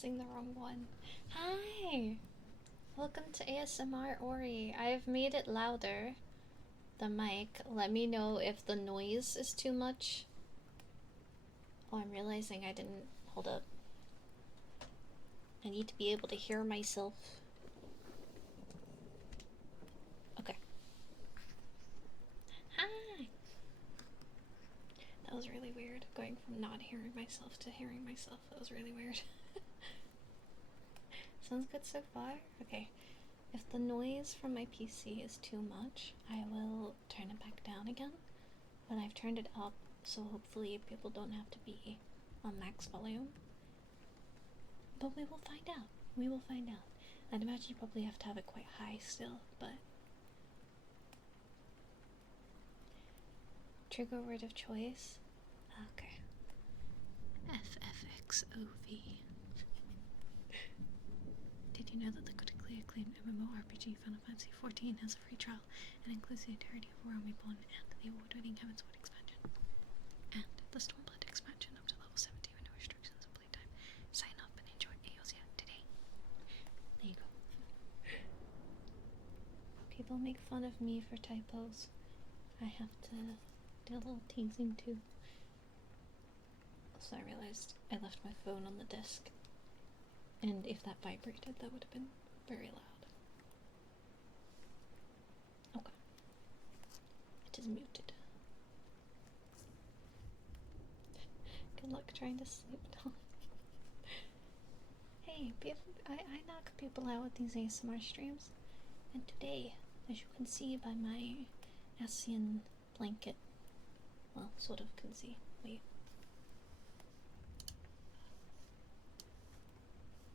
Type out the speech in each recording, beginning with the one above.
pressing the wrong one. Hi! Welcome to ASMR-ori. I've made it louder. The mic. Let me know if the noise is too much. Oh, I'm realizing I didn't. Hold up. I need to be able to hear myself. Okay. Hi! That was really weird. Going from not hearing myself to hearing myself. That was really weird. Sounds good so far? Okay. If the noise from my PC is too much, I will turn it back down again. But I've turned it up, so hopefully people don't have to be on max volume. But we will find out. We will find out. I'd imagine you probably have to have it quite high still, but... Trigger word of choice? Okay. FFXOV. Did you know that the critically acclaimed MMORPG Final Fantasy XIV has a free trial and includes the entirety of Realm Reborn and the award-winning Heavensward expansion? And the Stormblood expansion up to level 70 with no restrictions on playtime. Sign up and enjoy Eosia today. There you go. People make fun of me for typos. I have to do a little teasing too. So I realized I left my phone on the desk. And if that vibrated, that would have been very loud. Okay. It is muted. Good luck trying to sleep, Tom. Hey, I knock people out with these ASMR streams. And today, as you can see by my ASEAN blanket, well, sort of can see. Wait.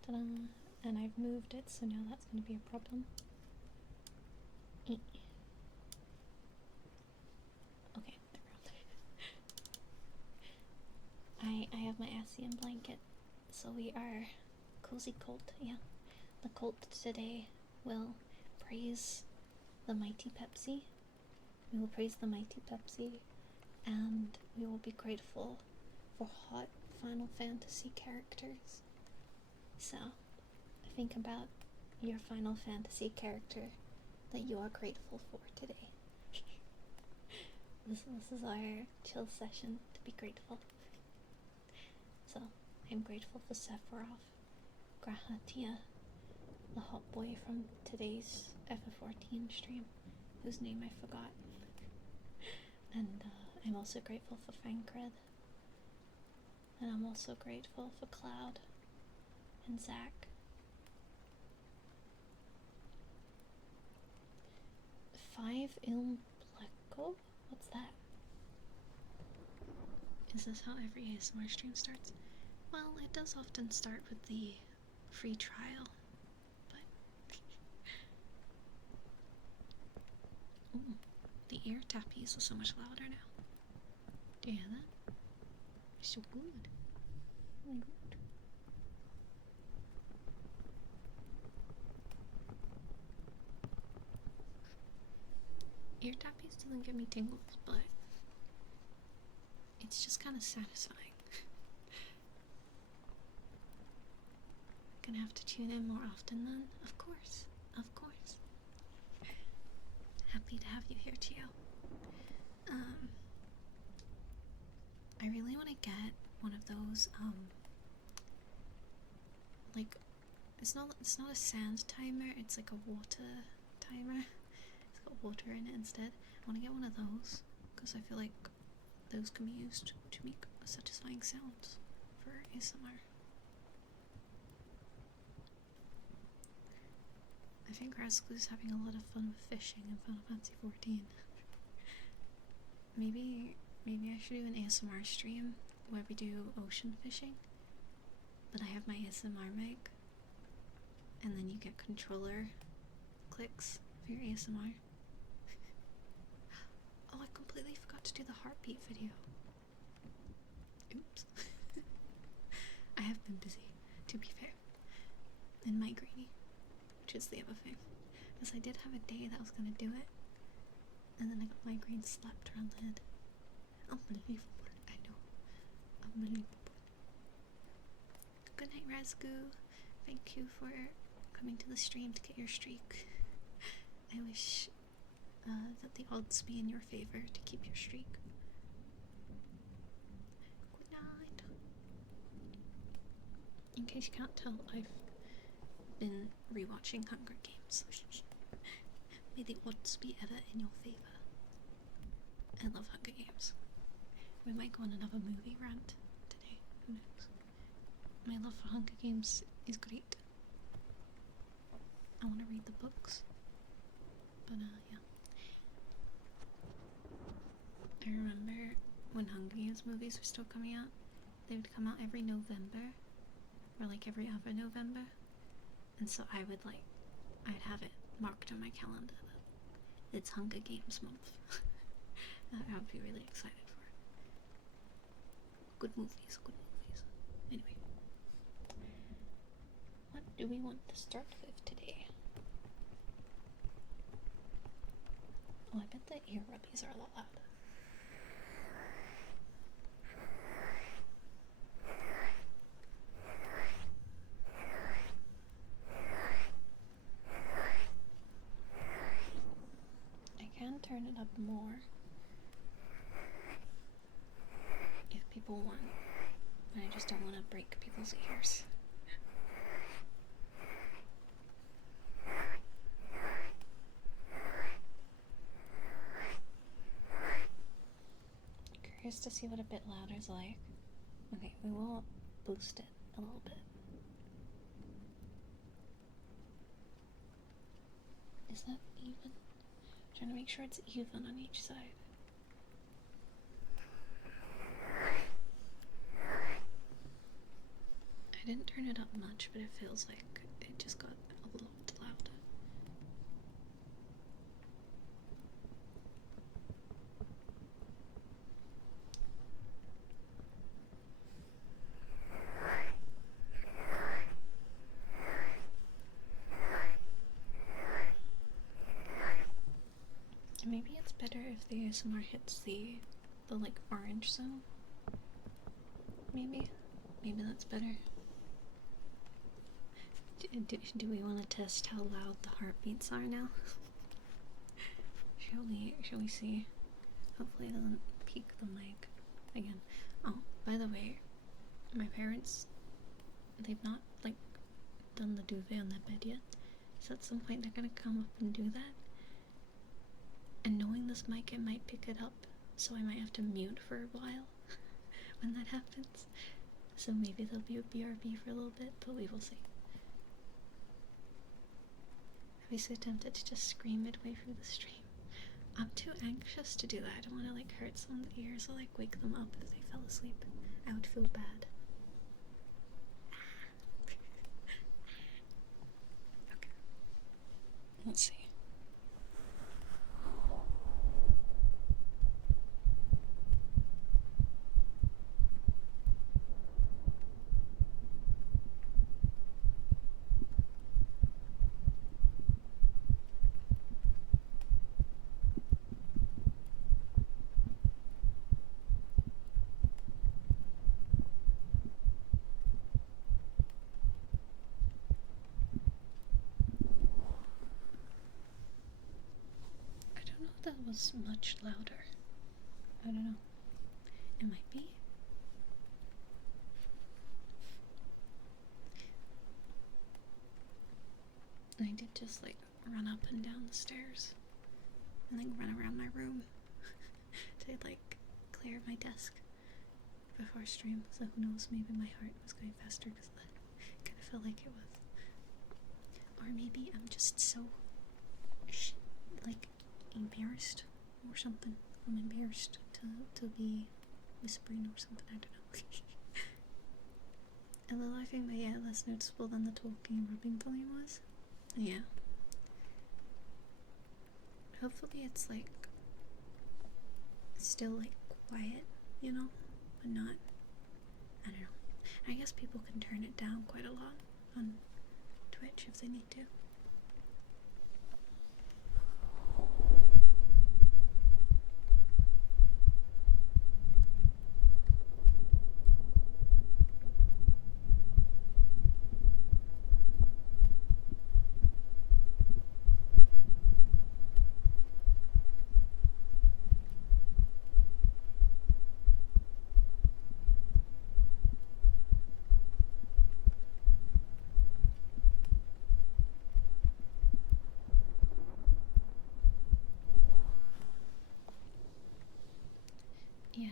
Ta-da! And I've moved it, so now that's going to be a problem. Okay, there we go. I have my ASEAN blanket, so we are cozy cult, yeah. The cult today will praise the mighty Pepsi. We will praise the mighty Pepsi, and we will be grateful for hot Final Fantasy characters. So, think about your Final Fantasy character that you are grateful for today. This is our chill session to be grateful. So, I'm grateful for Sephiroth, Grahatia, the hot boy from today's FF14 stream, whose name I forgot. And I'm also grateful for Fankred. And I'm also grateful for Cloud and Zach. Five Il Bleco? What's that? Is this how every ASMR stream starts? Well, it does often start with the free trial, but... Ooh, the ear tappies are so much louder now. Do you hear that? It's so good. Oh my god. Ear tappies doesn't give me tingles, but it's just kind of satisfying. Gonna have to tune in more often then, of course, of course. Happy to have you here too. I really want to get one of those, like, it's not a sand timer, it's like a water timer. It's got water in it instead. I want to get one of those, because I feel like those can be used to make satisfying sounds for ASMR. I think Razglu's having a lot of fun with fishing in Final Fantasy XIV. Maybe I should do an ASMR stream where we do ocean fishing, but I have my ASMR mic, and then you get controller clicks for your ASMR. Oh, I completely forgot to do the heartbeat video. Oops. I have been busy, to be fair, and migraine, which is the other thing, because I did have a day that I was gonna do it, and then I got migraine slapped around the head. Unbelievable, I know. Unbelievable. Good night, Razgoo. Thank you for coming to the stream to get your streak. I wish that the odds be in your favor to keep your streak. Good night. In case you can't tell, I've been rewatching Hunger Games. May the odds be ever in your favor. I love Hunger Games. We might go on another movie rant today. Who knows? My love for Hunger Games is great. I want to read the books. But yeah. I remember when Hunger Games movies were still coming out, they would come out every November, or like every other November, and so I'd have it marked on my calendar that it's Hunger Games month. I would be really excited for it. Good movies, good movies. Anyway, what do we want to start with today? Oh, I bet the ear rubbies are a lot loud. I can turn it up more if people want, but I just don't want to break people's ears. Curious to see what a bit louder is like. Okay, we will boost it a little bit. Is that even? I'm trying to make sure it's even on each side. I didn't turn it up much, but it feels like it just got a little loud. Maybe it's better if the ASMR hits the like orange zone. Maybe that's better. Do we want to test how loud the heartbeats are now? Shall we see? Hopefully it doesn't peak the mic again. Oh, by the way, my parents, they've not like done the duvet on their bed yet, so at some point they're gonna come up and do that. And knowing this mic, it might pick it up, so I might have to mute for a while when that happens. So maybe there'll be a BRB for a little bit, but we will see. I'd be so tempted to just scream midway through the stream. I'm too anxious to do that. I don't want to like hurt someone's ears or like wake them up if they fell asleep. I would feel bad. Okay. Let's see. That was much louder. I don't know. It might be. I did just like run up and down the stairs and like run around my room to like clear my desk before stream. So who knows, maybe my heart was going faster because I kind of felt like it was. Or maybe I'm just so like embarrassed or something. I'm embarrassed to be whispering or something, I don't know. A little laughing, but yeah, less noticeable than the talking and rubbing volume was. Yeah. Hopefully it's like still like quiet, you know, but not, I don't know. I guess people can turn it down quite a lot on Twitch if they need to.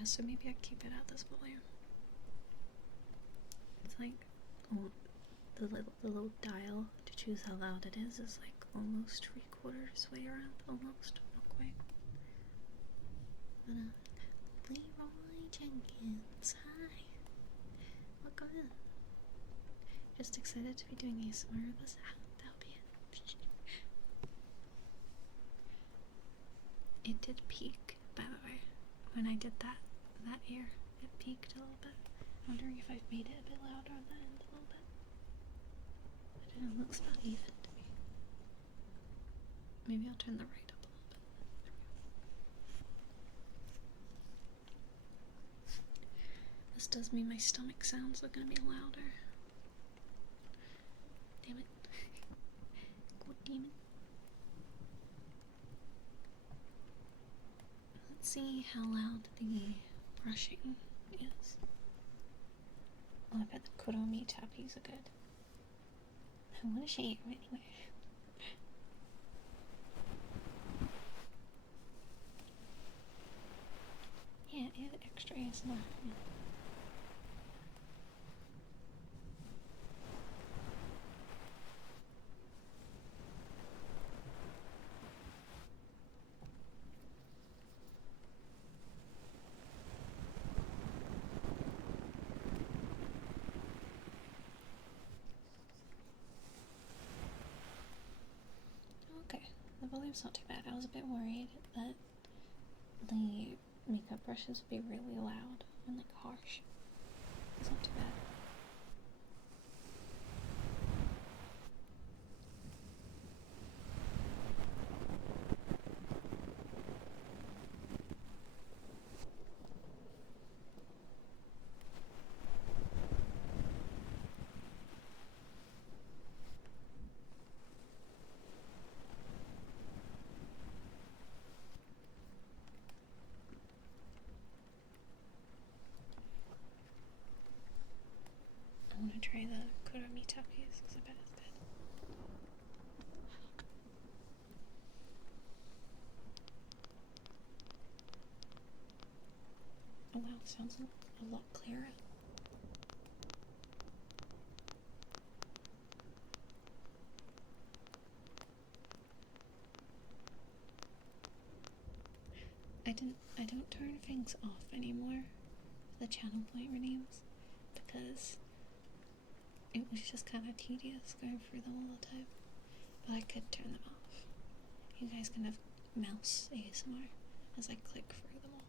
Yeah, so maybe I keep it at this volume. It's like, oh, the little dial to choose how loud it is like almost 3/4 way around. Almost, not quite. But, Leroy Jenkins, hi. Welcome in. Just excited to be doing ASMR with us. That'll be it. It did peak, by the way. When I did that ear, it peaked a little bit. I'm wondering if I've made it a bit louder on that end a little bit. I don't know, it looks about even to me. Maybe I'll turn the right up a little bit. This does mean my stomach sounds are gonna be louder. Damn it. God damn it. Let's see how loud the brushing is. Oh, I bet the Kuromi tappies are good. I want to share them anyway. Yeah, add extra ASMR. Yeah. Okay, the volume's not too bad. I was a bit worried that the makeup brushes would be really loud and like harsh. It's not too bad. I want to try the Kuromi tappies because I bet it's good. Oh wow, it sounds a lot clearer. I don't turn things off anymore, the channel point renames, because it was just kind of tedious going through them all the time. But I could turn them off. You guys can have mouse ASMR as I click through them all.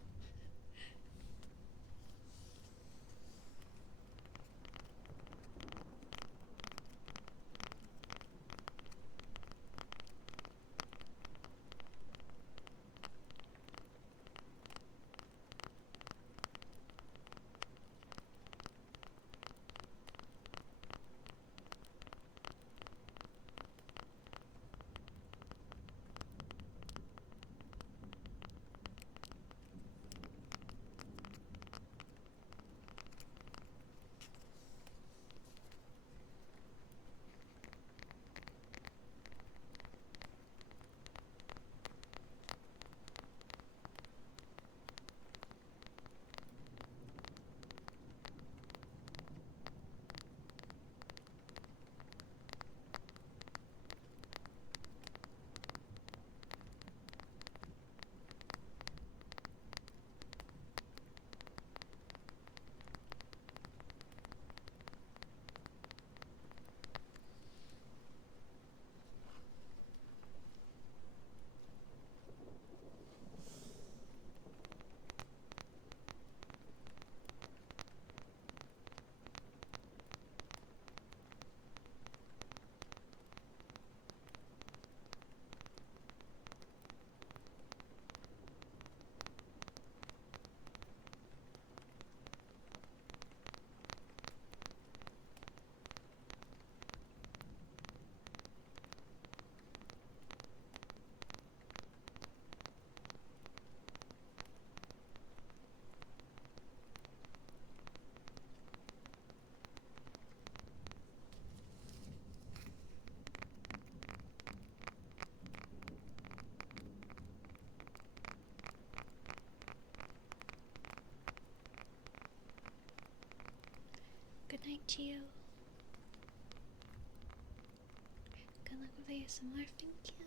for the ASMR. Thank you.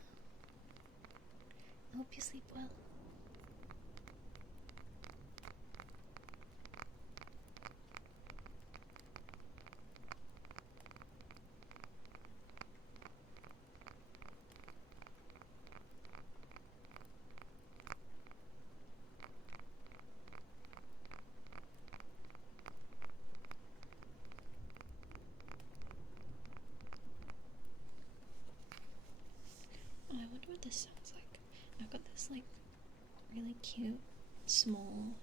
I hope you sleep well. I wonder what this sounds like. I've got this like really cute small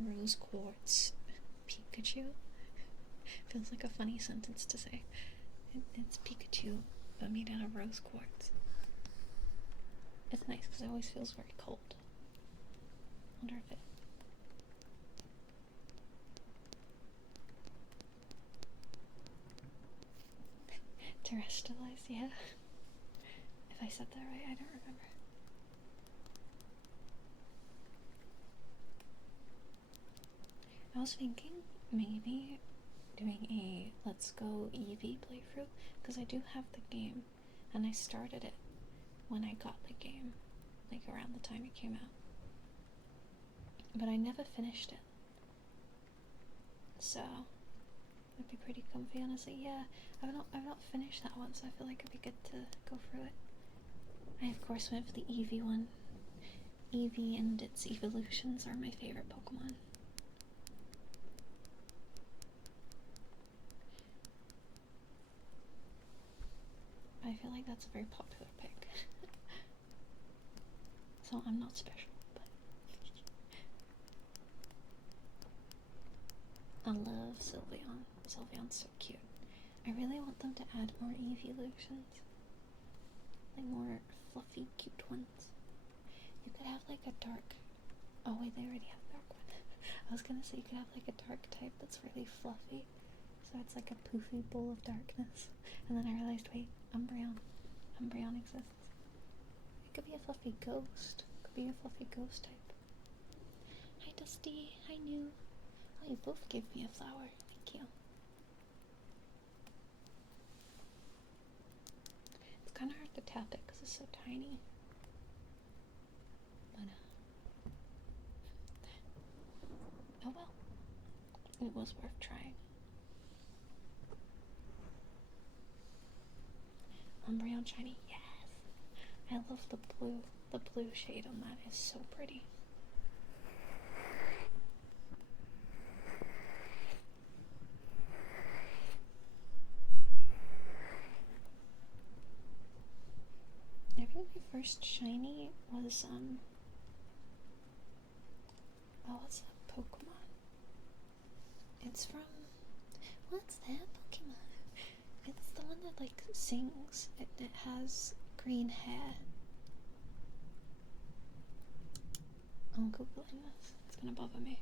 rose quartz Pikachu. Feels like a funny sentence to say. It's Pikachu, but made out of rose quartz. It's nice because it always feels very cold. Wonder if it. Terrestrialized, yeah. If I said that right, I don't remember. I was thinking maybe doing a Let's Go Eevee playthrough, because I do have the game, and I started it when I got the game, like around the time it came out. But I never finished it. So it'd be pretty comfy, honestly. Yeah, I've not finished that one, so I feel like it'd be good to go through it. I of course went for the Eevee one. Eevee and its evolutions are my favorite Pokemon. I feel like that's a very popular pick. So I'm not special, but I love Sylveon. Sylveon's so cute. I really want them to add more evolutions. Like more fluffy, cute ones. You could have like a dark... Oh wait, they already have dark one. I was gonna say you could have like a dark type that's really fluffy. So it's like a poofy bowl of darkness. And then I realized, wait, Umbreon. Umbreon exists. It could be a fluffy ghost. Could be a fluffy ghost type. Hi Dusty. Hi New. Oh, you both gave me a flower. Thank you. It's kind of hard to tap it because it's so tiny. But, oh well. It was worth trying. Umbreon shiny, yes! I love the blue. The blue shade on that is so pretty. I think my first shiny was, oh, what's that Pokemon? It's from, what's that Pokemon? It's the one that, like, sings. It has green hair. I'm googling this. It's gonna bother me.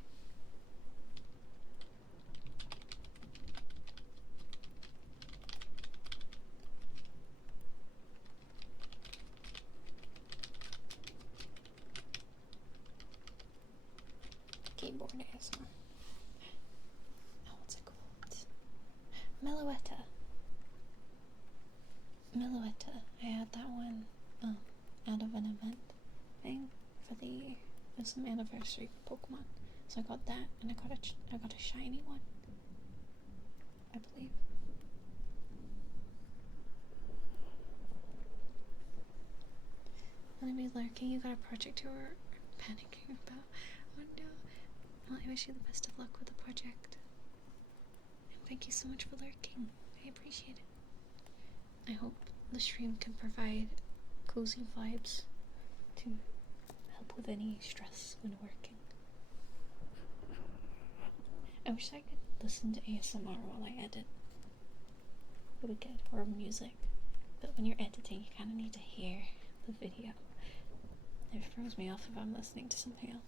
Keyboard ASMR. Oh, what's it called? Meloetta. Meloetta. I had that one out of an event thing for the some anniversary Pokemon. So I got that, and I got a shiny one, I believe. Let me lurking. You got a project you were panicking about. Oh no. Well, I wish you the best of luck with the project. And thank you so much for lurking. I appreciate it. I hope the stream can provide cozy vibes to help with any stress when working. I wish I could listen to ASMR while I edit. It would be good, or music. But when you're editing, you kind of need to hear the video. It throws me off if I'm listening to something else.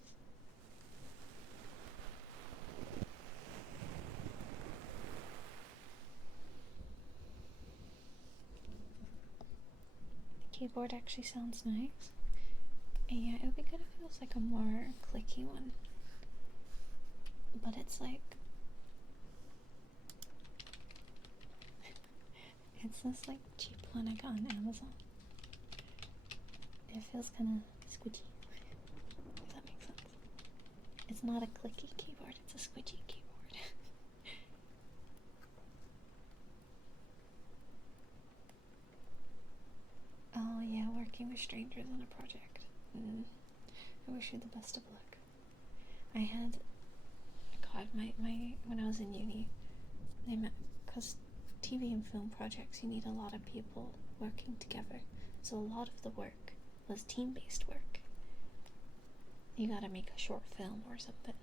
The keyboard actually sounds nice. And yeah, it would be good if it was like a more clicky one. But it's like... It's this like cheap one I got on Amazon. It feels kind of squidgy. If that makes sense. It's not a clicky keyboard, it's a squidgy keyboard. Oh yeah, working with strangers on a project. I wish you the best of luck. I had, God, when I was in uni, because TV and film projects, you need a lot of people working together. So a lot of the work was team-based work. You gotta make a short film or something.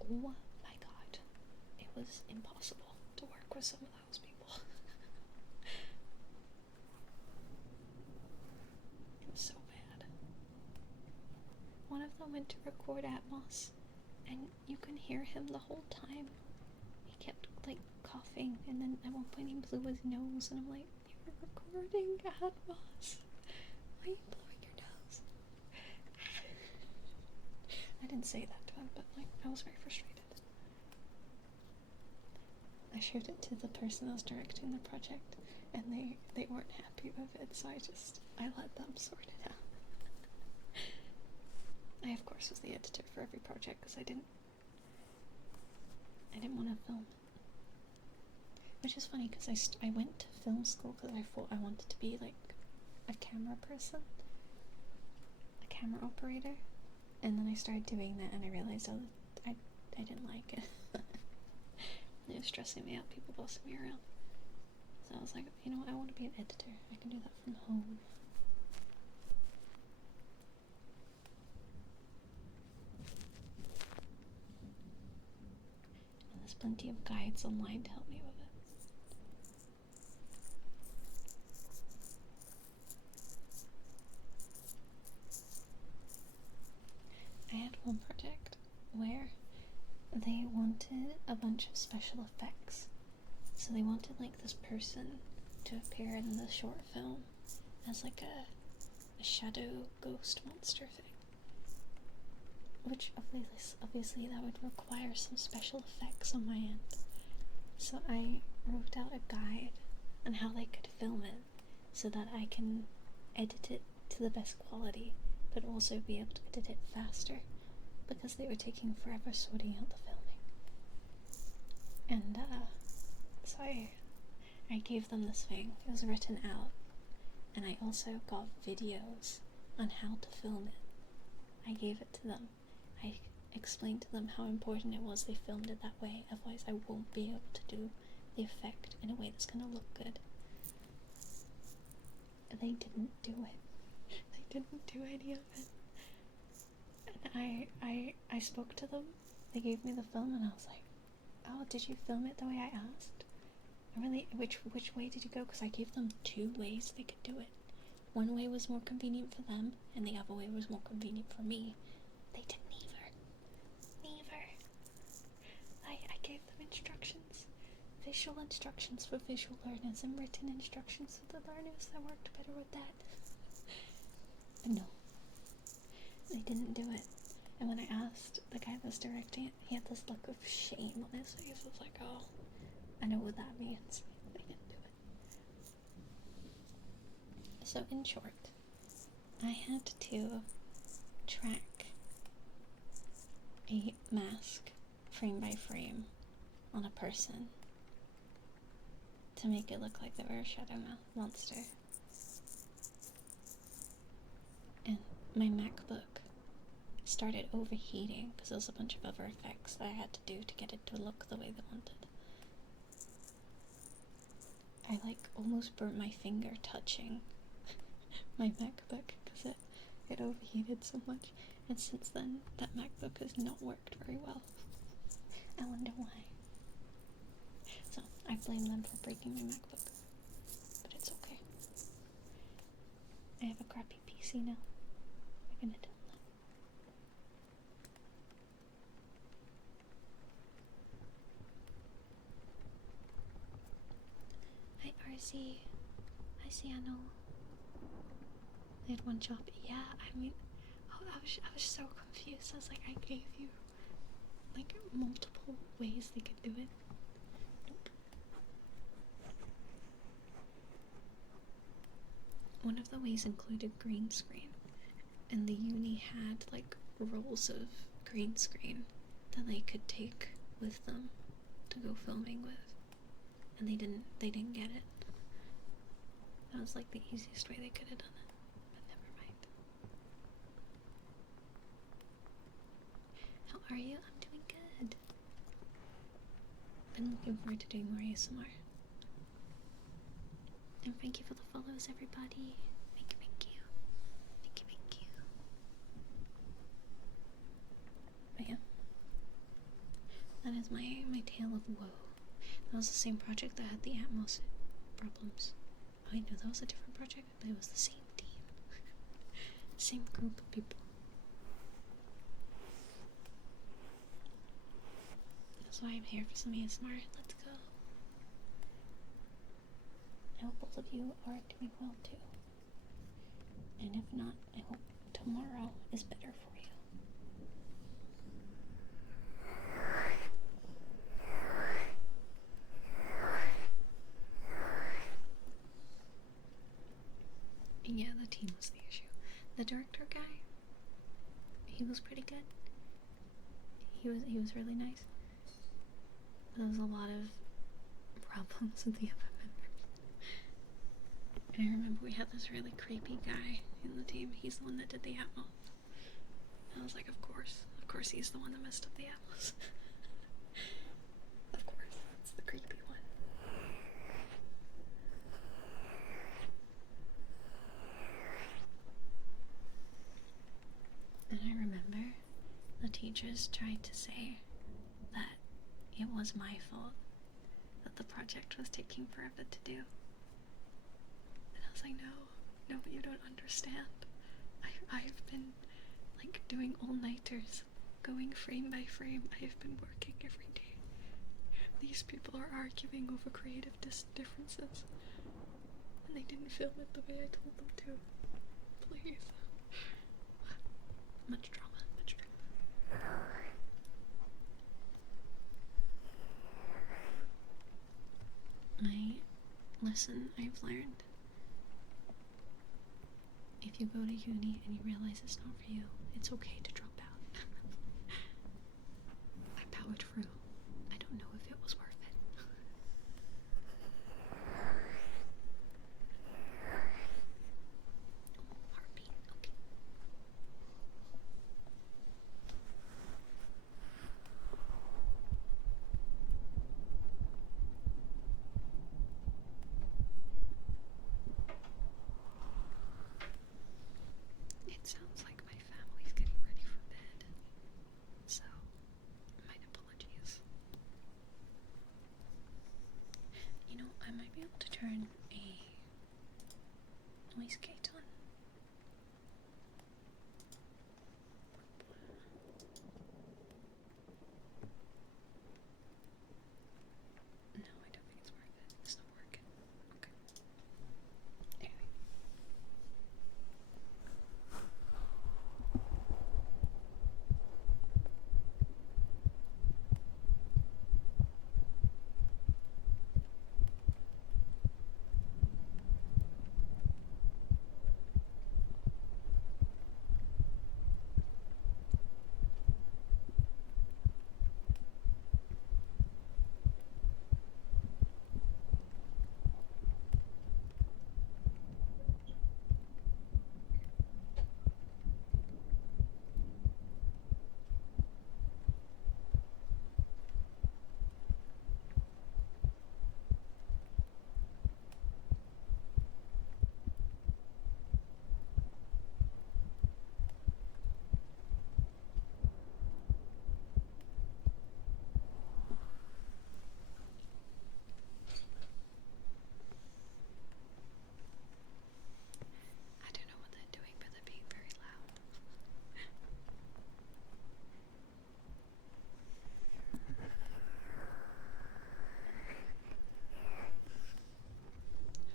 Oh my God, it was impossible to work with some of those people. It was so bad. One of them went to record Atmos, and you can hear him the whole time. He kept like coughing, and then at one point he blew his nose, and I'm like, you're recording Atmos. Why are you blowing your nose? I didn't say that to him, but like I was very frustrated. I showed it to the person that was directing the project, and they weren't happy with it, so I let them sort it out. I of course was the editor for every project because I didn't want to film. Which is funny because I went to film school because I thought I wanted to be like a camera person, a camera operator, and then I started doing that and I realized I didn't like it. It was stressing me out, people bossing me around. So I was like, you know what, I want to be an editor. I can do that from home. And there's plenty of guides online to help me with it. I had one project where they wanted a bunch of special effects. So they wanted like this person to appear in the short film as like a shadow ghost monster thing. Which obviously that would require some special effects on my end. So I wrote out a guide on how they could film it so that I can edit it to the best quality, but also be able to edit it faster, because they were taking forever sorting out the filming. And so I gave them this thing. It was written out, and I also got videos on how to film it. I gave it to them. I explained to them how important it was they filmed it that way, otherwise I won't be able to do the effect in a way that's gonna look good. They didn't do it. They didn't do any of it. And I spoke to them. They gave me the film, and I was like, oh, did you film it the way I asked? Which way did you go? Because I gave them 2 ways they could do it. One way was more convenient for them, and the other way was more convenient for me. They did neither. I gave them instructions. Visual instructions for visual learners and written instructions for the learners that worked better with that. But no. They didn't do it. And when I asked the guy that was directing it, he had this look of shame on his face. I was like, oh, I know what that means. They didn't do it. So in short, I had to track a mask frame by frame on a person to make it look like they were a shadow monster. And my MacBook started overheating because there was a bunch of other effects that I had to do to get it to look the way they wanted. I like almost burnt my finger touching my MacBook because it overheated so much, and since then that MacBook has not worked very well. I wonder why. So I blame them for breaking my MacBook, but it's okay. I have a crappy PC now. I'm gonna tell them. Hi RC. Hi Siano. I had one job. Yeah, I mean, I was so confused. I was like, I gave you like multiple ways they could do it. Nope. one of the ways included green screen, and the uni had like rolls of green screen that they could take with them to go filming with, and they didn't get it. That was like the easiest way they could have done it, but never mind. How are you? I'm doing good. Been looking forward to doing more ASMR. And thank you for the follows, everybody. Thank you, thank you. Thank you, thank you. But yeah. That is my tale of woe. That was the same project that had the Atmos problems. Oh, I know that was a different project, but it was the same team. Same group of people. That's why I'm here for some ASMR. Let's go. I hope both of you are doing well too. And if not, I hope tomorrow is better for you. And yeah, the team was the issue. The director guy, he was pretty good. He was really nice. But there was a lot of problems with the other members. And I remember we had this really creepy guy in the team. He's the one that did the Atmos. I was like, of course he's the one that messed up the Atmos. Of course, it's the creepy one. And I remember the teachers tried to say that it was my fault that the project was taking forever to do. And I was like, no, you don't understand. I've been like doing all-nighters, going frame by frame. I have been working every day. These people are arguing over creative differences, and they didn't film it the way I told them to. Please. Much drama. My lesson I've learned: if you go to uni and you realize it's not for you, it's okay to drop out. I powered through. I don't know if it was worth it. Heartbeat, okay. It sounds like my family's getting ready for bed, so my apologies. You know, I might be able to turn a noise gate on. No, I don't think it's worth it. It's not working. Okay. Anyway. I don't know what they're doing, but they're being very loud.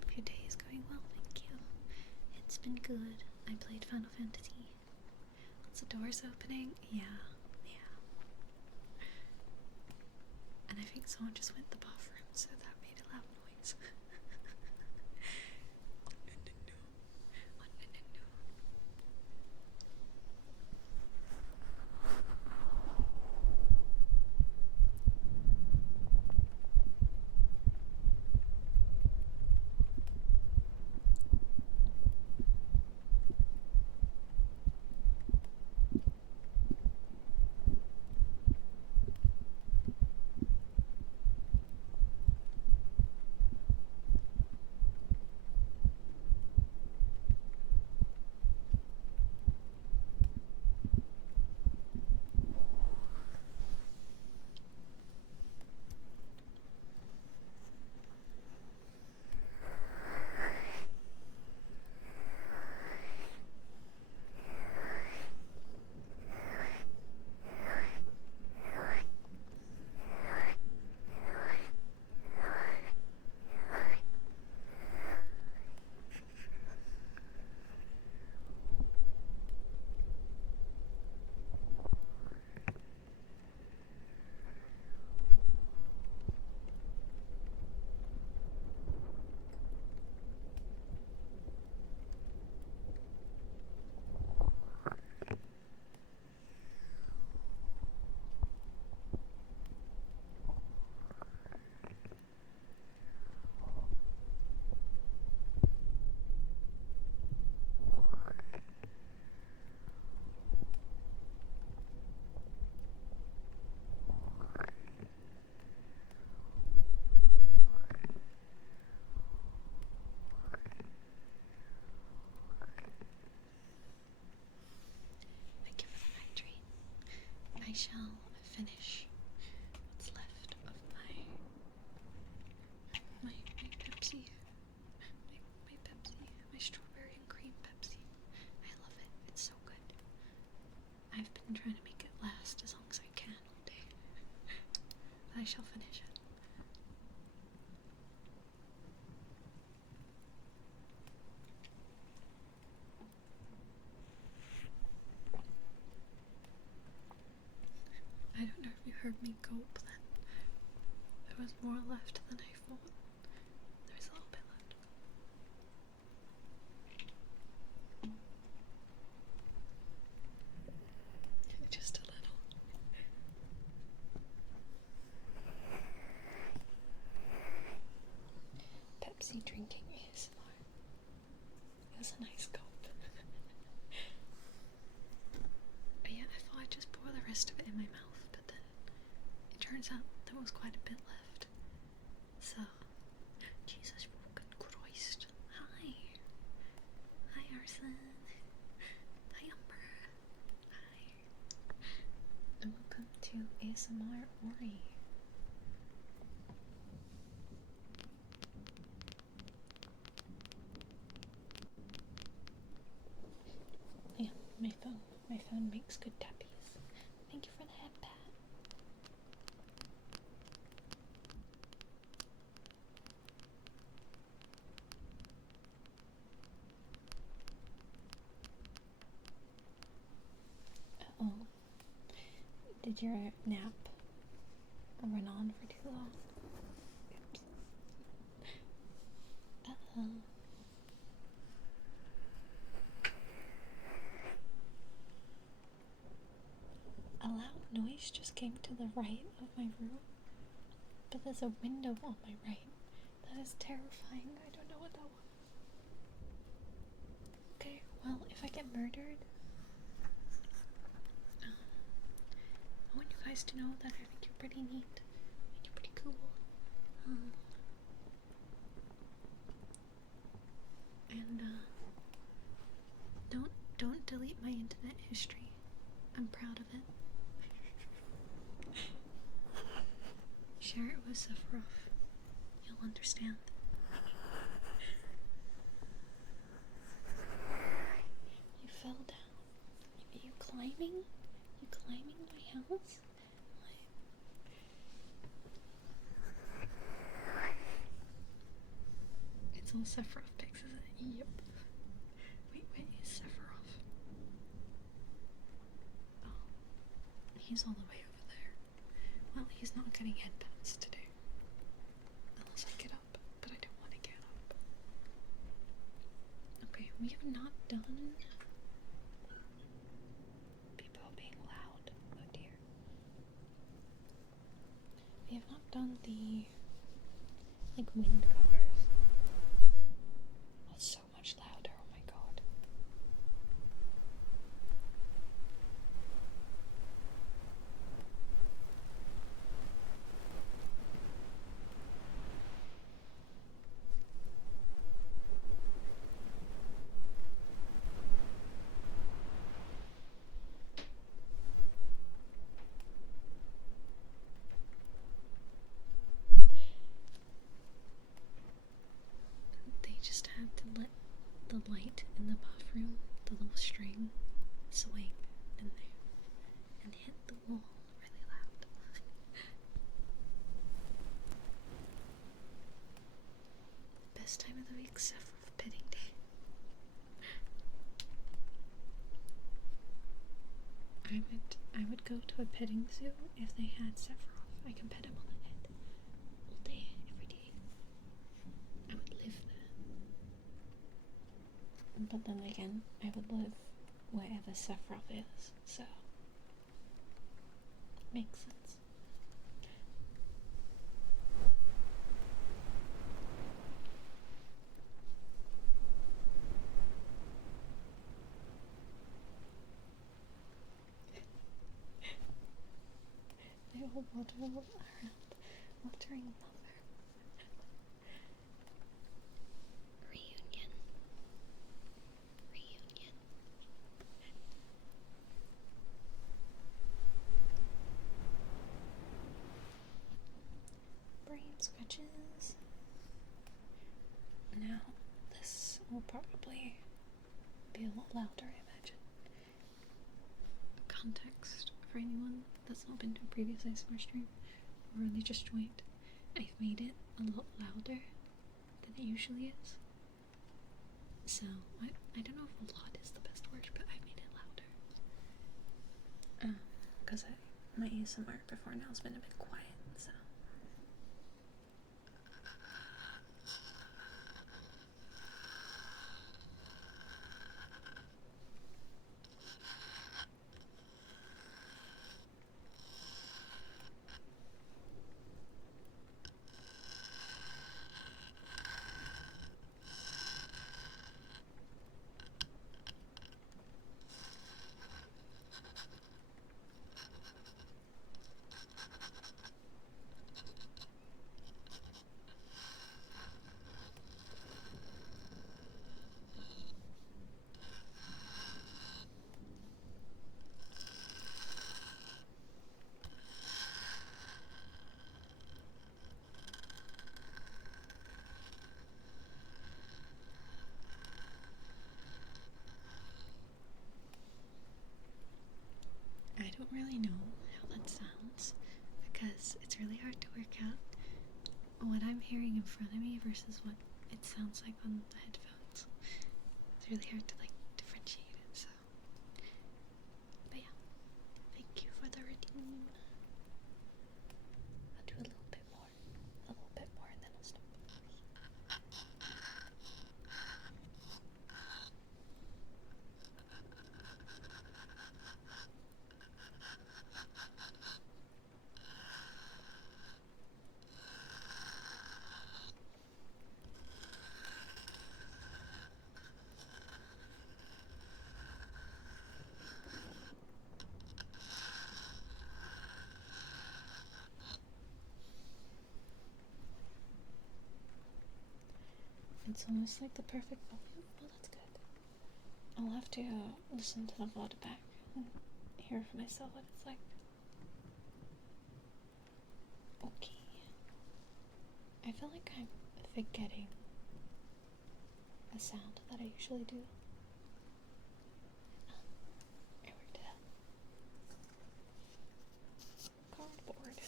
Hope your day is going well, thank you. It's been good. I played Final Fantasy. Lots of doors opening. Yeah. And I think someone just went to the bathroom, so that made a loud noise. shall finish what's left of my Pepsi. My Pepsi. My strawberry and cream Pepsi. I love it. It's so good. I've been trying to make it last as long as I can all day. But I shall finish it. I don't know if you heard me gulp then. There was more left than I thought. There's a little bit left. Just a little. Pepsi drinking ASMR. It was a nice gulp. But yeah, I thought I'd just pour the rest of it in my mouth, but then it turns out there was quite a bit left. So, Jesus fucking Christ. Hi. Hi, Arson. Hi, Umber. Hi. And welcome to ASMR-ori. Yeah, my phone makes good tappies. Thank you for the head pat. Uh-oh. Did your nap run on for too long? Oops. Uh-oh. A loud noise just came to the right of my room, but there's a window on my right. That is terrifying. I don't know what that was. Okay, well, if I get murdered, I want you guys to know that I think you're pretty neat. I think you're pretty cool. And don't delete my internet history. I'm proud of it. Share it with Sephiroth. You'll understand. You fell down. Are you climbing? You climbing my house? It's all Sephiroth pics, isn't it? Yep. Wait, where is Sephiroth? Oh. He's all the way over there. Well, he's not getting headpats today. Unless I get up, but I don't want to get up. Okay, we have not done... People being loud. Oh dear. We have not done the... like, wind covers. That's so much louder, oh my god. They just had to let the light in the bathroom, the little string, swing in there and hit the wall really loud. Best time of the week, Sephiroth petting day. I would go to a petting zoo if they had Sephiroth. I can pet him on the head all day, every day. I would live there. But then again, I would live wherever Sephiroth is, so makes sense. They all waddle around, watering mother. Reunion. Alright, scratches. Now, this will probably be a lot louder, I imagine. Context for anyone that's not been to a previous ASMR stream or really just joined. I've made it a lot louder than it usually is. So, I don't know if a lot is the best word, but I made it louder. Because my ASMR before now has been a bit quiet, so. I don't really know how that sounds because it's really hard to work out what I'm hearing in front of me versus what it sounds like on the headphones. It's really hard to like differentiate it, so. But yeah, thank you for the redeem. I'll do a little bit more, and then I'll stop. It's almost like the perfect volume. Well, that's good. I'll have to listen to the VOD back and hear for myself what it's like. Okay. I feel like I'm forgetting a sound that I usually do. I worked it out. Cardboard.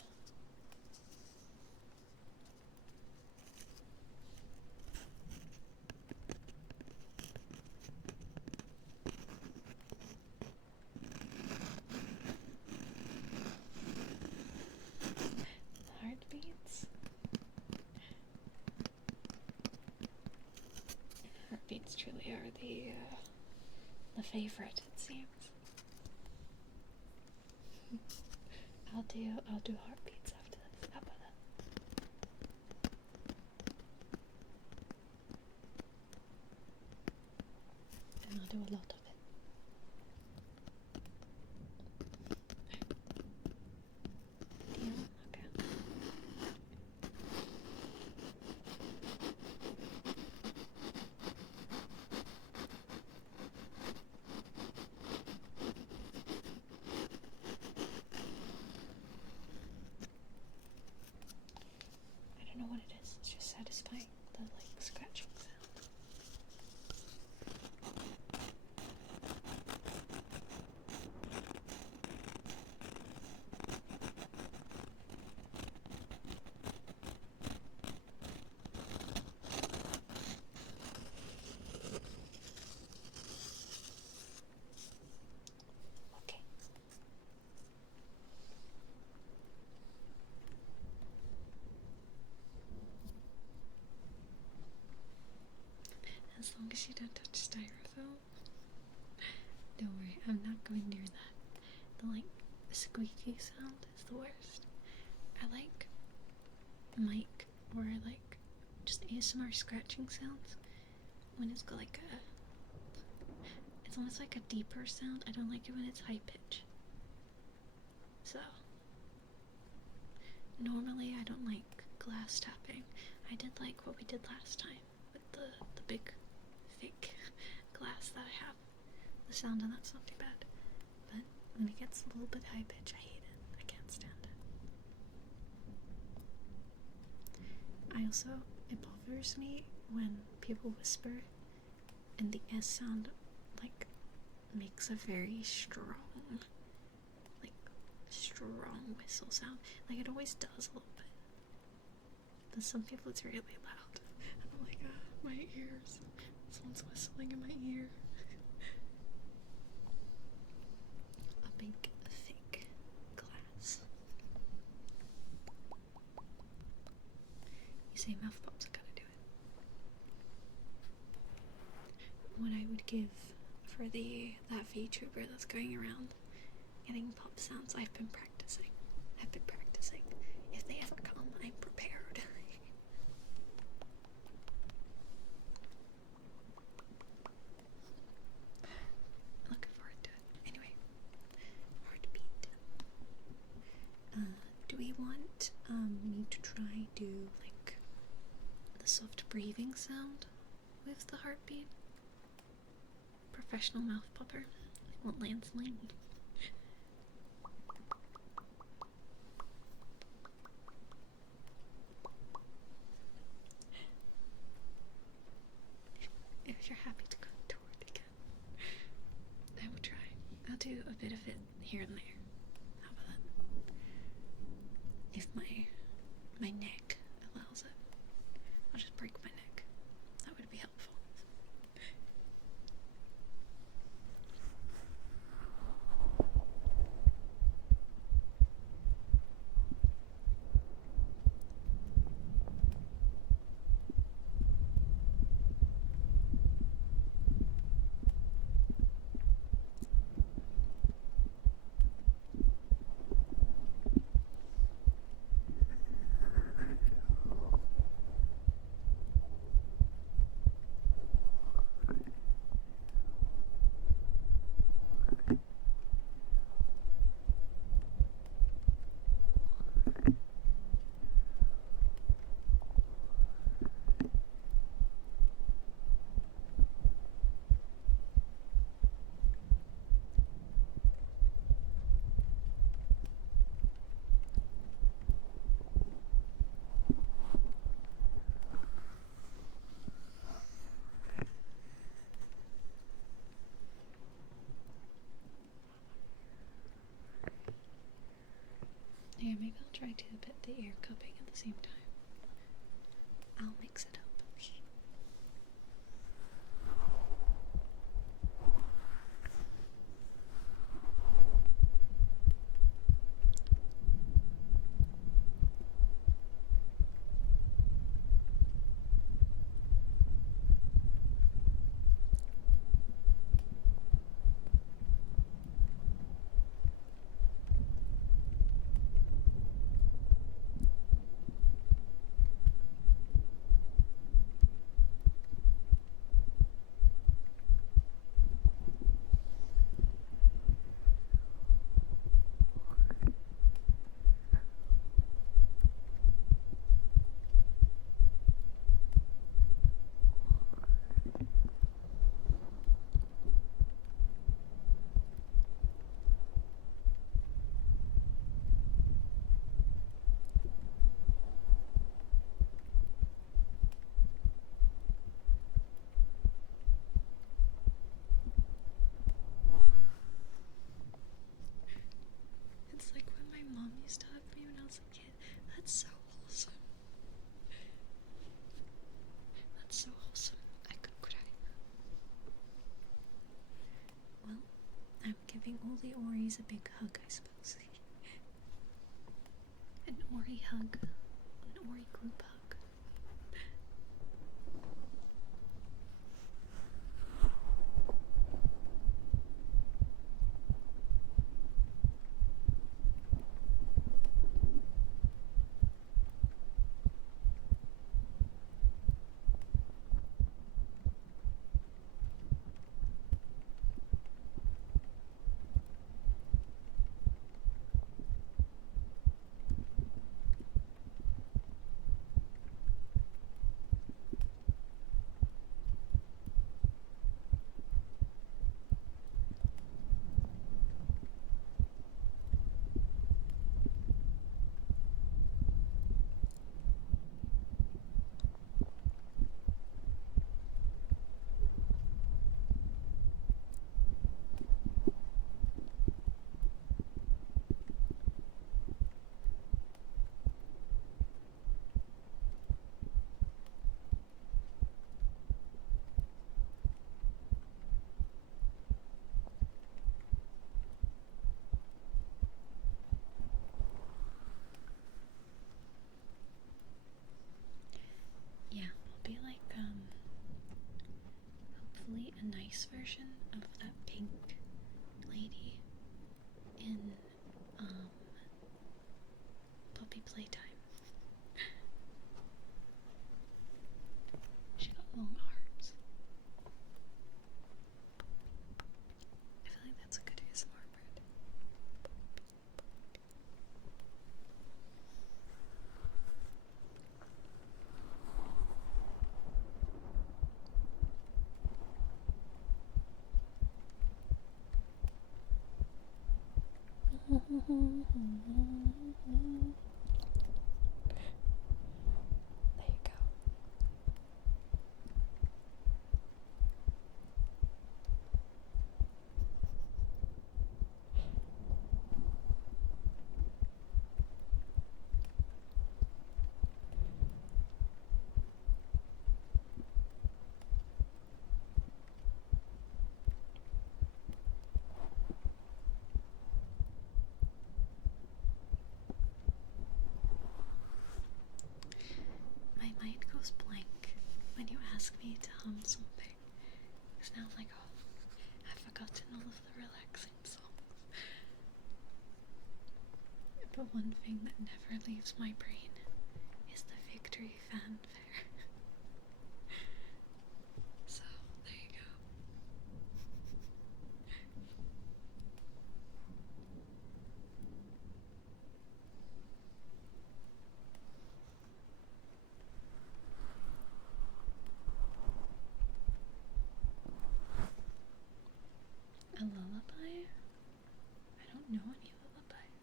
Heartbeats. Heartbeats truly are the favorite, it seems. I'll do heartbeats after this. How about that? And I'll do a lot of it. Deal? Okay. I don't know what it is. It's just satisfying. The like scratching sound. Okay. As long as you don't touch styrofoam. Don't worry, I'm not going near that. The like squeaky sound is the worst. I like mic or I like just ASMR scratching sounds when it's got like it's almost like a deeper sound. I don't like it when it's high pitch. So normally I don't like glass tapping. I did like what we did last time with the big fake glass that I have. The sound on that's not too bad. But when it gets a little bit high pitch, I hate it. I can't stand it. I also, it bothers me when people whisper and the S sound like makes a very strong, like strong whistle sound. Like it always does a little bit. But some people it's really loud. And I'm like, my ears. Someone's whistling in my ear. A big fake glass. You say mouth pops, I gotta do it. What I would give for that VTuber that's going around getting pop sounds, I've been practicing. If they ever come, I'm prepared. Looking forward to it. Anyway, heartbeat. Do we want me to try do like the soft breathing sound with the heartbeat? Professional mouth popper. I want Lanceling. If you're happy to go toward it again, I will try. I'll do a bit of it here and there. How about that? If my neck allows it, I'll just break my neck. That would be helpful. Yeah, maybe I'll try to put the ear cupping at the same time. I'll mix it up. It's like when my mom used to hug me when I was a kid. That's so wholesome. That's so wholesome. I could cry. Well, I'm giving all the Oris a big hug, I suppose. An Ori hug. An Ori group hug. a nice version of that pink lady in Puppy Playtime. She got long arms. I feel like that's a good ASMR bird. There you go. My mind goes blank when you ask me to hum something. Because now I'm like, oh, I've forgotten all of the relaxing songs. But one thing that never leaves my brain is the victory fanfare. So, there you go. A lullaby? I don't know any lullabies.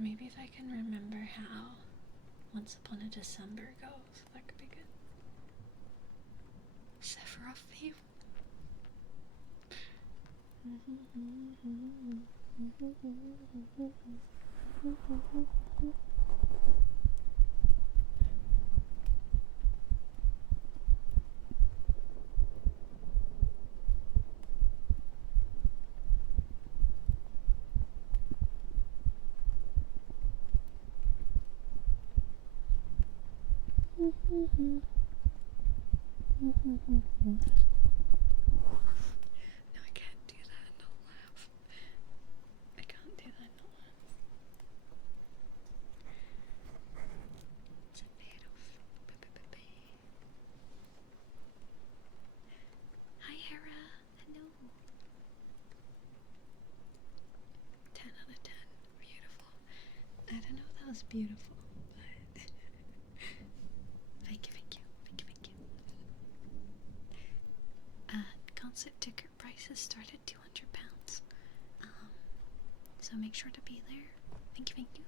Maybe if I can remember how Once Upon a December goes, that could be good. Sephiroth theme. No, I can't do that and not laugh. I can't do that and not laugh. It's a little. Hi, Hera. Hello. 10 out of 10. Beautiful. I don't know if that was beautiful, but thank you, thank you, thank you, thank you. Concert ticket prices start at £200. So make sure to be there. Thank you, thank you.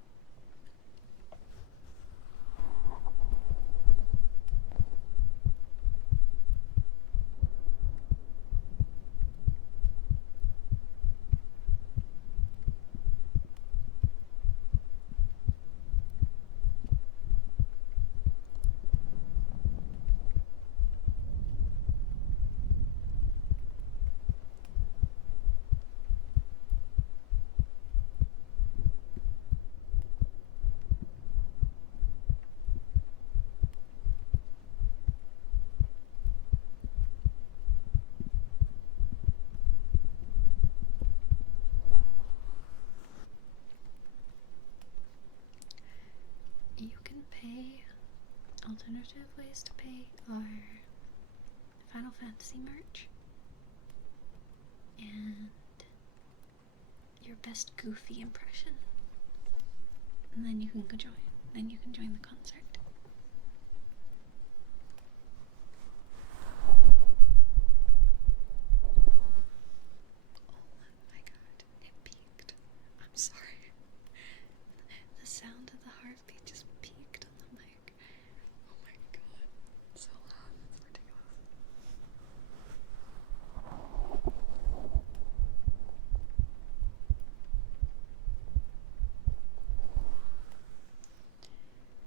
You can pay. Alternative ways to pay are Final Fantasy merch and your best Goofy impression, and then you can go join. Then you can join the concert. Oh my god, it peaked. I'm sorry. The sound of the heartbeat just peaked on the mic. Oh my god. It's so loud. It's ridiculous.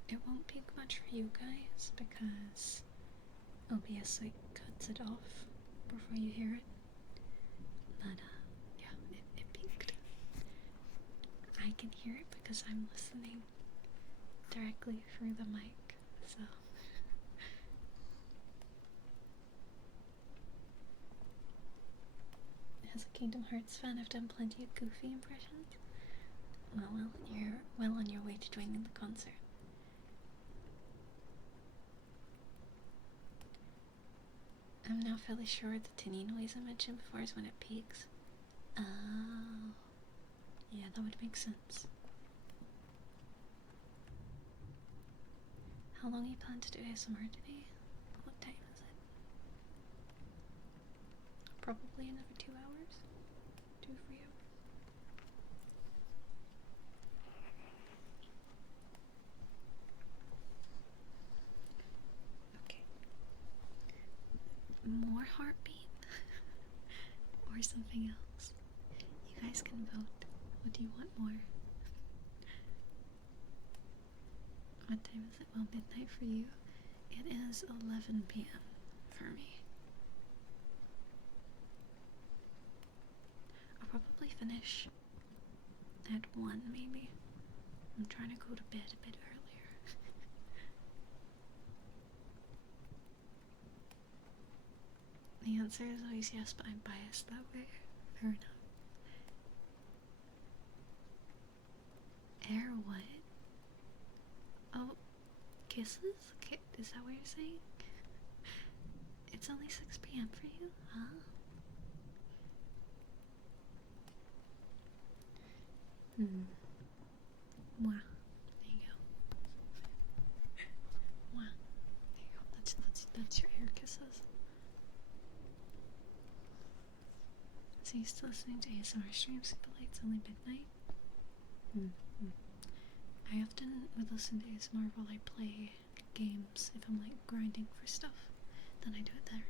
It won't peak much for you guys because OBS like cuts it off before you hear it. But yeah, it peaked. I can hear it because I'm listening directly through the mic, so As a Kingdom Hearts fan, I've done plenty of goofy impressions. Well, you're well on your way to joining the concert. I'm now fairly sure the tinny noise I mentioned before is when it peaks. Oh, yeah, that would make sense. How long you plan to do ASMR today? What time is it? Probably another 2 hours? 2-3 hours? Okay. More heartbeat? Or something else? You guys can vote. What do you want more? What time is it? Well, midnight for you. It is 11 p.m. for me. I'll probably finish at 1 maybe. I'm trying to go to bed a bit earlier. The answer is always yes, but I'm biased that way. Fair enough. Air what? Oh, kisses? Is that what you're saying? It's only 6 p.m. for you? Huh? Mwah. There you go. Mwah. There you go. That's your air kisses. So you still listening to ASMR streams, but like it's only midnight? I often would listen to ASMR while I play games if I'm like grinding for stuff. Then I do it there.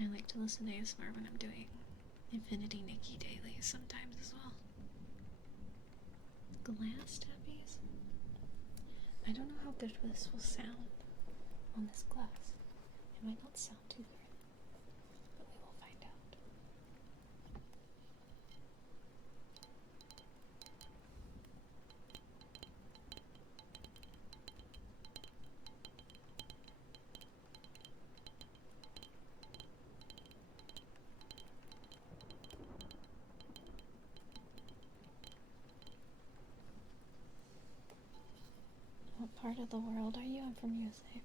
I like to listen to ASMR when I'm doing Infinity Nikki dailies sometimes as well. Glass tappies? I don't know how good this will sound on this glass. It might not sound too good, but we will find out. What part of the world are you? I'm from USA.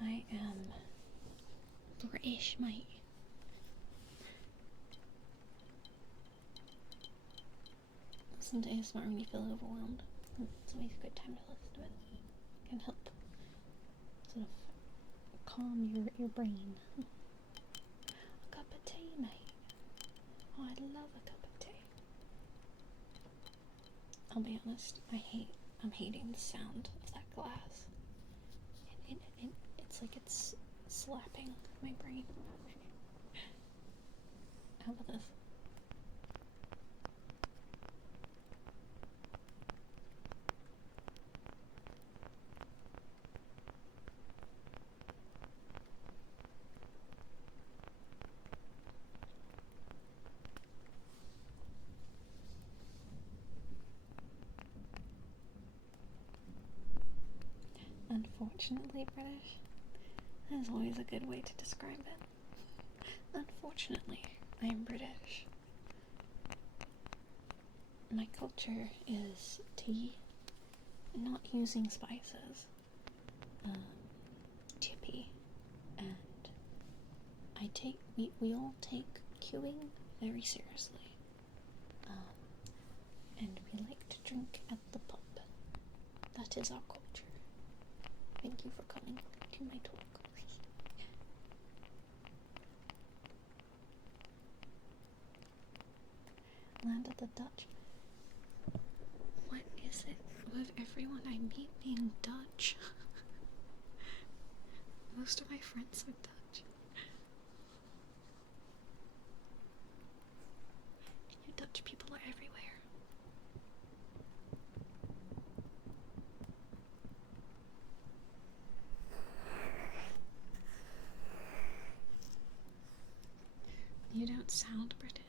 I am British, mate. Listen to ASMR when you feel overwhelmed. It's always a good time to listen to it. It can help sort of calm your brain. A cup of tea, mate. Oh, I love a cup of tea. I'll be honest, I'm hating the sound of that glass. It's like it's slapping my brain. How about this? Unfortunately British. That is always a good way to describe it. Unfortunately, I am British. My culture is tea, not using spices, chippy, and we all take queuing very seriously. And we like to drink at the pub. That is our culture. Thank you for coming to my talk. Land of the Dutch. What is it with everyone I meet being Dutch? Most of my friends are Dutch. You Dutch people are everywhere. You don't sound British.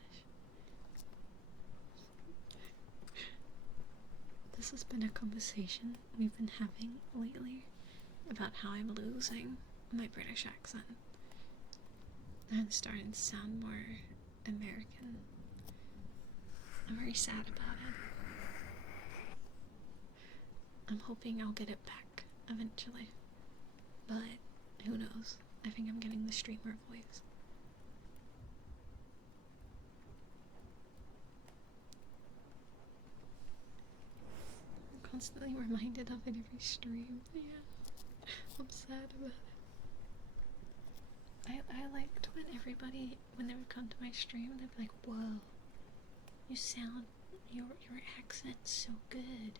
This has been a conversation we've been having lately about how I'm losing my British accent. I'm starting to sound more American. I'm very sad about it. I'm hoping I'll get it back eventually. But who knows? I think I'm getting the streamer voice. I'm constantly reminded of it every stream. Yeah. I'm sad about it. I liked when everybody, when they would come to my stream, they'd be like, whoa, you sound, your accent's so good.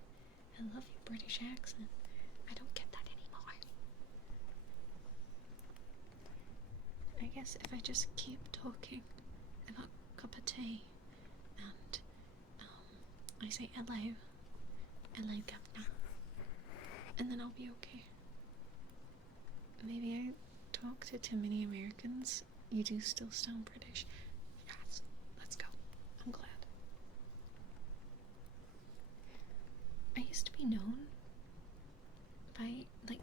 I love your British accent. I don't get that anymore. I guess if I just keep talking about cup of tea and I say hello governor, and then I'll be okay. Maybe I talk to too many Americans. You do still sound British. Yes, let's go. I'm glad. I used to be known by, like,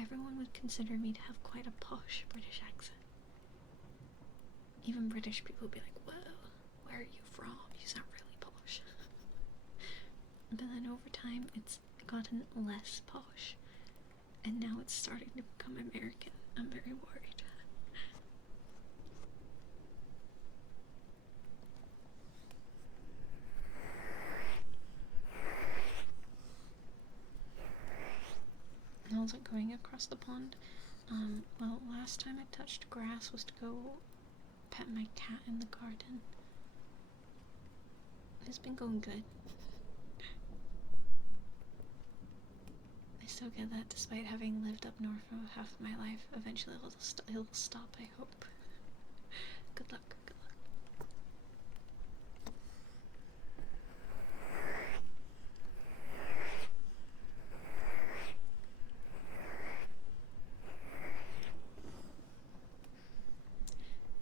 everyone would consider me to have quite a posh British accent. Even British people would be like, whoa, where are you from? You sound really posh. But then over time, it's gotten less posh. And now it's starting to become American. I'm very worried. How's it going across the pond? Well, last time I touched grass was to go pet my cat in the garden. It's been going good. I still get that despite having lived up north for half of my life. Eventually it'll stop, I hope. Good luck, good luck.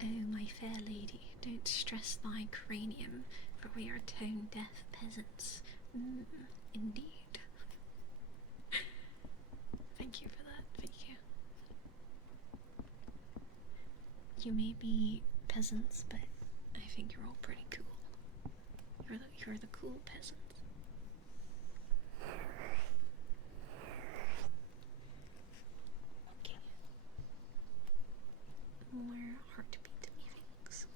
Oh, my fair lady, don't stress thy cranium, for we are tone-deaf peasants. Indeed. Thank you for that, thank you. You may be peasants, but I think you're all pretty cool. You're the cool peasants. Okay. More heartbeat meetings.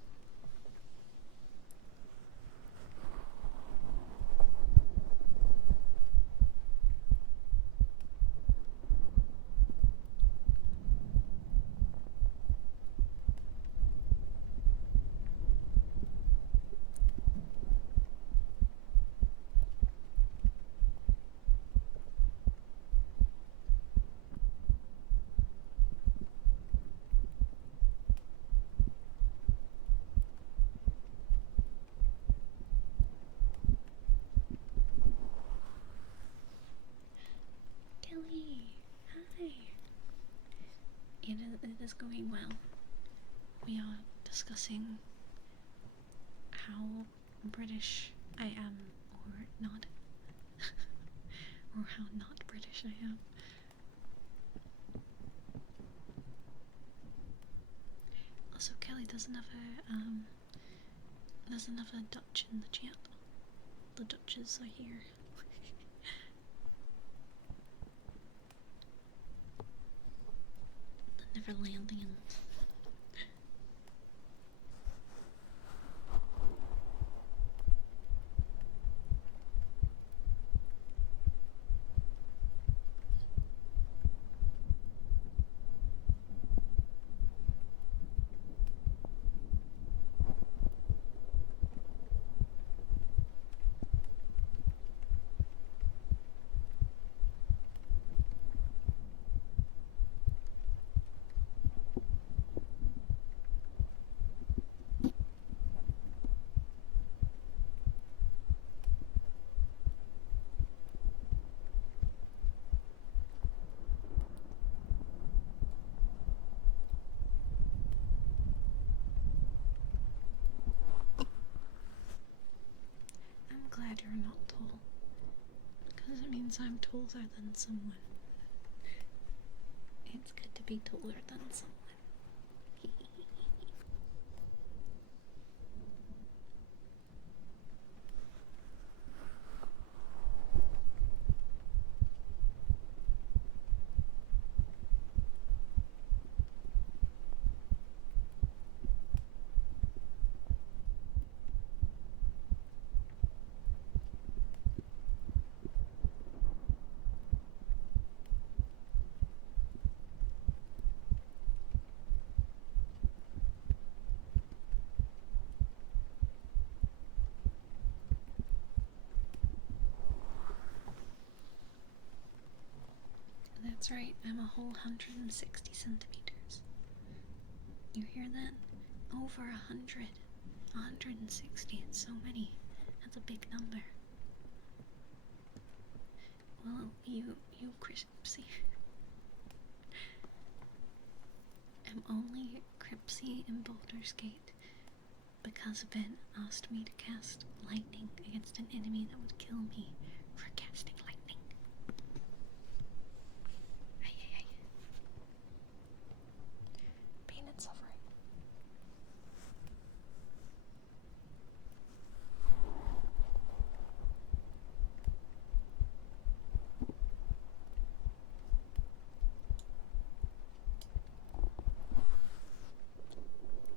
Kelly, hi. It is going well. We are discussing how British I am, or not. Or how not British I am. Also, Kelly doesn't have a Dutch in the chat. The Dutches are here. The Neverlandians. Glad you're not tall, because it means I'm taller than someone. It's good to be taller than someone. That's right, I'm a whole 160 centimeters. You hear that? Over 100. 160, it's so many. That's a big number. Well, you Cripsy. I'm only Cripsy in Baldur's Gate because Ben asked me to cast lightning against an enemy that would kill me for casting lightning. Ay. Pain and suffering.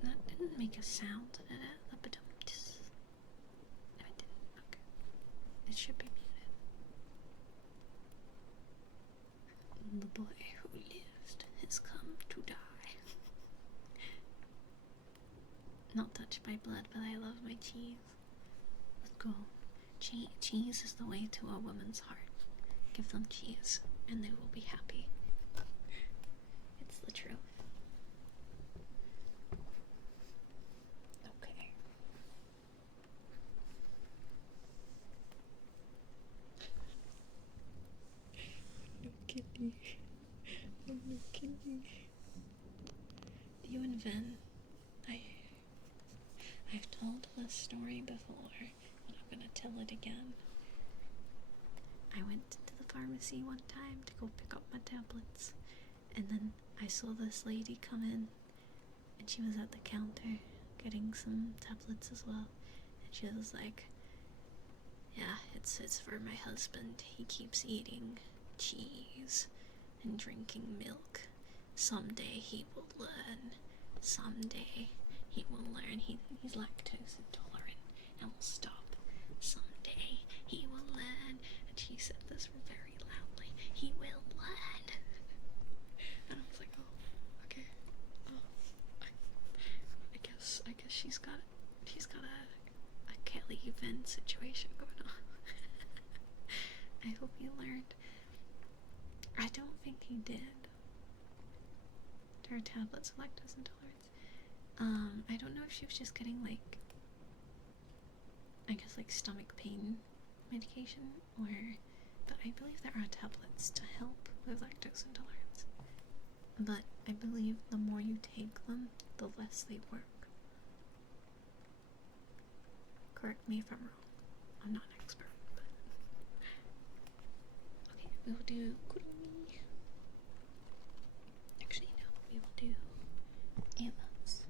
That didn't make a sound, did it? No, it didn't. Okay. It should be muted. The boy who lived has come to die. Not touched by blood, but I love my cheese. Let's go. Cheese is the way to a woman's heart. Give them cheese, and they will be happy. It's the truth. Okay. No kitty. No kitty. You and Ven, I've told this story before, but I'm gonna tell it again. I went to the pharmacy one time to go pick up my tablets, and then I saw this lady come in, and she was at the counter getting some tablets as well, and she was like, yeah, it's for my husband. He keeps eating cheese and drinking milk. Someday he will learn. Someday he will learn. He's lactose intolerant and will stop. Someday he will learn. And she said this very loudly. He will learn. And I was like, oh, okay. Oh, I guess she's got a Kelly Ven situation going on. I hope he learned. I don't think he did. Her tablets of lactose intolerance. I don't know if she was just getting like, I guess like stomach pain medication, but I believe there are tablets to help with lactose intolerance. But I believe the more you take them, the less they work. Correct me if I'm wrong. I'm not an expert. But... Okay, we'll do Kurumi. Actually, no, we will do Emma's.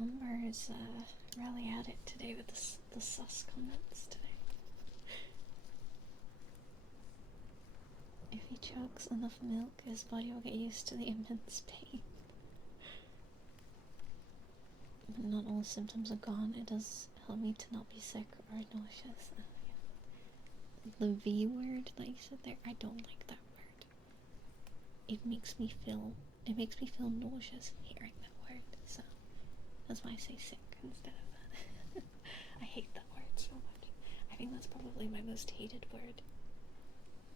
Umber is really at it today with the sus comments today. If he chokes enough milk, his body will get used to the immense pain. But not all symptoms are gone. It does help me to not be sick or nauseous. The V word that you said there, I don't like that word. It makes me feel nauseous hearing that word, so that's why I say sick instead of that. I hate that word so much. I think that's probably my most hated word.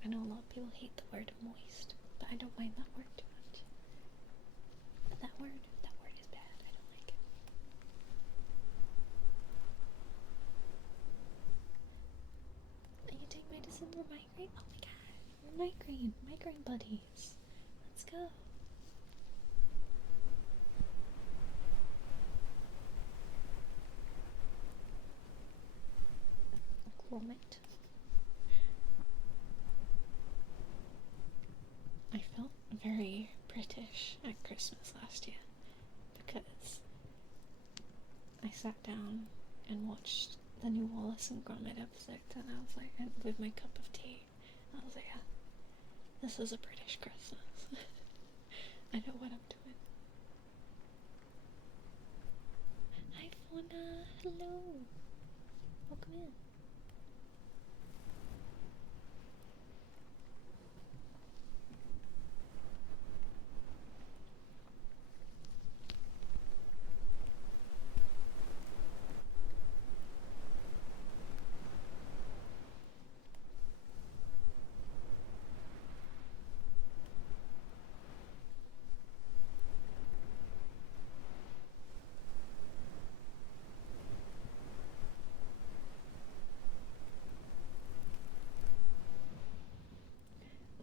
I know a lot of people hate the word moist, but I don't mind that word too much. But that word is bad. I don't like it. You take medicine for migraine? Oh my god. We're migraine buddies. Let's go. Grommet. I felt very British at Christmas last year because I sat down and watched the new Wallace and Gromit episode, and I was like, and with my cup of tea, I was like, yeah, this is a British Christmas. I know what I'm doing. Hello. Welcome in.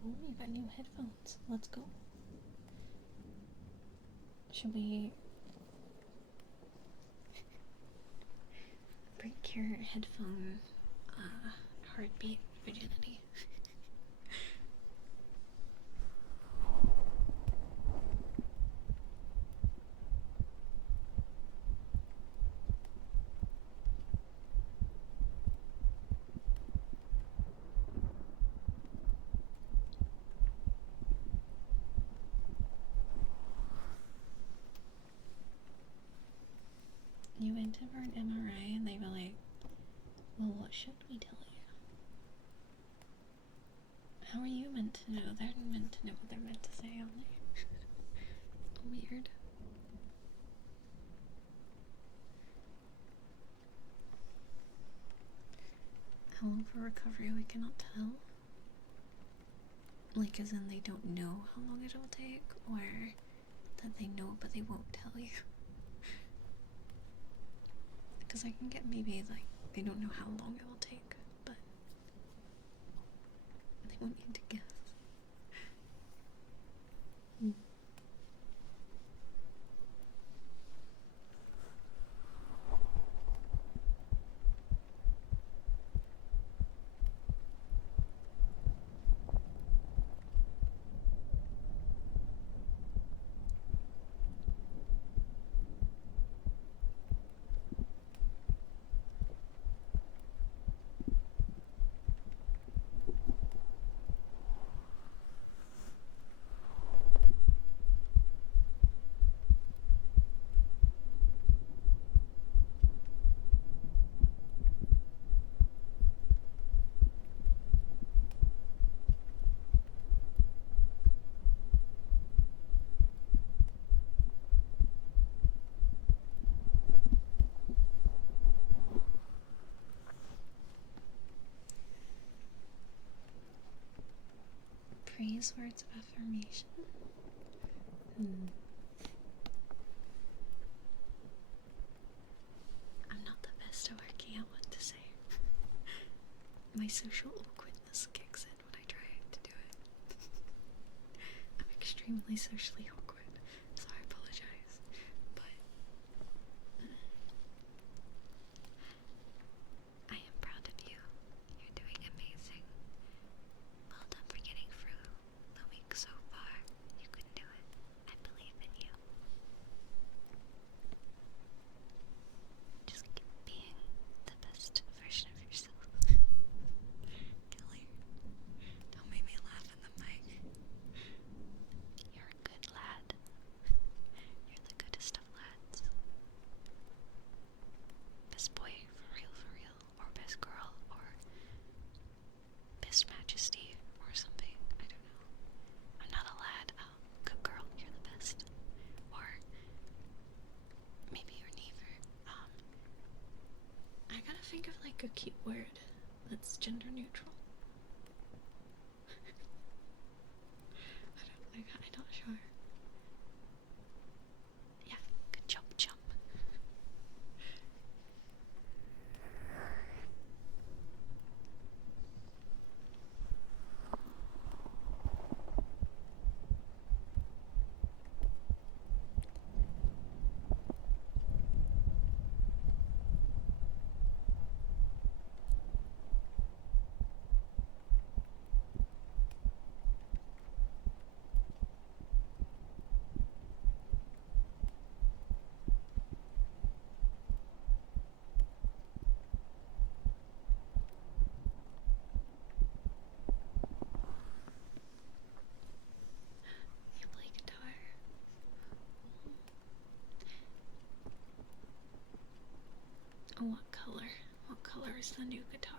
Oh, you got new headphones. Let's go. Should we break your headphone heartbeat virginity? You went in for an MRI and they were like, well, what should we tell you? How are you meant to know? They're meant to know what they're meant to say, aren't they? Weird. How long for recovery we cannot tell? Like, as in they don't know how long it'll take, or that they know but they won't tell you? Because I can get maybe like they don't know how long it will take, but they won't need to guess. Praise words of affirmation. I'm not the best at working out what to say. My social awkwardness kicks in when I try to do it. I'm extremely socially awkward, so I apologize. But I am proud of you. You're doing amazing. Well done for getting through the week so far. You can do it. I believe in you. Just keep being the best version of yourself. Kelly, don't make me laugh in the mic. You're a good lad. You're the goodest of lads. Best boy, for real, or best girl, or best majesty, or something. I don't know. I'm not a lad. Oh, good girl, you're the best. Or maybe you're neither. I gotta think of like a cute word that's gender neutral. I'm not sure. Yeah, good job, chump. Where's the new guitar?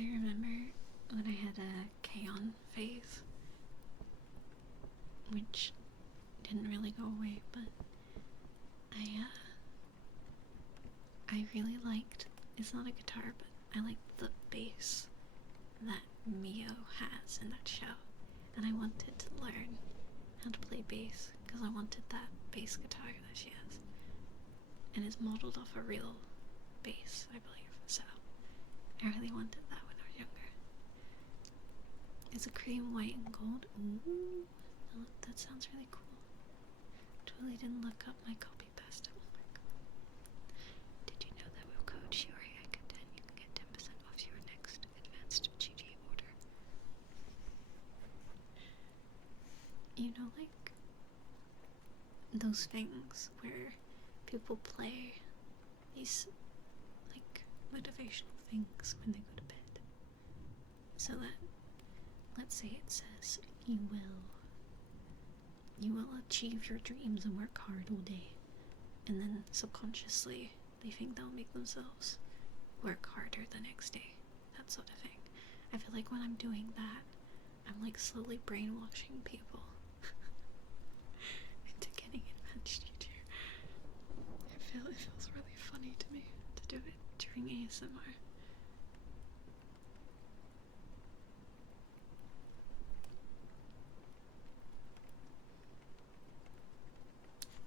I remember when I had a K-On phase, which didn't really go away, but I really liked, it's not a guitar, but I liked the bass that Mio has in that show, and I wanted to learn how to play bass because I wanted that bass guitar that she has, and it's modeled off a real bass, I believe, so I really wanted that when I was younger. It's a cream, white, and gold. Ooh, that sounds really cool. Totally didn't look up my copy pasta. Oh my god. Did you know that with code Shiori Aika 10 you can get 10% off your next advanced GG order? You know, like those things where people play these like motivational things when they go to bed, so that, let's say it says you will achieve your dreams and work hard all day, and then subconsciously they think they'll make themselves work harder the next day, that sort of thing. I feel like when I'm doing that, I'm like slowly brainwashing people into getting advanced YouTube. It feels really funny to me to do it during ASMR.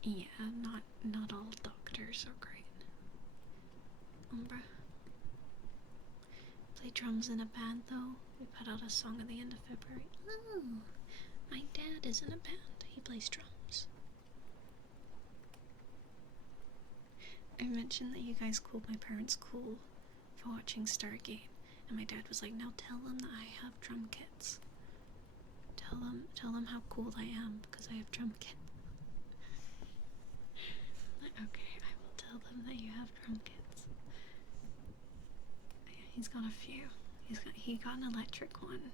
Yeah, not all doctors are great. Umbra. Play drums in a band though. We put out a song at the end of February. Oh, my dad is in a band. He plays drums. I mentioned that you guys called my parents cool for watching Stargate, and my dad was like, now tell them that I have drum kits. Tell them how cool I am because I have drum kits. Like, okay, I will tell them that you have drum kits. Yeah, he's got a few. He got an electric one,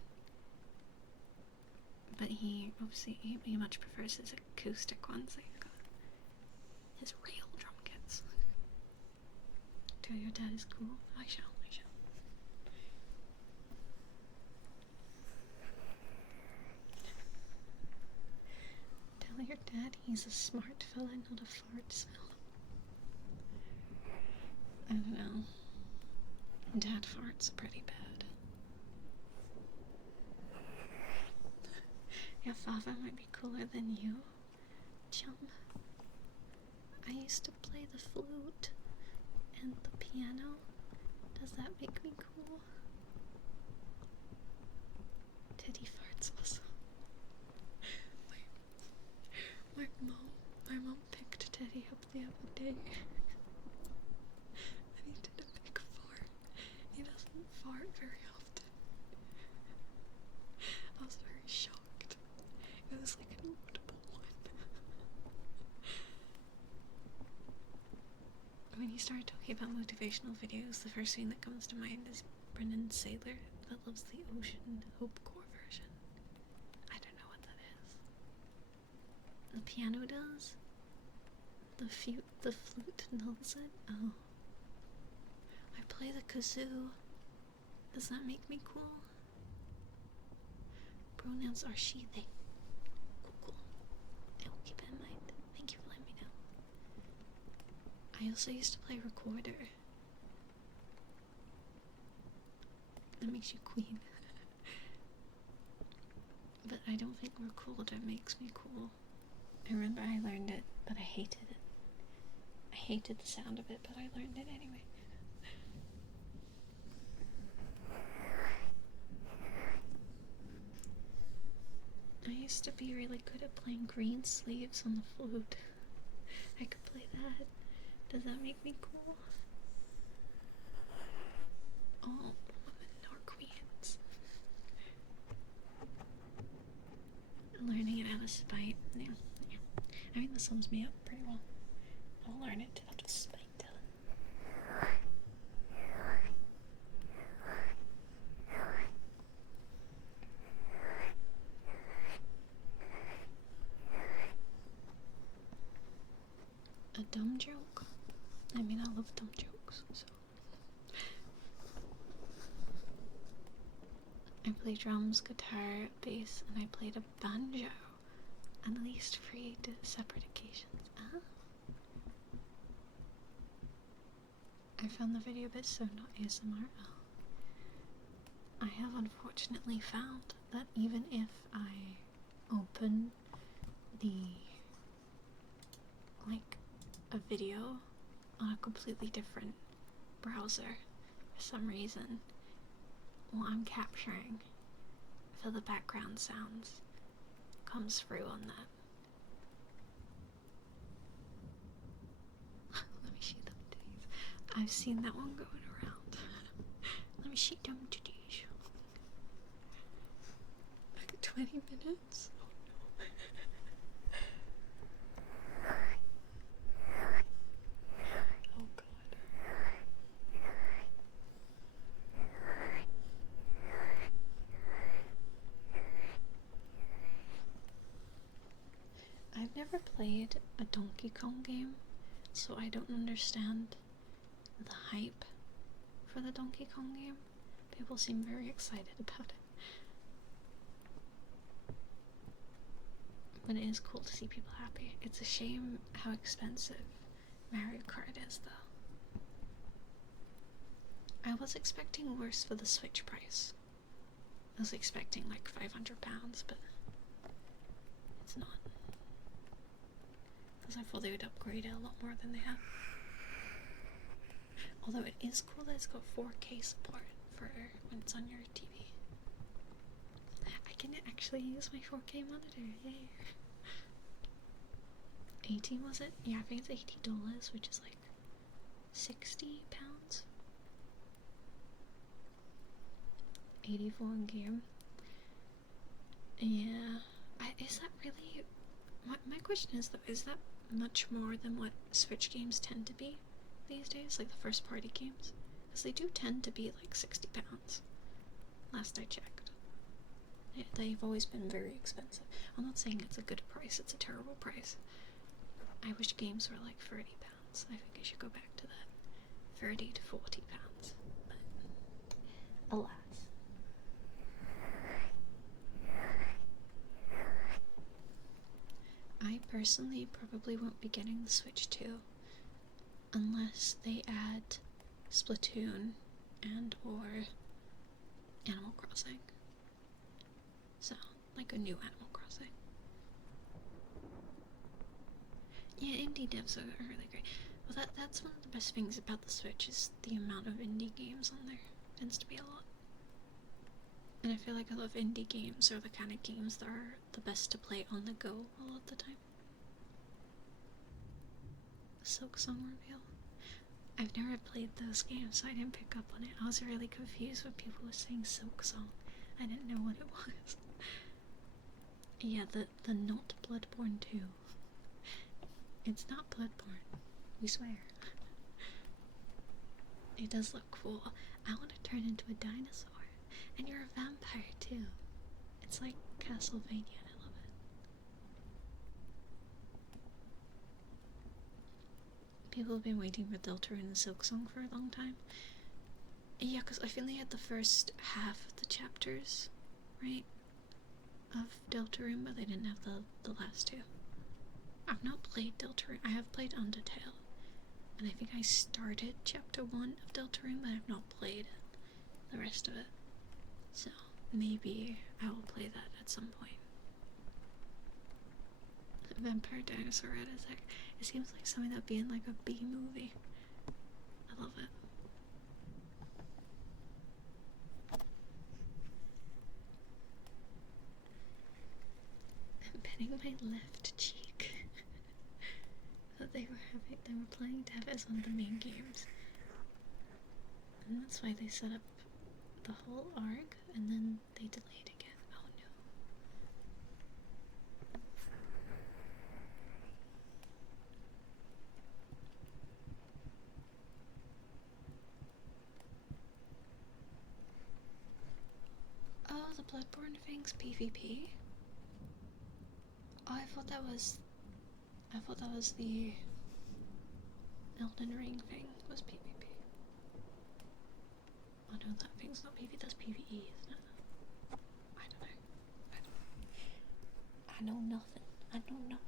but he obviously he much prefers his acoustic ones. So he's got his real drum kits. Tell your dad is cool. I shall. Tell your dad he's a smart fella, not a fart smell. I don't know. Dad farts are pretty bad. Your father might be cooler than you, chum. I used to play the flute and the piano. Does that make me cool? Teddy farts also. My mom picked Teddy up the other day. And he did a big fart. He doesn't fart very often. I was very shocked. It was like an audible one. When you start talking about motivational videos, the first thing that comes to mind is Brennan Saylor that loves the Ocean Hope Core version. I don't know what that is. The piano does? The flute knows it? Oh. I play the kazoo. Does that make me cool? Pronouns are she, they. Cool. I will keep it in mind. Thank you for letting me know. I also used to play recorder. That makes you queen. But I don't think recorder makes me cool. I remember I learned it, but I hated it. I hated the sound of it, but I learned it anyway. I used to be really good at playing green sleeves on the flute. I could play that. Does that make me cool? Oh, women are queens. Learning it out of spite. Yeah. I think this sums me up pretty well. I'll learn it out of spite. A dumb joke? I mean, I love dumb jokes, so I play drums, guitar, bass, and I played a banjo on at least 3 separate occasions. Ah. I found the video bit so not ASMR. I have unfortunately found that even if I open a video on a completely different browser for some reason, what I'm capturing for the background sounds comes through on that. Let me shoot them titties. I've seen that one going around. Let me shoot them titties. Like 20 minutes? Oh god. I've never played a Donkey Kong game, so I don't understand the hype for the Donkey Kong game. People seem very excited about it. But it is cool to see people happy. It's a shame how expensive Mario Kart is, though. I was expecting worse for the Switch price. I was expecting like £500, but it's not. Because I thought they would upgrade it a lot more than they have. Although it is cool that it's got 4K support for when it's on your TV. I can actually use my 4K monitor, yay! 18 was it? Yeah, I think it's $80, which is like £60. 84 in game. Yeah, is that really? My question is though, is that much more than what Switch games tend to be these days, like the first party games? Because they do tend to be like £60. Last I checked. They've always been very expensive. I'm not saying it's a good price, it's a terrible price. I wish games were like £30. I think I should go back to that. £30 to £40. But alas. I personally probably won't be getting the Switch 2 unless they add Splatoon and or Animal Crossing. So, like a new Animal Crossing. Yeah, indie devs are really great. Well, that's one of the best things about the Switch is the amount of indie games on there. Tends to be a lot. And I feel like a lot of indie games are the kind of games that are the best to play on the go a lot of the time. The Silk Song reveal. I've never played those games, so I didn't pick up on it. I was really confused when people were saying Silk Song. I didn't know what it was. Yeah, the not Bloodborne 2. It's not Bloodborne. We swear. It does look cool. I want to turn into a dinosaur. And you're a vampire too. It's like Castlevania, and I love it. People have been waiting for Deltarune the Silk Song for a long time. Yeah, because I feel they had the first half of the chapters, right? Of Deltarune, but they didn't have the last two. I've not played Deltarune. I have played Undertale. And I think I started chapter 1 of Deltarune, but I've not played the rest of it. So, maybe I will play that at some point. Vampire Dinosaur Red is like, it seems like something that would be in like a B movie. I love it. I'm petting my left cheek. That they were planning to have it as one of the main games. And that's why they set up the whole arc, and then they delayed again. Oh no. Oh, the Bloodborne thing's PvP? Oh, I thought that was the Elden Ring thing was PvP. Oh no, that thing's not PvP, that's PvE, isn't it? I know nothing. I know nothing.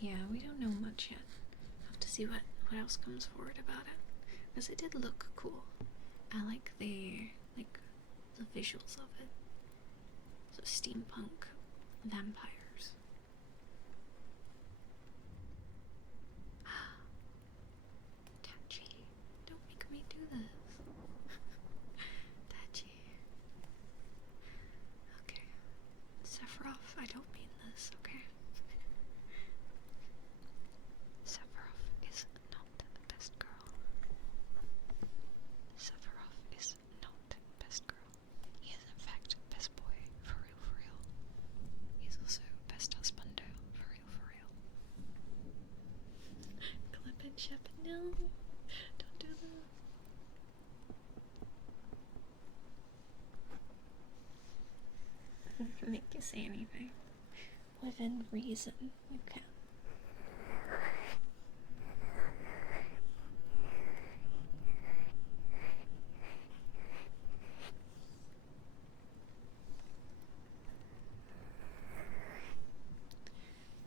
Yeah, we don't know much yet. Have to see what else comes forward about it. Because it did look cool. I like the visuals of it. So steampunk vampires. Tachi, don't make me do this. Tachi. Okay. Sephiroth, I don't mean this, okay? Sephiroth is not the best girl. Sephiroth is not best girl. He is in fact best boy, for real, for real. He's also best husbando, for real, for real. Clip and ship, no! Don't do that. Make you say anything. Within reason, you can.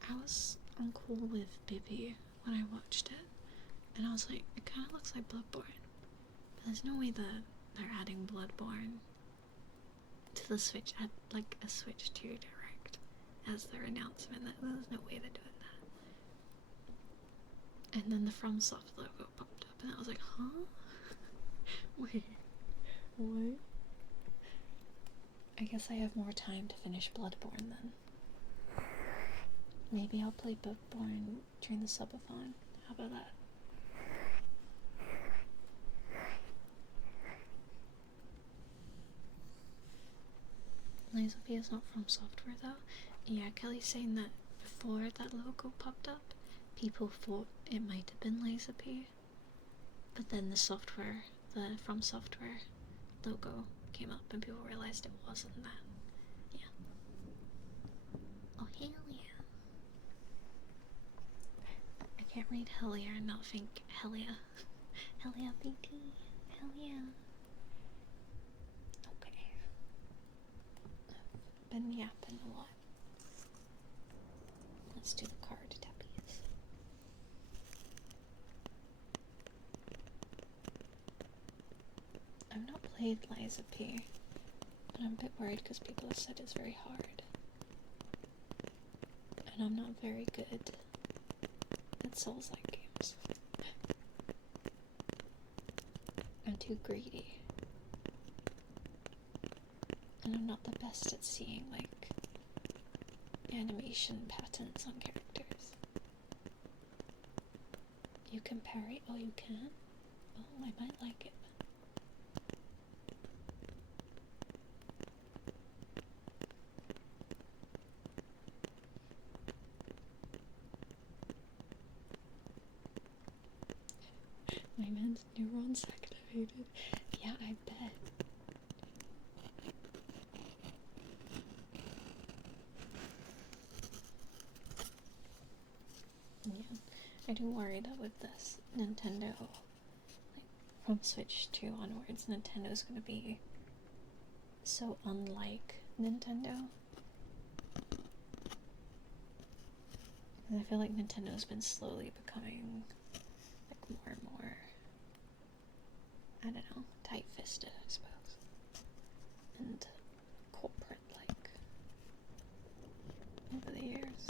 I was uncool with Bibi when I watched it, and I was like, it kind of looks like Bloodborne, but there's no way that they're adding Bloodborne to the Switch, at like a Switch 2 Direct as their announcement. There's no way they're doing that. And then the FromSoft logo popped up, and I was like, huh? Wait, what? I guess I have more time to finish Bloodborne then. Maybe I'll play Bloodborne during the subathon. How about that? Laserbeam is not from software though. Yeah, Kelly's saying that before that logo popped up, people thought it might have been Laserbeam. But then the software, the From Software logo came up and people realized it wasn't that. Yeah. Oh, hell yeah. I can't read hell yeah and not think hell yeah. Hell yeah, BT. Hell yeah. Okay. I've been yapping a lot. Let's do the card tappies. I've not played Liza P, but I'm a bit worried because people have said it's very hard. And I'm not very good at Souls-like games. I'm too greedy. And I'm not the best at seeing, like, animation patterns on characters. You can parry? Oh, you can? Oh, I might like it. My man's neurons activated. Yeah, I bet. Yeah, I do worry that with this Nintendo, like from Switch 2 onwards, Nintendo's gonna be so unlike Nintendo. And I feel like Nintendo's been slowly becoming like more and more, I don't know, tight-fisted, I suppose, and corporate-like over the years.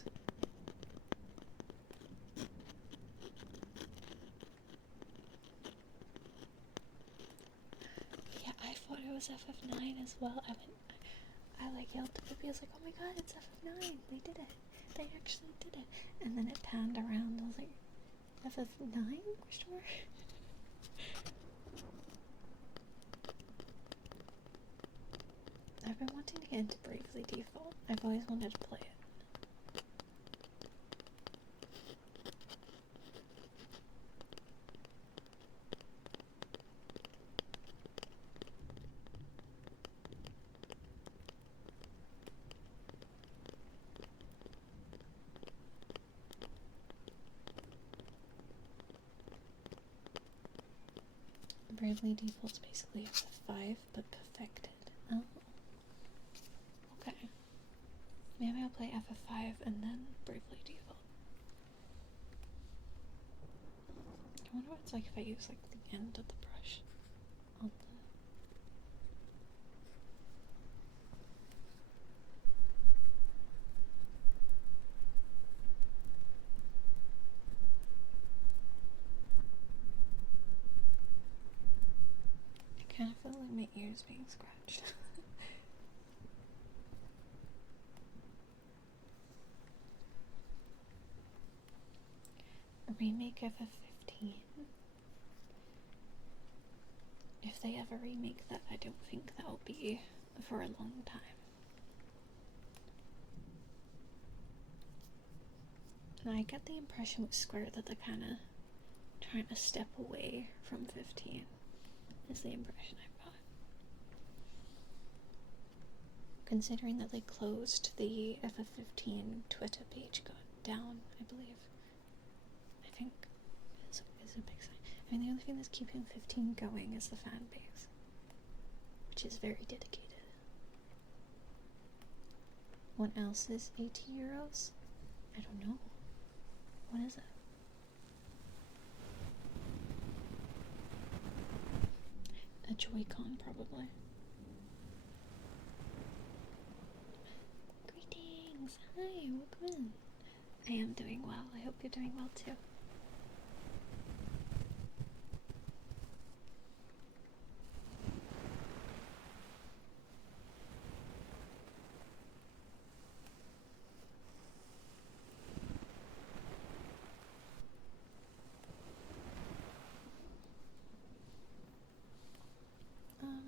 Yeah, I thought it was FF9 as well. I like yelled to Pippi, I was like, oh my god, it's FF9, they did it. They actually did it. And then it panned around, I was like, FF9? Question mark? I've been wanting to get into Bravely Default. I've always wanted to play it. Bravely Default's basically FF5, but perfected. Oh. Okay. Maybe I'll play FF5 and then Bravely Default. I wonder what it's like if I use like the end of the brush on the... I kind of feel like my ears being scratched. Remake FF15. If they ever remake that, I don't think that'll be for a long time. And I get the impression with Square that they're kind of trying to step away from 15, is the impression I've got. Considering that they closed the FF15 Twitter page down, I believe. I think it's a big sign. I mean, the only thing that's keeping 15 going is the fan base, which is very dedicated. What else is 80 euros? I don't know. What is it? A Joy-Con, probably. Greetings! Hi, welcome in. I am doing well. I hope you're doing well too.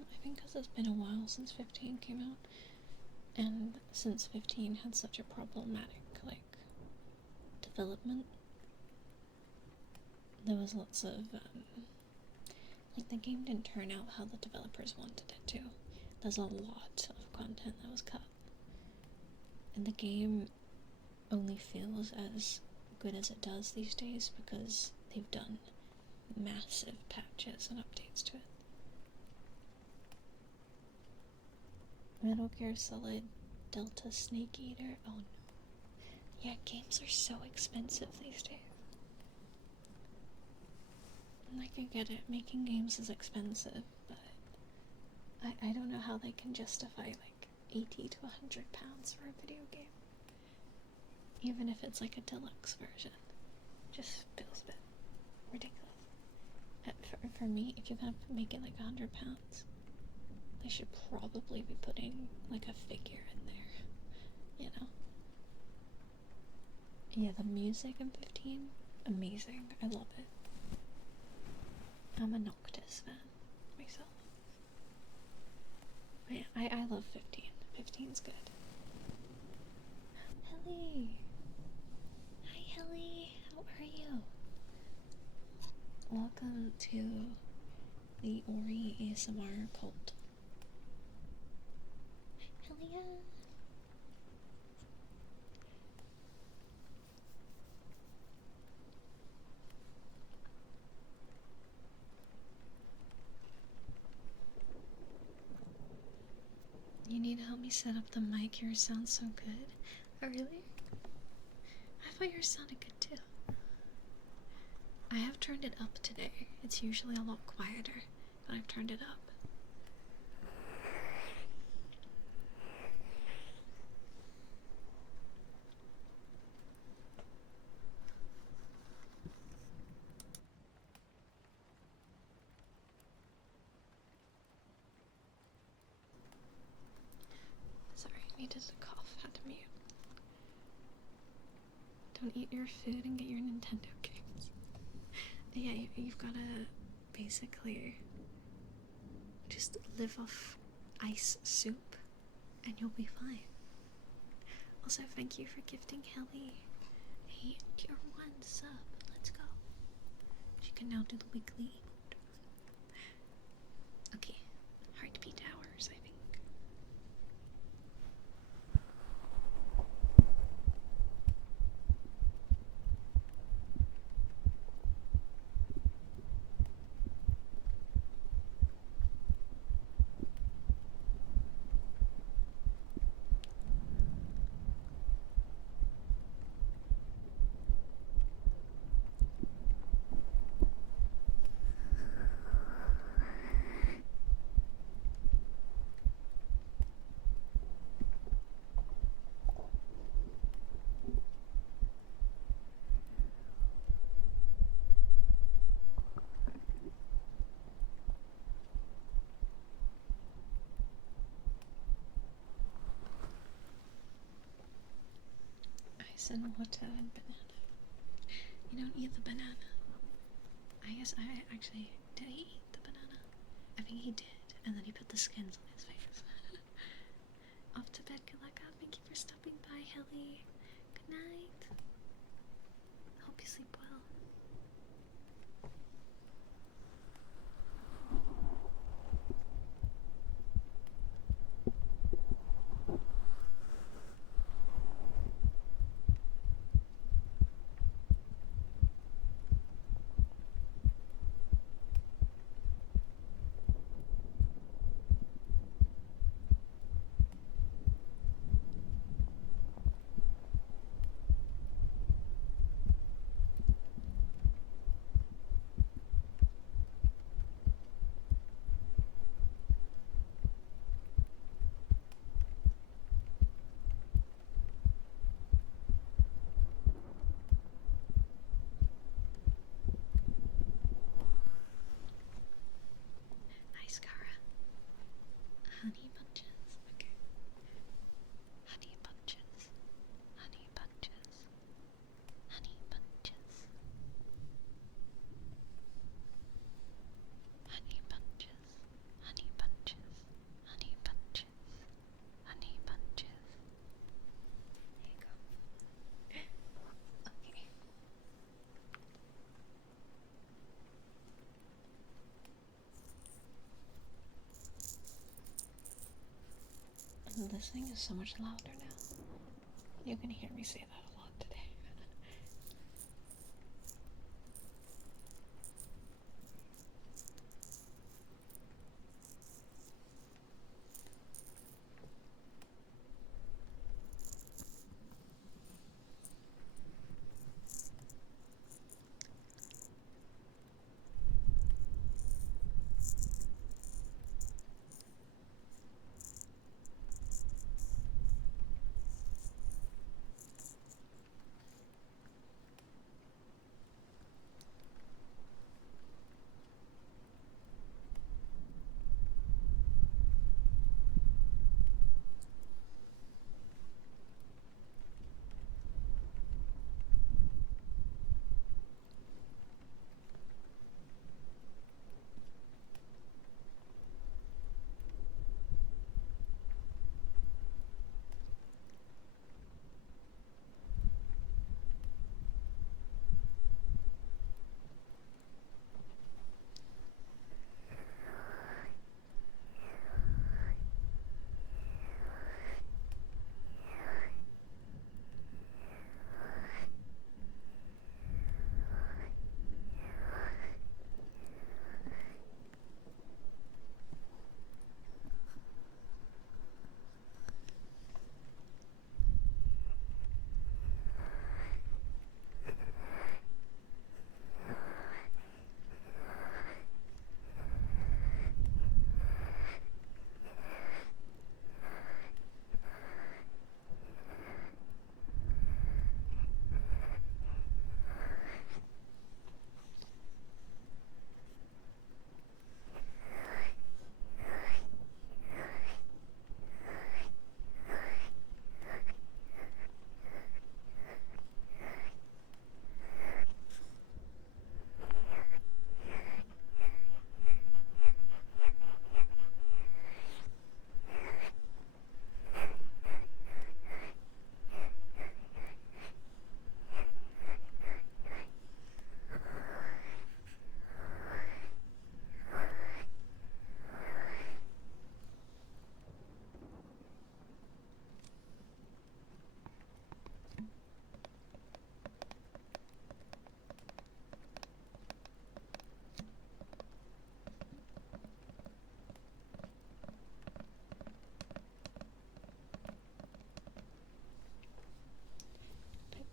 I think because it's been a while since 15 came out, and since 15 had such a problematic, like, development, there was lots of, like, the game didn't turn out how the developers wanted it to. There's a lot of content that was cut, and the game only feels as good as it does these days because they've done massive patches and updates to it. Metal Gear Solid Delta Snake Eater. Oh no. Yeah, games are so expensive these days. Like, I get it, making games is expensive, but I don't know how they can justify like 80 to 100 pounds for a video game. Even if it's like a deluxe version. Just feels a bit ridiculous. For me, if you're gonna make it like 100 pounds, they should probably be putting like a figure in there, you know? Yeah, the music in 15, amazing. I love it. I'm a Noctis fan myself. But yeah, I love 15. 15's good. Helly! Hi Helly! How are you? Welcome to the Ori ASMR Cult. Helly! You need to help me set up the mic. Yours sounds so good. Oh, really? I thought yours sounded good too. I have turned it up today. It's usually a lot quieter, but I've turned it up. Sorry, I needed to cough. Had to mute. Don't eat your food and get your Nintendo games. Yeah, you've gotta basically just live off ice soup and you'll be fine. Also, thank you for gifting Helly a tier 1 sub. Let's go. She can now do the weekly emote. Okay, heartbeat hours, I think. Ice and water and banana. You don't eat the banana. I guess did he eat the banana? I think he did, and then he put the skins on his face. Off to bed, good luck. Thank you for stopping by, Helly. Good night. Hope you sleep well. Nice, Cara. Honey bunches. Okay. Honey bunches. Honey bunches. Honey bunches. Honey bunches. Honey bunches. Honey bunches. Honey bunches. There you go. Okay. This thing is so much louder now. You can hear me say that a lot today.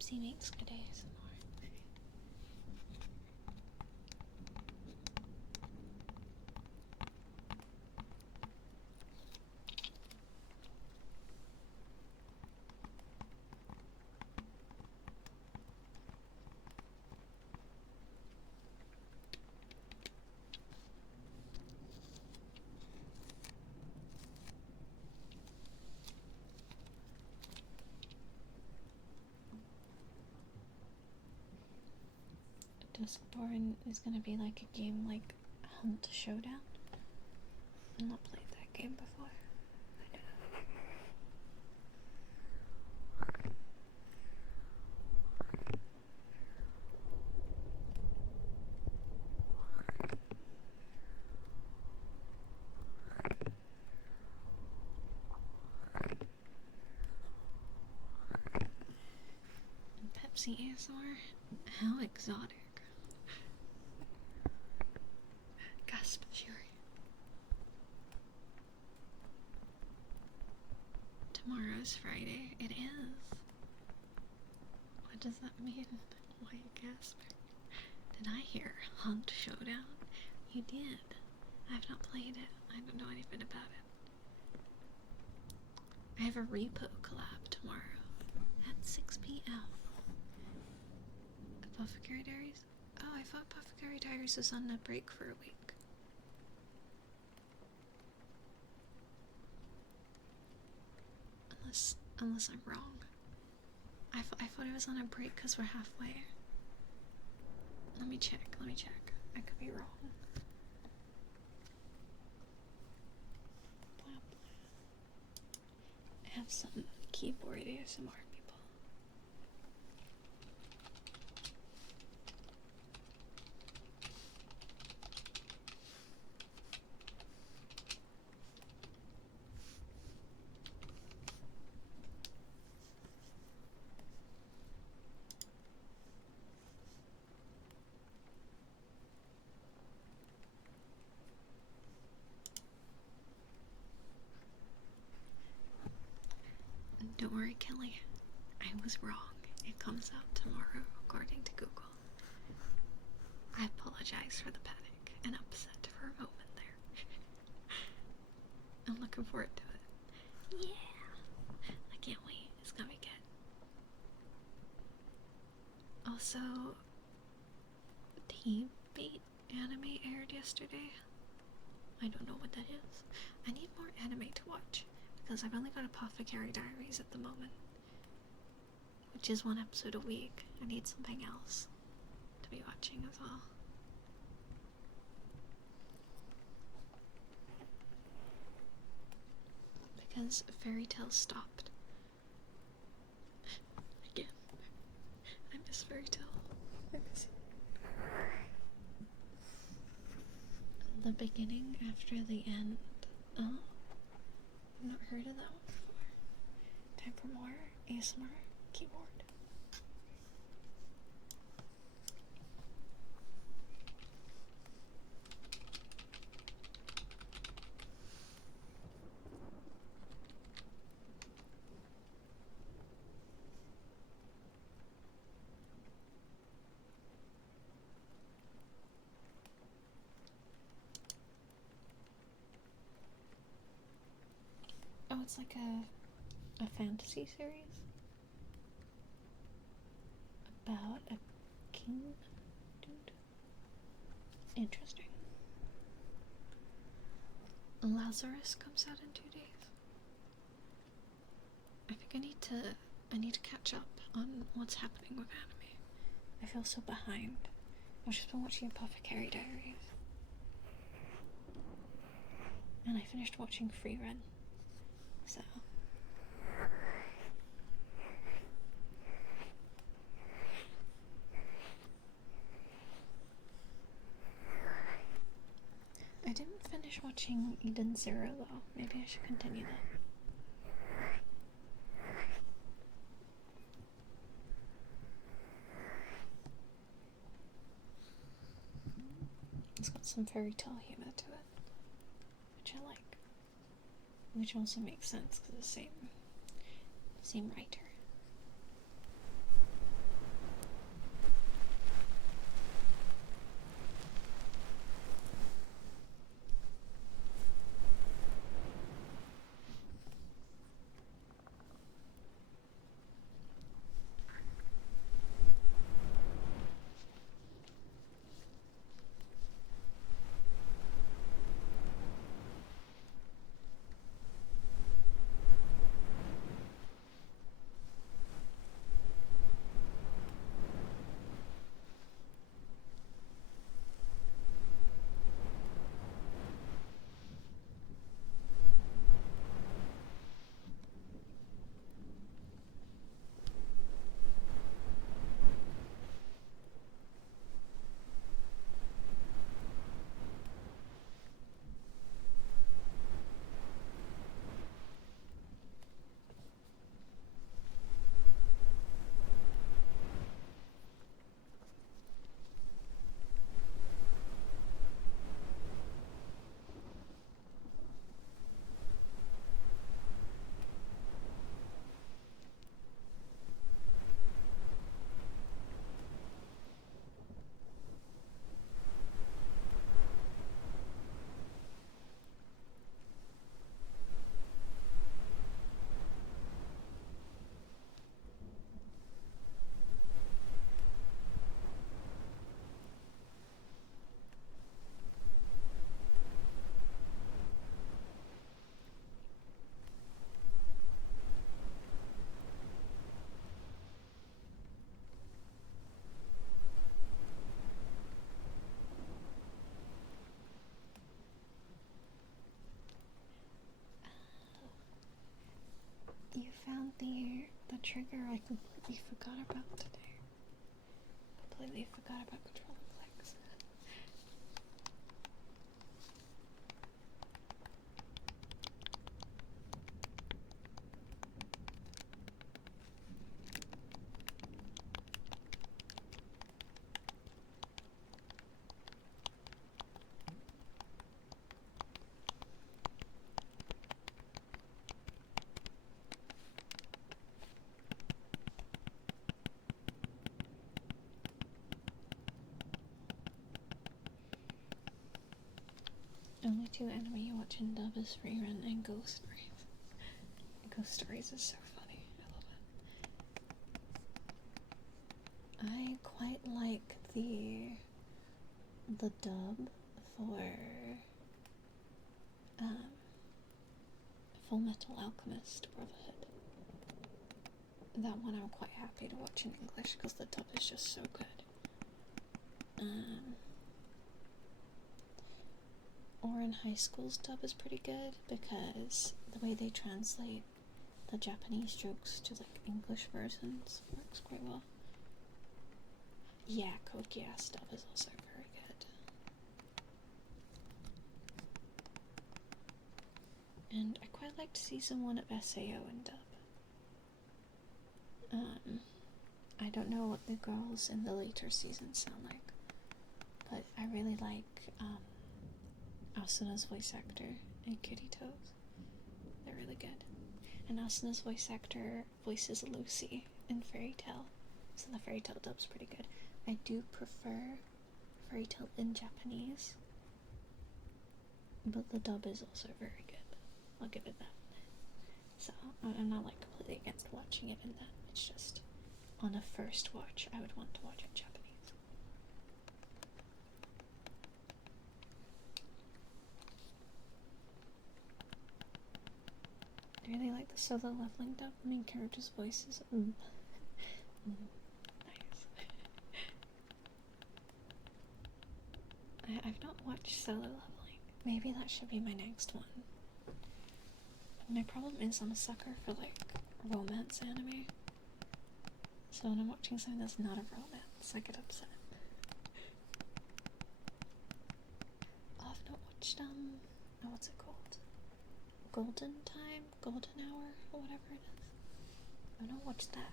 Pepsi makes good ASMR. Duskborn is gonna be like a game like Hunt Showdown. I've not played that game before. Pepsi ASMR? How exotic. Gasp, Shiori. Tomorrow's Friday. It is. What does that mean? Why you gasping? Did I hear Hunt Showdown? You did. I have not played it. I don't know anything about it. I have a repo collab tomorrow at 6 p.m. Apothecary Diaries? Oh, I thought Apothecary Diaries was on a break for a week. Unless I'm wrong. I thought it was on a break because we're halfway. Let me check. I could be wrong. Blah, blah. I have some keyboard ASMR people. Don't worry, Kelly. I was wrong. It comes out tomorrow, according to Google. I apologize for the panic and upset for a moment there. I'm looking forward to it. Yeah! I can't wait. It's gonna be good. Also, T-Bait anime aired yesterday. I don't know what that is. I need more anime to watch, because I've only got Apothecary Diaries at the moment, which is one episode a week. I need something else to be watching as well. Because Fairy Tail stopped. Again. I miss Fairy Tail. I miss it. The beginning after the end. Oh. I've not heard of that one before. Time for more ASMR keyboard. Oh, it's like a fantasy series about a king dude. Interesting. Lazarus comes out in 2 days. I think I need to catch up on what's happening with anime. I feel so behind. I've just been watching Apothecary Diaries. And I finished watching Free Run. So I didn't finish watching Eden Zero though. Maybe I should continue that. It's got some fairy tale humor to it, which I like. Which also makes sense because the same writer. trigger I completely forgot about today. Completely forgot about control and flex. Only two anime you watch in dub is Rerun and Ghost Stories. Ghost Stories is so funny. I love it. I quite like the dub for Full Metal Alchemist Brotherhood. That one I'm quite happy to watch in English because the dub is just so good. Orin High School's dub is pretty good because the way they translate the Japanese jokes to like English versions works quite well. Yeah, Code Geass dub is also very good. And I quite liked season 1 of SAO in dub. I don't know what the girls in the later seasons sound like, but I really like Asuna's voice actor and Kitty Toes. They're really good. And Asuna's voice actor voices Lucy in Fairy Tail, so the Fairy Tail dub's pretty good. I do prefer Fairy Tail in Japanese, but the dub is also very good. I'll give it that. So I'm not like completely against watching it in that. It's just on a first watch, I would want to watch it in Japanese. I really like the solo leveling dub. The main character's voice is nice. I've not watched solo leveling. Maybe that should be my next one. My problem is I'm a sucker for like romance anime. So when I'm watching something that's not a romance, I get upset. Oh, I've not watched what's it called? Golden Time? Golden Hour? Or whatever it is. I've not watched that.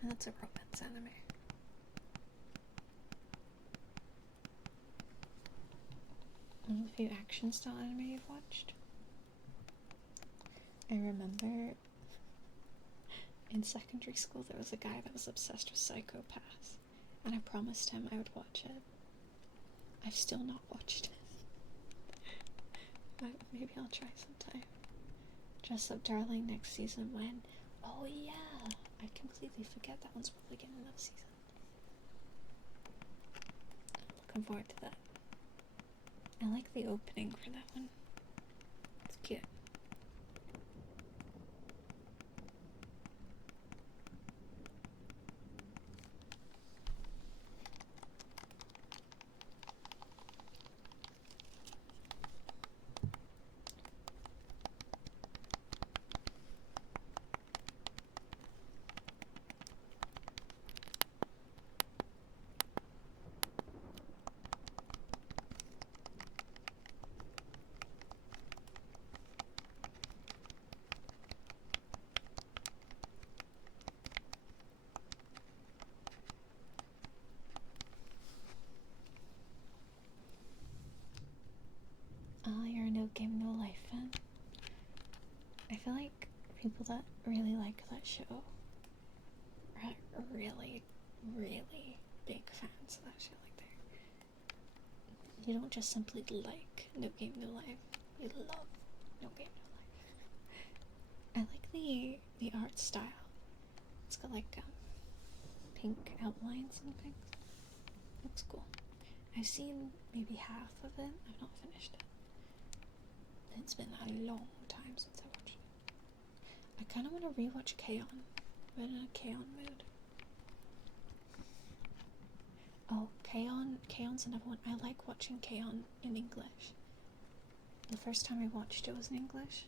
And that's a romance anime. One of the few action style anime you've watched. I remember in secondary school there was a guy that was obsessed with Psycho-Pass, and I promised him I would watch it. I've still not watched it. But maybe I'll try sometime. Dress Up Darling next season when? Oh yeah! I completely forget that one's probably getting another season. I'm looking forward to that. I like the opening for that one. It's cute. Oh, you're a No Game No Life fan? I feel like people that really like that show are really, really big fans of that show. Like you don't just simply like No Game No Life, you love No Game No Life. I like the art style. It's got like pink outlines and things. Looks cool. I've seen maybe half of it. I've not finished it. It's been a long time since I watched it. I kind of want to rewatch K-On! I'm in a K-On! Mood. Oh, K-On's another one. I like watching K-On! In English. The first time I watched it was in English.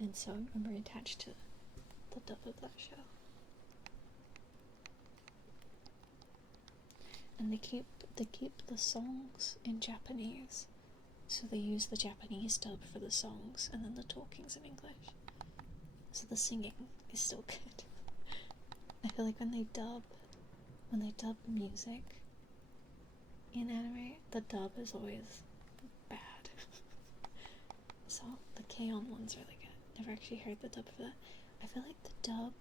and so I'm very attached to the dub of that show. And they keep the songs in Japanese, so they use the Japanese dub for the songs, and then the talking's in English. So the singing is still good. I feel like when they dub music in anime, the dub is always bad. So the K-On! One's really good. Never actually heard the dub for that. I feel like the dub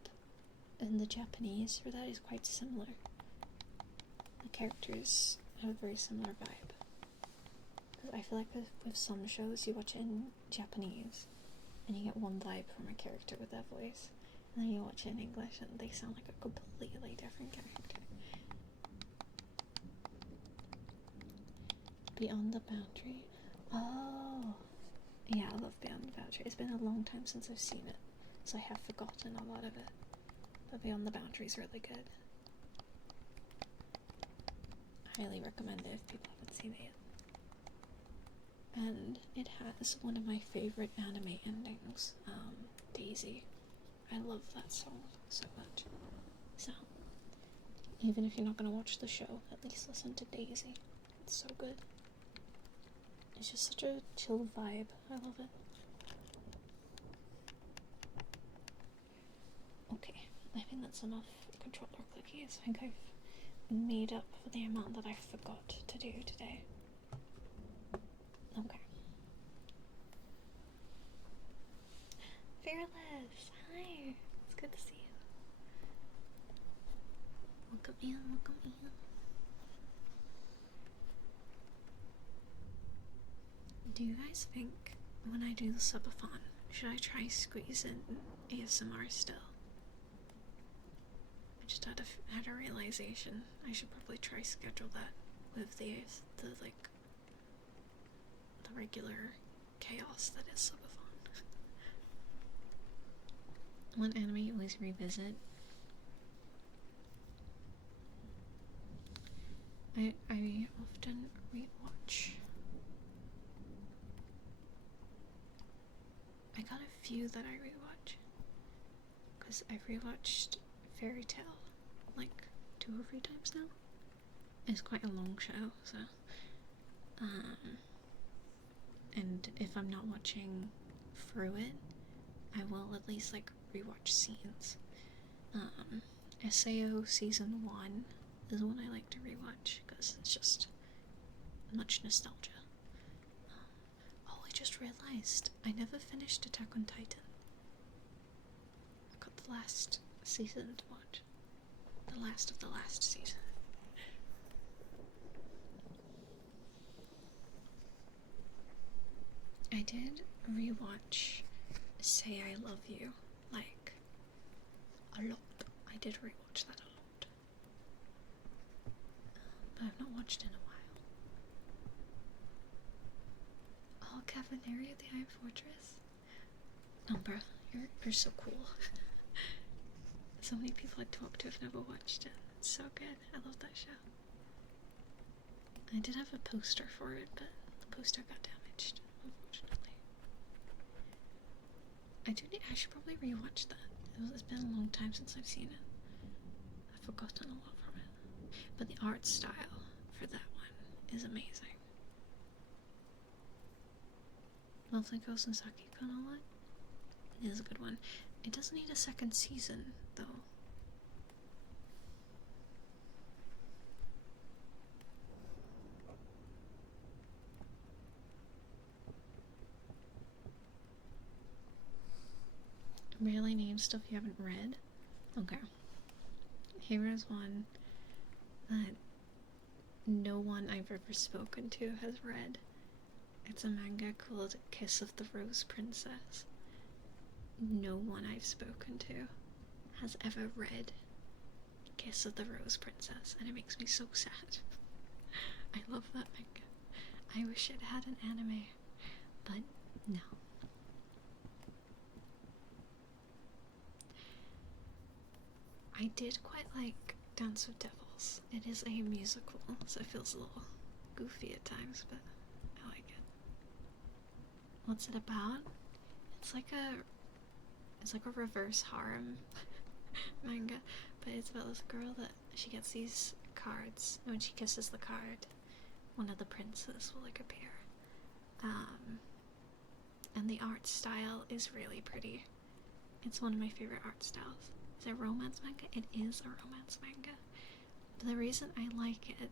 and the Japanese for that is quite similar. The characters have a very similar vibe. Because I feel like with some shows you watch it in Japanese and you get one vibe from a character with their voice, and then you watch it in English and they sound like a completely different character. Beyond the Boundary. Oh, yeah, I love Beyond the Boundary. It's been a long time since I've seen it, so I have forgotten a lot of it. But Beyond the Boundary is really good. Highly recommend it if people haven't seen it yet. And it has one of my favorite anime endings, Daisy. I love that song so much. So, even if you're not going to watch the show, at least listen to Daisy. It's so good. It's just such a chill vibe. I love it. Okay, I think that's enough controller clickies. I think I've made up for the amount that I forgot to do today. Okay. Fearless! Hi! It's good to see you. Welcome in, welcome in. Do you guys think when I do the subathon, should I try squeeze in ASMR still? I just had a realization. I should probably try schedule that with the regular chaos that is subathon. One anime you always revisit. I often rewatch. I got a few that I rewatch, because I've rewatched Fairy Tail like 2 or 3 times now. It's quite a long show, so and if I'm not watching through it, I will at least like rewatch scenes. SAO season 1 is one I like to rewatch because it's just much nostalgia. Oh, I just realized I never finished Attack on Titan. I got the last season to watch. The last of the last season. I did rewatch Say I Love You, like, a lot. I did rewatch that a lot. But I've not watched in a while. Oh, Cavaleria, the Iron Fortress. Umbra, you're so cool. So many people I talked to have never watched it. It's so good. I love that show. I did have a poster for it, but the poster got damaged, unfortunately. I should probably rewatch that. It's been a long time since I've seen it. I've forgotten a lot from it. But the art style for that one is amazing. Lovely Ghost and Sakiko and all that. It is a good one. It doesn't need a second season, though. Really name stuff you haven't read? Okay. Here's one that no one I've ever spoken to has read. It's a manga called Kiss of the Rose Princess. No one I've spoken to has ever read Kiss of the Rose Princess, and it makes me so sad. I love that manga. I wish it had an anime, but no. I did quite like Dance with Devils. It is a musical, so it feels a little goofy at times, but I like it. What's it about? It's like a it's like a reverse harem manga, but it's about this girl that she gets these cards, and when she kisses the card, one of the princes will like appear. And the art style is really pretty. It's one of my favorite art styles. Is it a romance manga? It is a romance manga. But the reason I like it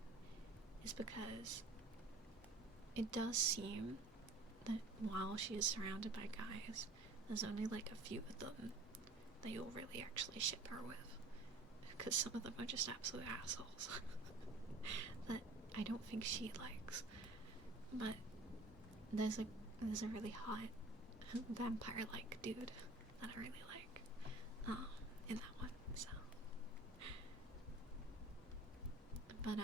is because it does seem that while she is surrounded by guys, there's only like a few of them that you'll really actually ship her with. Because some of them are just absolute assholes that I don't think she likes. But there's a really hot vampire-like dude that I really like in that one. So, but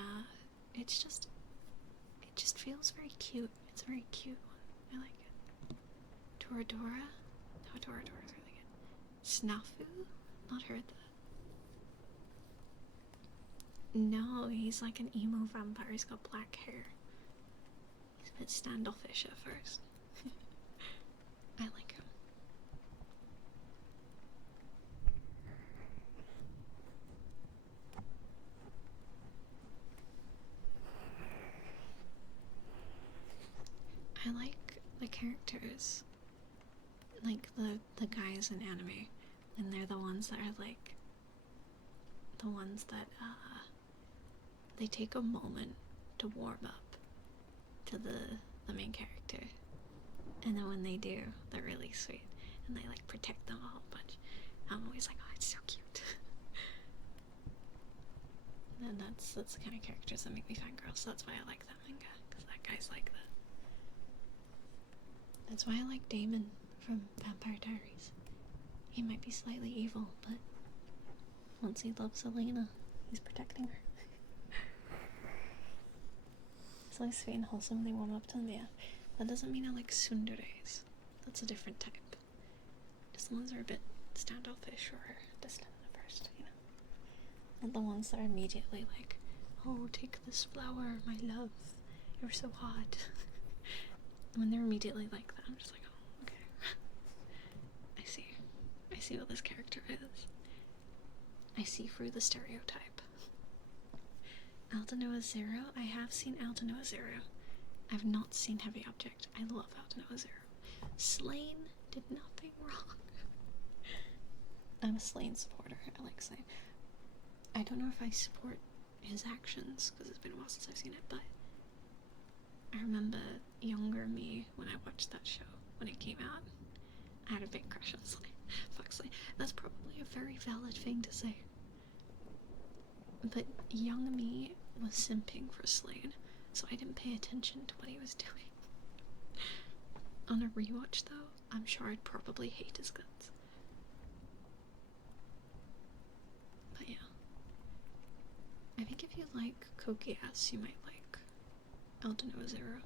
it just feels very cute. It's a very cute one. I like it. Toradora? No, Toradora's really good. Snafu? Not heard that. No, he's like an emo vampire. He's got black hair. He's a bit standoffish at first. I like him. I like the characters, like the guys in anime, and they're the ones that are like the ones that they take a moment to warm up to the main character, and then when they do, they're really sweet, and they like protect them a whole bunch. I'm always like, oh, it's so cute. And that's the kind of characters that make me fangirl, so that's why I like that manga, because that guy's like that. That's why I like Damon from Vampire Diaries. He might be slightly evil, but once he loves Elena, he's protecting her. It's always sweet and wholesome when they warm up to them, yeah. That doesn't mean I like tsunderes. That's a different type. Just the ones that are a bit standoffish or distant at first, you know. Not the ones that are immediately like, oh, take this flower, my love. You're so hot. When they're immediately like that, I'm just like, oh, okay. I see what this character is. I see through the stereotype. Aldanoa Zero? I have seen Aldanoa Zero. I've not seen Heavy Object. I love Aldanoa Zero. Slain did nothing wrong. I'm a Slain supporter. I like Slain. I don't know if I support his actions, because it's been a while since I've seen it, but I remember younger me when I watched that show, when it came out. I had a big crush on Slain. Fuck Slain. That's probably a very valid thing to say. But young me was simping for Slain, so I didn't pay attention to what he was doing. On a rewatch, though, I'm sure I'd probably hate his guts. But yeah. I think if you like Kokias, you might like Aldanoa Zero.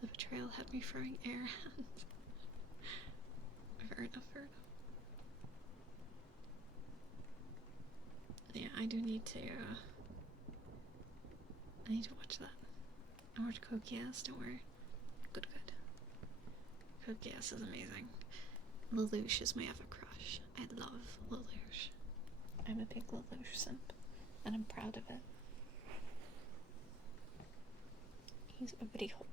The betrayal had me throwing air hands. Fair enough, fair enough. Yeah, I do need to, I need to watch that. I watched Kokias, don't worry. Good. Kokias is amazing. Lelouch is my other crush. I love Lelouch. I'm a big Lelouch simp, and I'm proud of it. He's a very hot.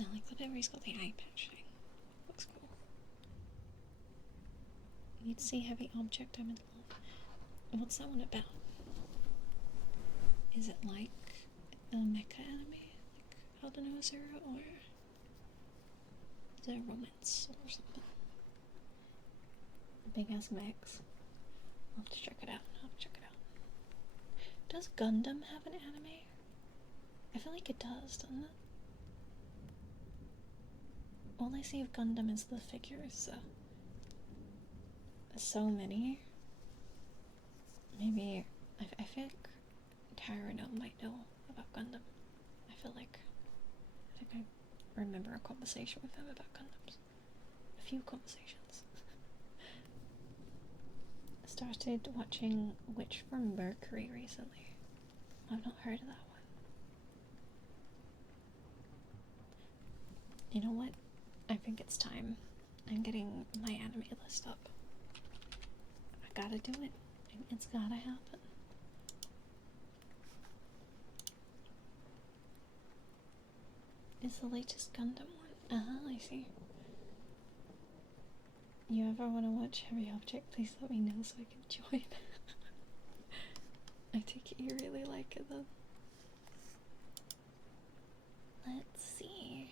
I like the bit where he's got the eye patch thing. Looks cool. You need to see Heavy Object, I'm in love. What's that one about? Is it like a mecha anime? Like Aldanoa Zero, or is it a romance or something? Big ass mechs. I'll have to check it out. Does Gundam have an anime? I feel like it does, doesn't it? All I see of Gundam is the figures, so so many. Maybe I feel like Tyrano might know about Gundam. I think I remember a conversation with him about Gundams. A few conversations. I started watching Witch from Mercury recently. I've not heard of that one. You know what? I think it's time. I'm getting my anime list up. I gotta do it. It's gotta happen. It's the latest Gundam one. I see. You ever want to watch Heavy Object? Please let me know so I can join. I take it you really like it then. Let's see.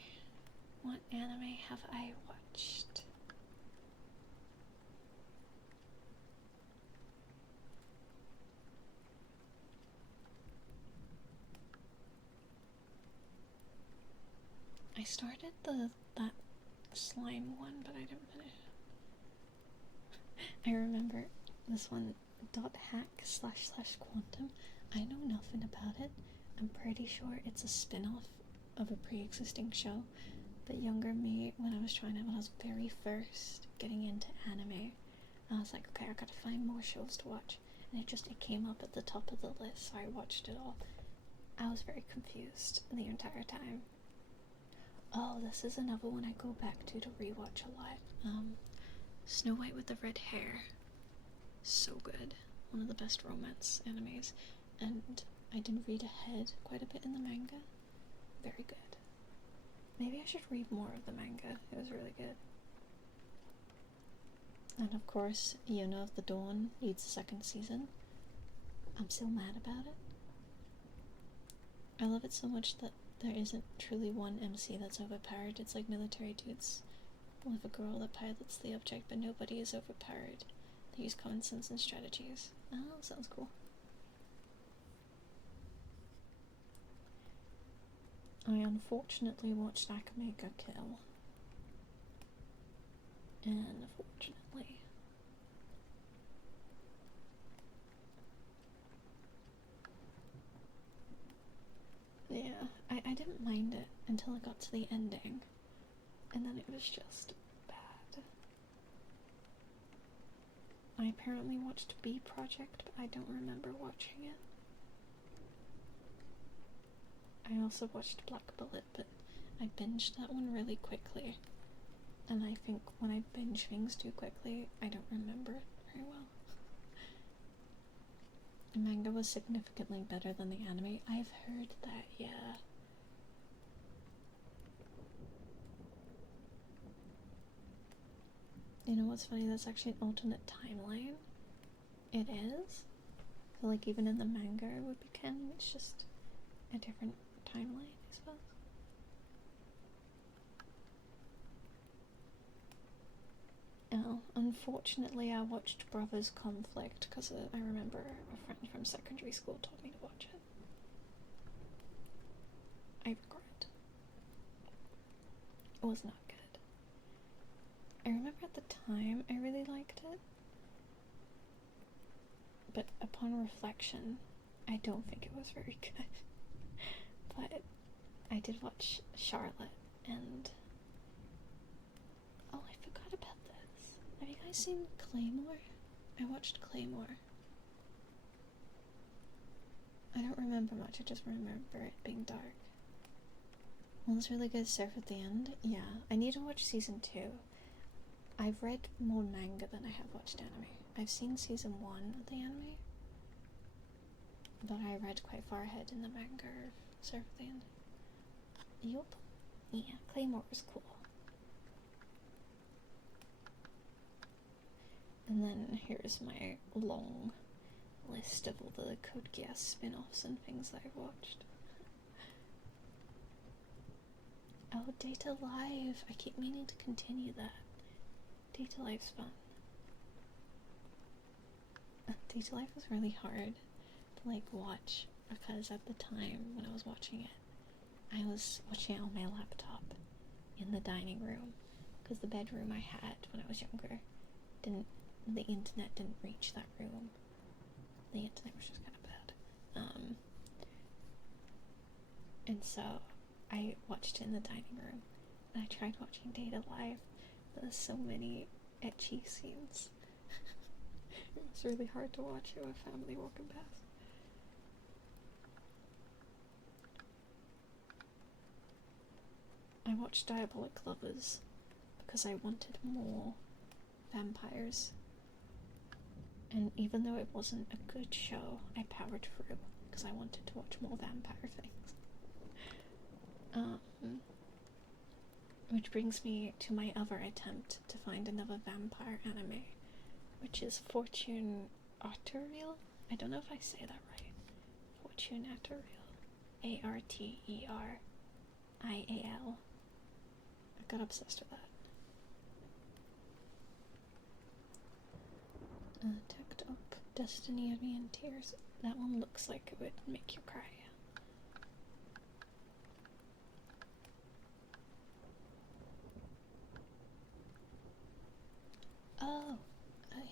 What anime have I watched? I started that slime one, but I didn't finish. I remember this one, .hack//quantum. I know nothing about it. I'm pretty sure it's a spin-off of a pre-existing show. But younger me, when I was very first getting into anime, I was like, okay, I gotta find more shows to watch. And it came up at the top of the list, so I watched it all. I was very confused the entire time. Oh, this is another one I go back to rewatch a lot. Snow White with the Red Hair. So good. One of the best romance animes. And I did read ahead quite a bit in the manga. Very good. Maybe I should read more of the manga. It was really good. And of course, Yuna of the Dawn needs a second season. I'm still mad about it. I love it so much that there isn't truly one MC that's overpowered. It's like military dudes with a girl that pilots the object, but nobody is overpowered. They use common sense and strategies. Oh, sounds cool. I unfortunately watched Akamega Kill. And unfortunately. Yeah, I didn't mind it until I got to the ending. And then it was just bad. I apparently watched B Project, but I don't remember watching it. I also watched Black Bullet, but I binged that one really quickly. And I think when I binge things too quickly, I don't remember it very well. The manga was significantly better than the anime. I've heard that, yeah. You know what's funny? That's actually an alternate timeline. It is. So like even in the manga it would be canon. It's just a different timeline, I suppose. Oh, unfortunately I watched Brothers Conflict because I remember a friend from secondary school told me to watch it. I regret. It was not good. I remember at the time I really liked it, but upon reflection I don't think it was very good. But I did watch Charlotte, and oh, I forgot about this. Have you guys seen Claymore? I watched Claymore. I don't remember much, I just remember it being dark. Well, it's really good surf at the end. Yeah, I need to watch season 2. I've read more manga than I have watched anime. I've seen season 1 of the anime, but I read quite far ahead in the manga of surf at the end. Yup. Yeah, Claymore was cool. And then here's my long list of all the Code Geass spin-offs and things I've watched. Oh, Data Live! I keep meaning to continue that. Data Life's fun. Data Life was really hard to like watch because at the time when I was watching it, I was watching it on my laptop in the dining room because the bedroom I had when I was younger the internet didn't reach that room. The internet was just kind of bad. And so I watched it in the dining room, and I tried watching Data Live, but there's so many ecchi scenes. It was really hard to watch it with family walking past. I watched Diabolic Lovers because I wanted more vampires. And even though it wasn't a good show, I powered through because I wanted to watch more vampire things. Which brings me to my other attempt to find another vampire anime, which is Fortune Arterial. I don't know if I say that right. Fortune Arterial. Arterial. I got obsessed with that. Tucked Up, Destiny of Me in Tears. That one looks like it would make you cry. Oh,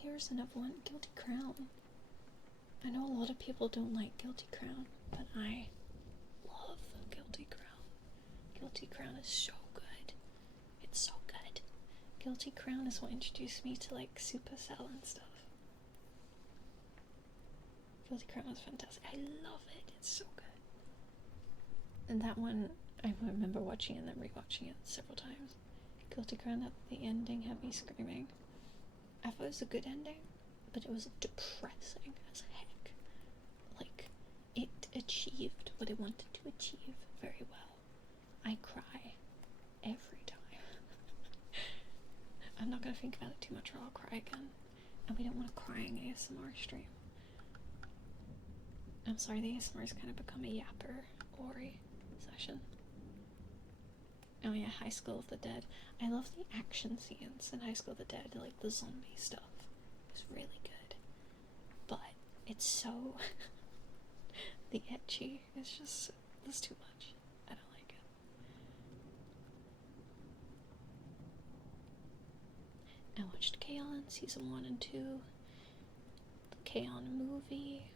here's another one, Guilty Crown. I know a lot of people don't like Guilty Crown, but I love Guilty Crown. Guilty Crown is so good. It's so good. Guilty Crown is what introduced me to like Supercell and stuff. Guilty Crown is fantastic. I love it. It's so good. And that one, I remember watching and then rewatching it several times. Guilty Crown, at the ending had me screaming. I thought it was a good ending, but it was depressing as heck. Like, it achieved what it wanted to achieve very well. I cry every time. I'm not gonna think about it too much or I'll cry again. And we don't want a crying ASMR stream. I'm sorry, the ASMR has kind of become a yapper-ori session. Oh yeah, High School of the Dead. I love the action scenes in High School of the Dead, like the zombie stuff. It's really good. But it's so... the etchy is just... there's too much. I don't like it. I watched K-On! Season 1 and 2. The K-On! Movie.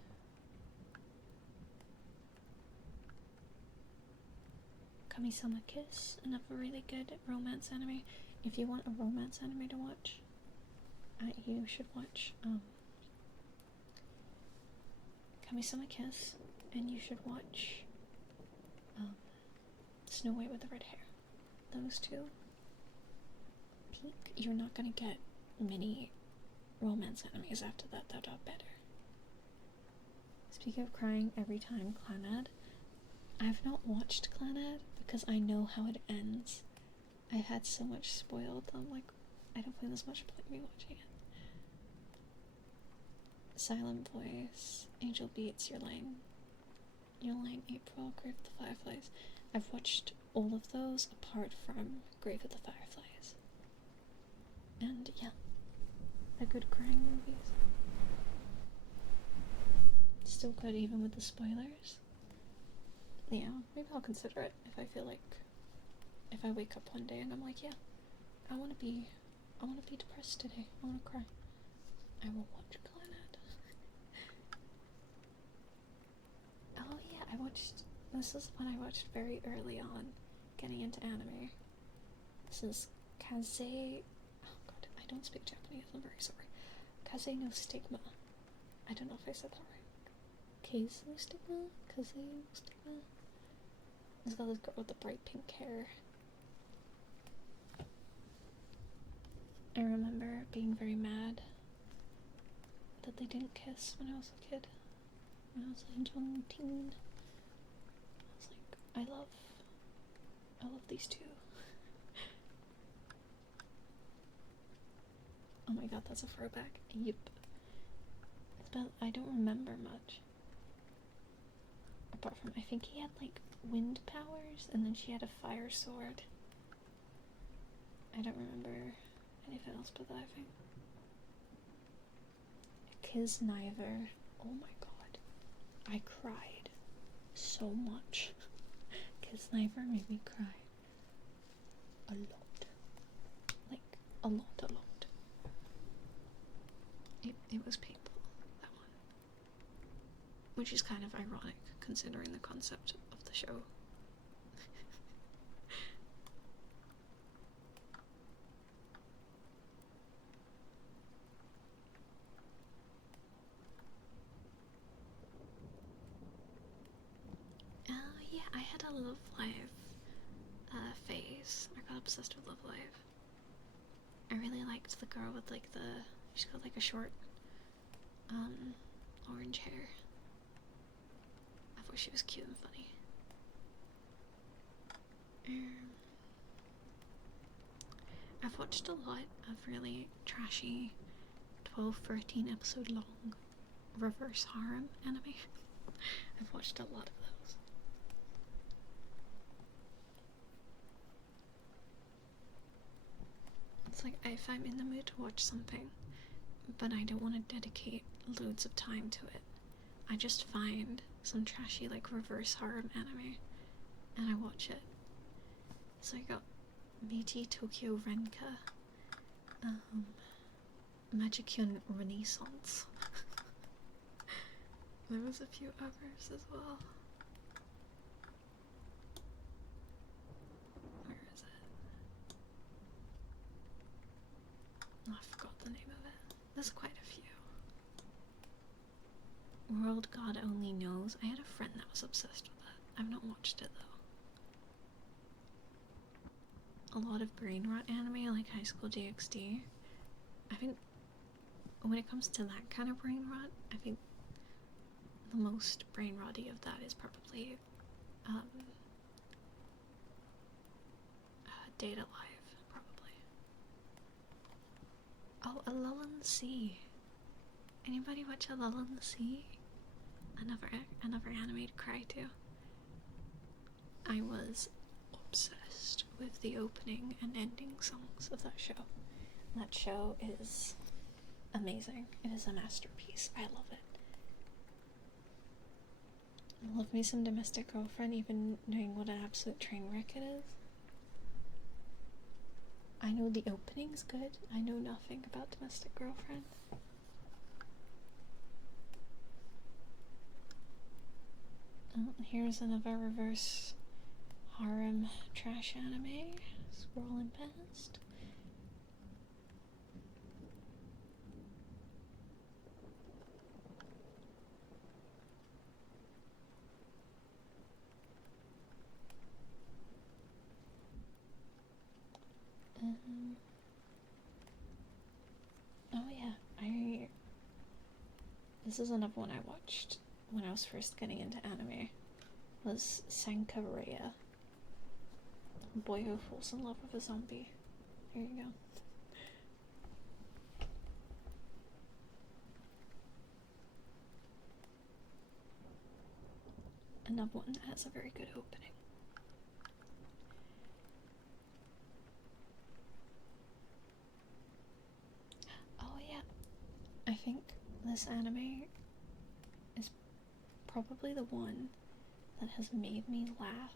Kami-sama Kiss, another really good romance anime. If you want a romance anime to watch, you should watch Kami-sama Kiss, and you should watch Snow White with the Red Hair. Those two. Peak. You're not gonna get many romance animes after that that are better. Speaking of crying every time, Clannad. I've not watched Clannad because I know how it ends. I've had so much spoiled. I'm like, I don't think there's much point in me watching it. Silent Voice, Angel Beats, Your Line, April, Grave of the Fireflies. I've watched all of those apart from Grave of the Fireflies. And yeah, they're good crying movies. Still good even with the spoilers. Yeah, maybe I'll consider it if I feel like, if I wake up one day and I'm like, yeah, I want to be depressed today, I want to cry, I will watch Clannad. Oh yeah, this is one I watched very early on, getting into anime. This is Kaze, oh god, I don't speak Japanese, I'm very sorry. Kaze no Stigma. I don't know if I said that right. Kaze no Stigma? Kaze no Stigma? It's got this girl with the bright pink hair. I remember being very mad that they didn't kiss when I was a kid. When I was a young teen. I was like, I love these two. Oh my god, that's a throwback. Yep. But I don't remember much. Apart from, I think he had like wind powers, and then she had a fire sword. I don't remember anything else but that, I think. Kisniver. Oh my god. I cried so much. Kisniver made me cry. A lot. Like, a lot. It was painful, that one. Which is kind of ironic, considering the concept of the show. Yeah, I had a Love Live phase obsessed with Love Live. I really liked the girl with like she's got like a short orange hair. I thought she was cute and funny. I've watched a lot of really trashy 12-13 episode long reverse harem anime. I've watched a lot of those. It's like if I'm in the mood to watch something, but I don't want to dedicate loads of time to it, I just find some trashy like reverse harem anime and I watch it. So I got Meiji Tokyo Renka, Magicune Renaissance. There was a few others as well. Where is it? Oh, I forgot the name of it. There's quite a few. World God Only Knows. I had a friend that was obsessed with that. I've not watched it though. A lot of brain rot anime like High School DxD. I think when it comes to that kind of brain rot, I think the most brain rotty of that is probably Data Live, probably. Oh, A Lull in the Sea. Anybody watch A Lull in the Sea? Another anime to cry to. I was obsessed with the opening and ending songs of that show. That show is amazing. It is a masterpiece. I love it. I love me some Domestic Girlfriend, even knowing what an absolute train wreck it is. I know the opening's good. I know nothing about Domestic Girlfriend. Oh, here's another reverse harem trash anime. Scrolling past. Oh yeah, this is another one I watched when I was first getting into anime. Was Sankarea. A boy who falls in love with a zombie. There you go. Another one that has a very good opening. Oh yeah, I think this anime is probably the one that has made me laugh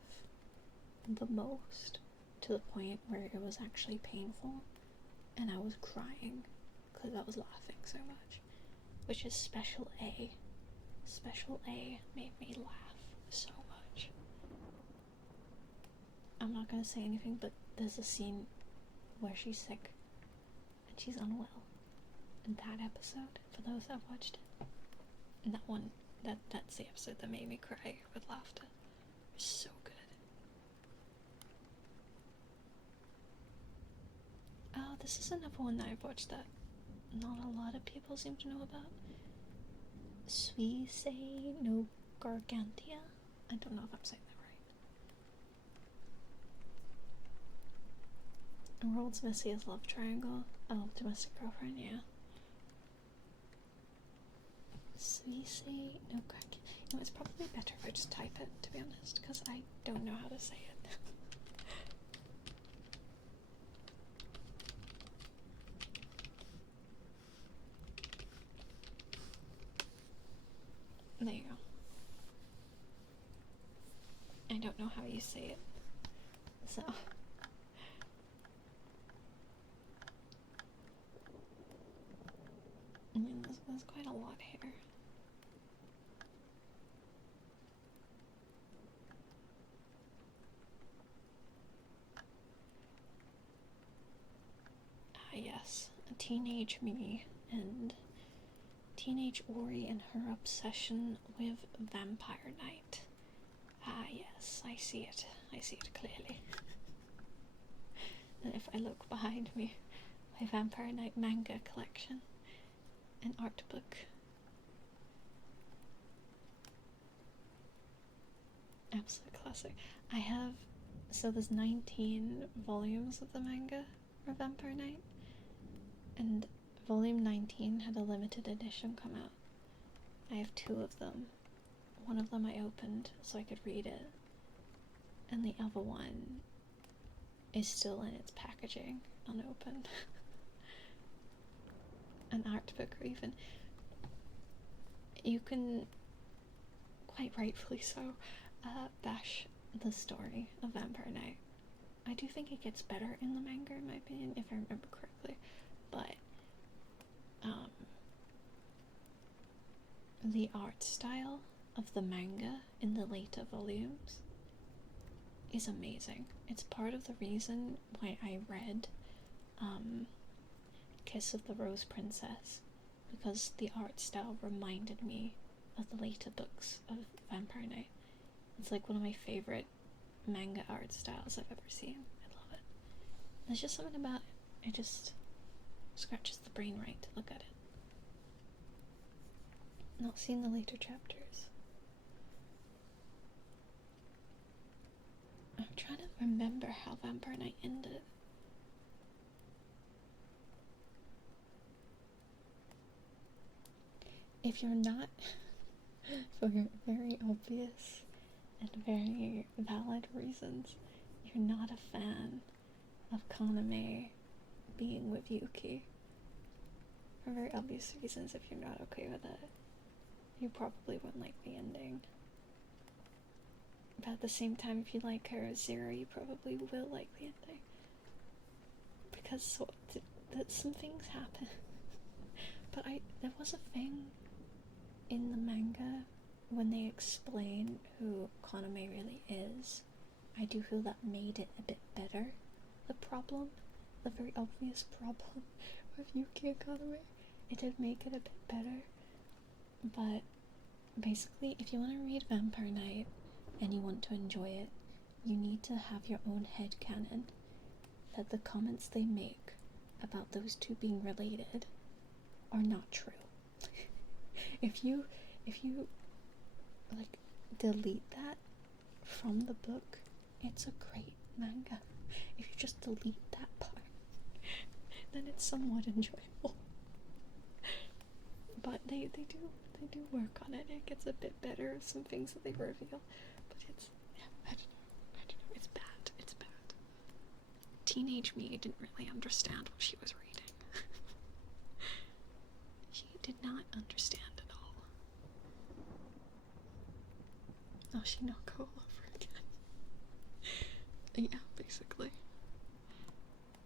the most, to the point where it was actually painful and I was crying because I was laughing so much, which is Special A. Special A made me laugh so much. I'm not gonna say anything, but there's a scene where she's sick and she's unwell in that episode, for those that watched it. And that one, that's the episode that made me cry with laughter. It's so good. Oh, this is another one that I've watched that not a lot of people seem to know about. Suisei no Gargantia? I don't know if I'm saying that right. World's Messiest Love Triangle. Oh, Domestic Girlfriend, yeah. Suisei no Gargantia. You know, it's probably better if I just type it, to be honest, because I don't know how to say it. There you go. I don't know how you say it, so. I mean, there's quite a lot here. Ah, yes. A teenage me and teenage Ori and her obsession with Vampire Knight. Ah, yes, I see it. I see it clearly. I look behind me, my Vampire Knight manga collection, an art book. Absolute classic. I have, so there's 19 volumes of the manga for Vampire Knight, and volume 19 had a limited edition come out. I have 2 of them. One of them I opened so I could read it, and the other one is still in its packaging, unopened. An art book, or even, you can, quite rightfully so, bash the story of Vampire Knight. I do think it gets better in the manga, in my opinion, if I remember correctly, but the art style of the manga in the later volumes is amazing. It's part of the reason why I read Kiss of the Rose Princess, because the art style reminded me of the later books of Vampire Knight. It's like one of my favorite manga art styles I've ever seen. I love it. There's just something about it. It just scratches the brain right to look at it. Not seen the later chapters. I'm trying to remember how Vampire Knight ended. If you're not, for very obvious and very valid reasons, you're not a fan of Kaname being with Yuki, for very obvious reasons, if you're not okay with it, you probably wouldn't like the ending. But at the same time, if you like her as Zero, you probably will like the ending. Because some things happen. But there was a thing in the manga when they explain who Kaname really is. I do feel that made it a bit better. The very obvious problem with Yuki and Kaname, it did make it a bit better. But basically, if you want to read Vampire Knight and you want to enjoy it, you need to have your own headcanon that the comments they make about those two being related are not true. If you like delete that from the book, it's a great manga. If you just delete that part, then it's somewhat enjoyable. But they do work on it. It gets a bit better of some things that they reveal. But it's, yeah, I don't know, it's bad. It's bad. Teenage me didn't really understand what she was reading. She did not understand at all. Oh, she not go all over again. Yeah, basically.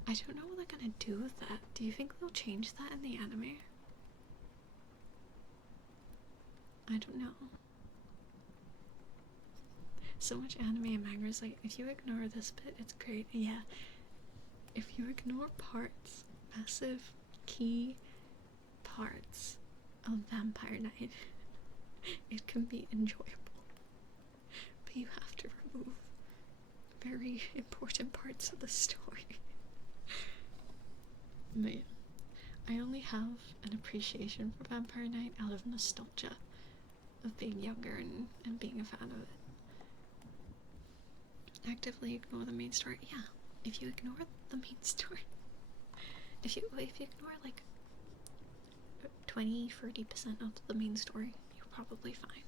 I don't know what they're gonna do with that. Do you think they'll change that in the anime? I don't know. So much anime and manga is like, if you ignore this bit, it's great. Yeah. If you ignore parts, massive key parts of Vampire Knight, it can be enjoyable. But you have to remove very important parts of the story. But yeah, I only have an appreciation for Vampire Knight out of nostalgia, of being younger and being a fan of it. Actively ignore the main story. Yeah, if you ignore the main story, if you ignore like 20-30% of the main story, you're probably fine.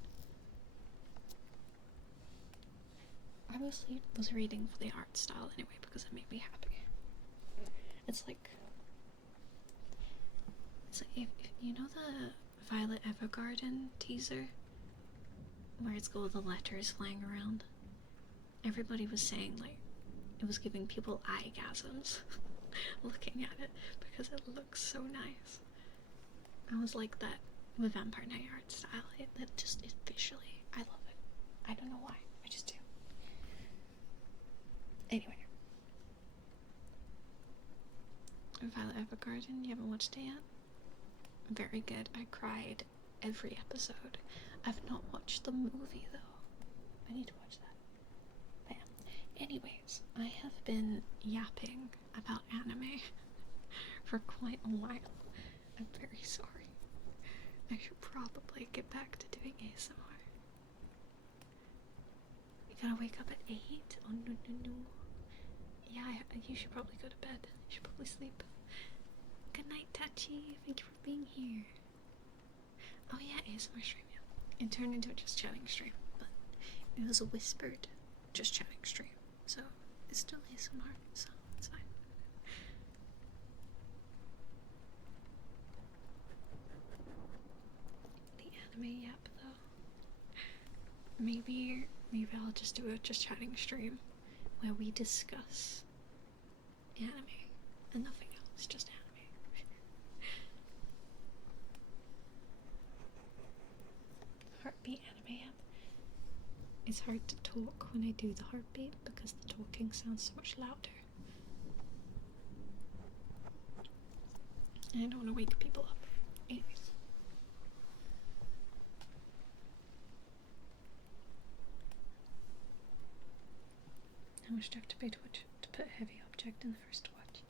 I mostly was reading for the art style anyway because it made me happy. It's like if you know the Violet Evergarden teaser where it's got all the letters flying around. Everybody was saying like it was giving people eyegasms looking at it because it looks so nice. I was like that with Vampire Knight art style. It visually, I love it. I don't know why, I just do. Anyway, Violet Evergarden, you haven't watched it yet? Very good. I cried every episode. I've not watched the movie though. I need to watch that. But yeah. Anyways, I have been yapping about anime for quite a while. I'm very sorry. I should probably get back to doing ASMR. You gotta wake up at 8? Oh no no no. Yeah, you should probably go to bed. You should probably sleep. Good night, Tachi. Thank you for being here. Oh yeah, ASMR stream, yeah. It turned into a just chatting stream, but it was a whispered just chatting stream. So it's still ASMR, so it's fine. The anime yap though. Maybe I'll just do a just chatting stream where we discuss anime and nothing else, just anime. Heartbeat anime app. It's hard to talk when I do the heartbeat because the talking sounds so much louder. And I don't want to wake people up. Anyways. How much do I have to pay to put a heavy object in the first watch?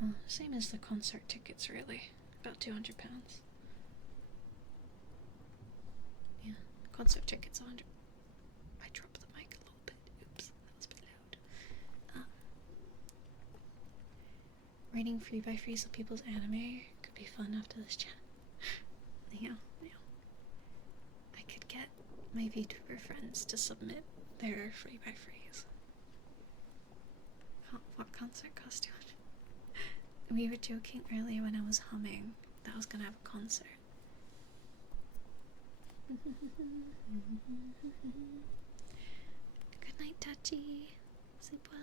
Well, same as the concert tickets, really. About £200. Yeah, concert tickets 100. I dropped the mic a little bit. Oops, that was a bit loud. Rating 3x3 so people's anime could be fun after this chat. Yeah. I could get my VTuber friends to submit their 3x3s. What concert cost 200? We were joking earlier when I was humming that I was gonna have a concert. Good night, Tachi. Sleep well.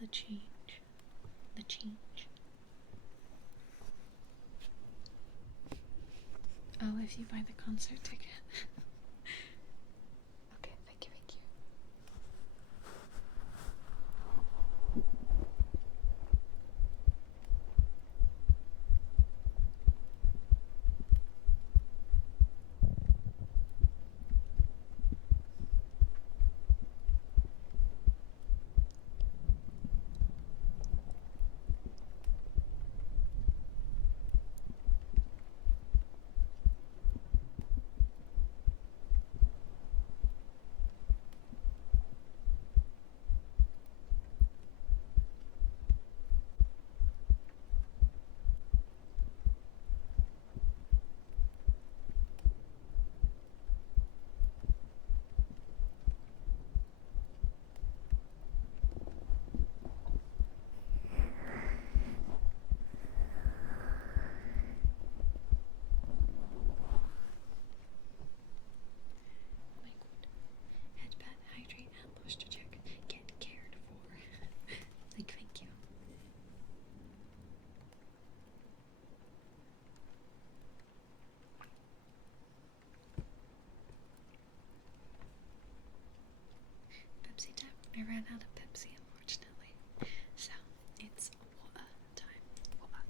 The change. Oh, if you buy the concert ticket. Okay, thank you. Pepsi time. I ran out of Pepsi, unfortunately. So, it's water time. Water.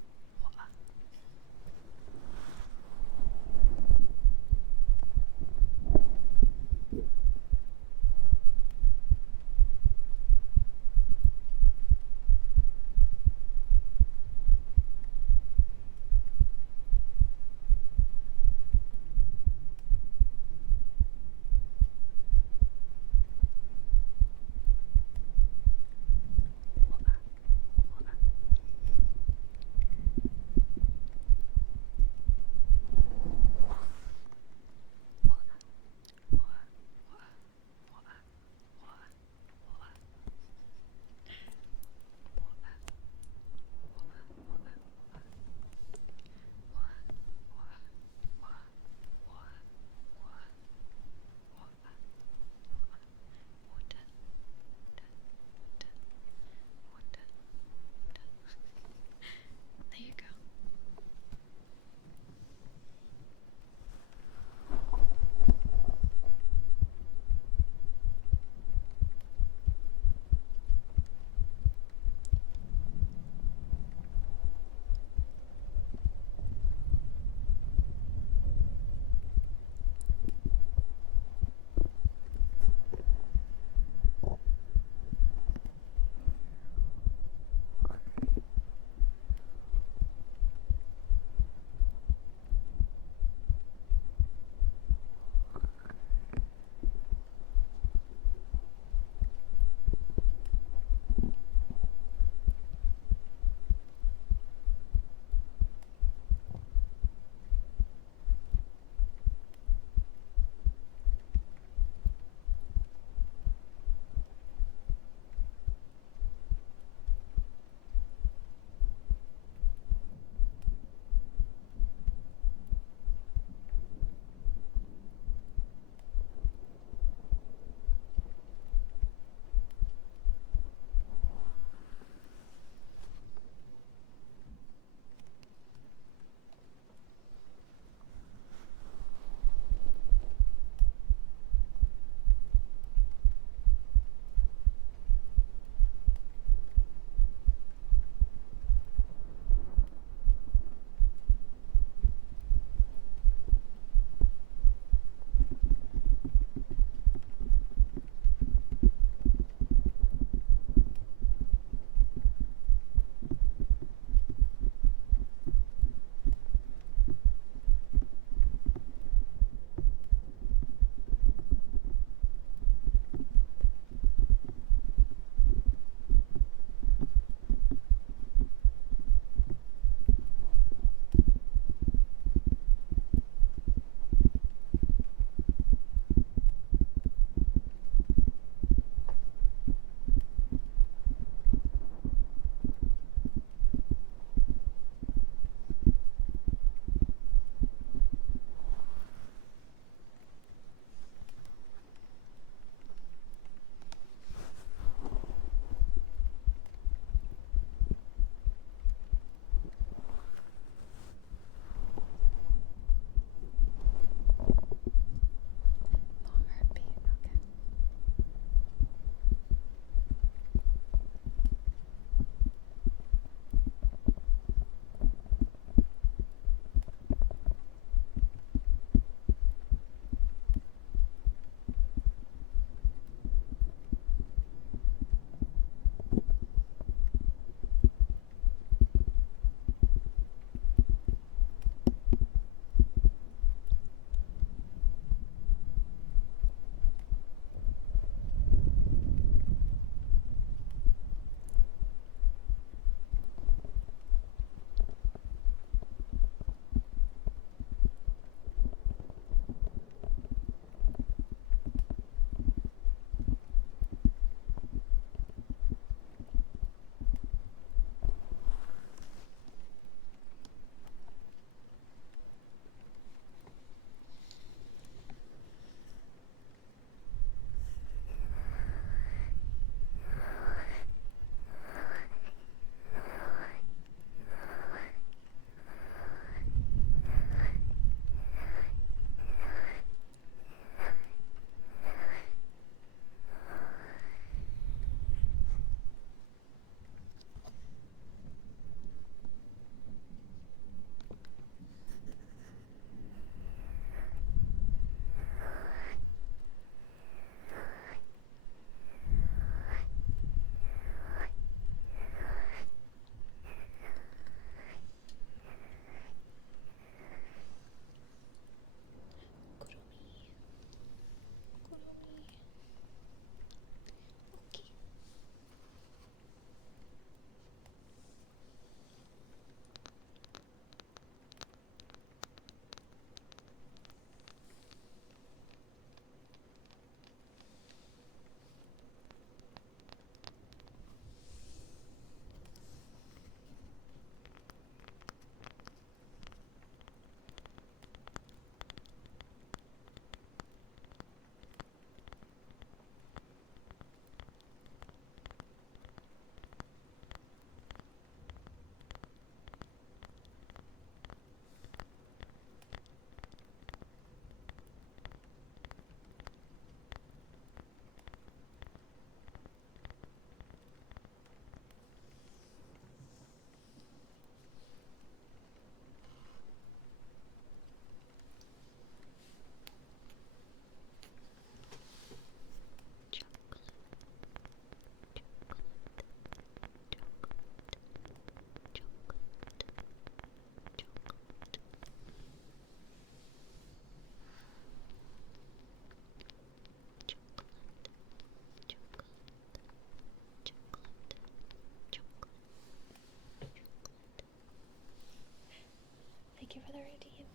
Thank you for the redeem.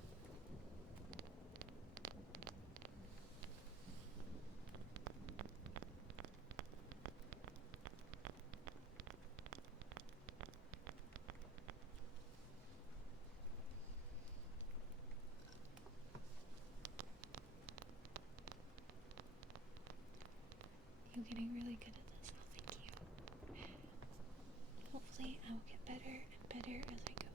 You're getting really good at this. Oh, thank you. Hopefully, I will get better and better as I go.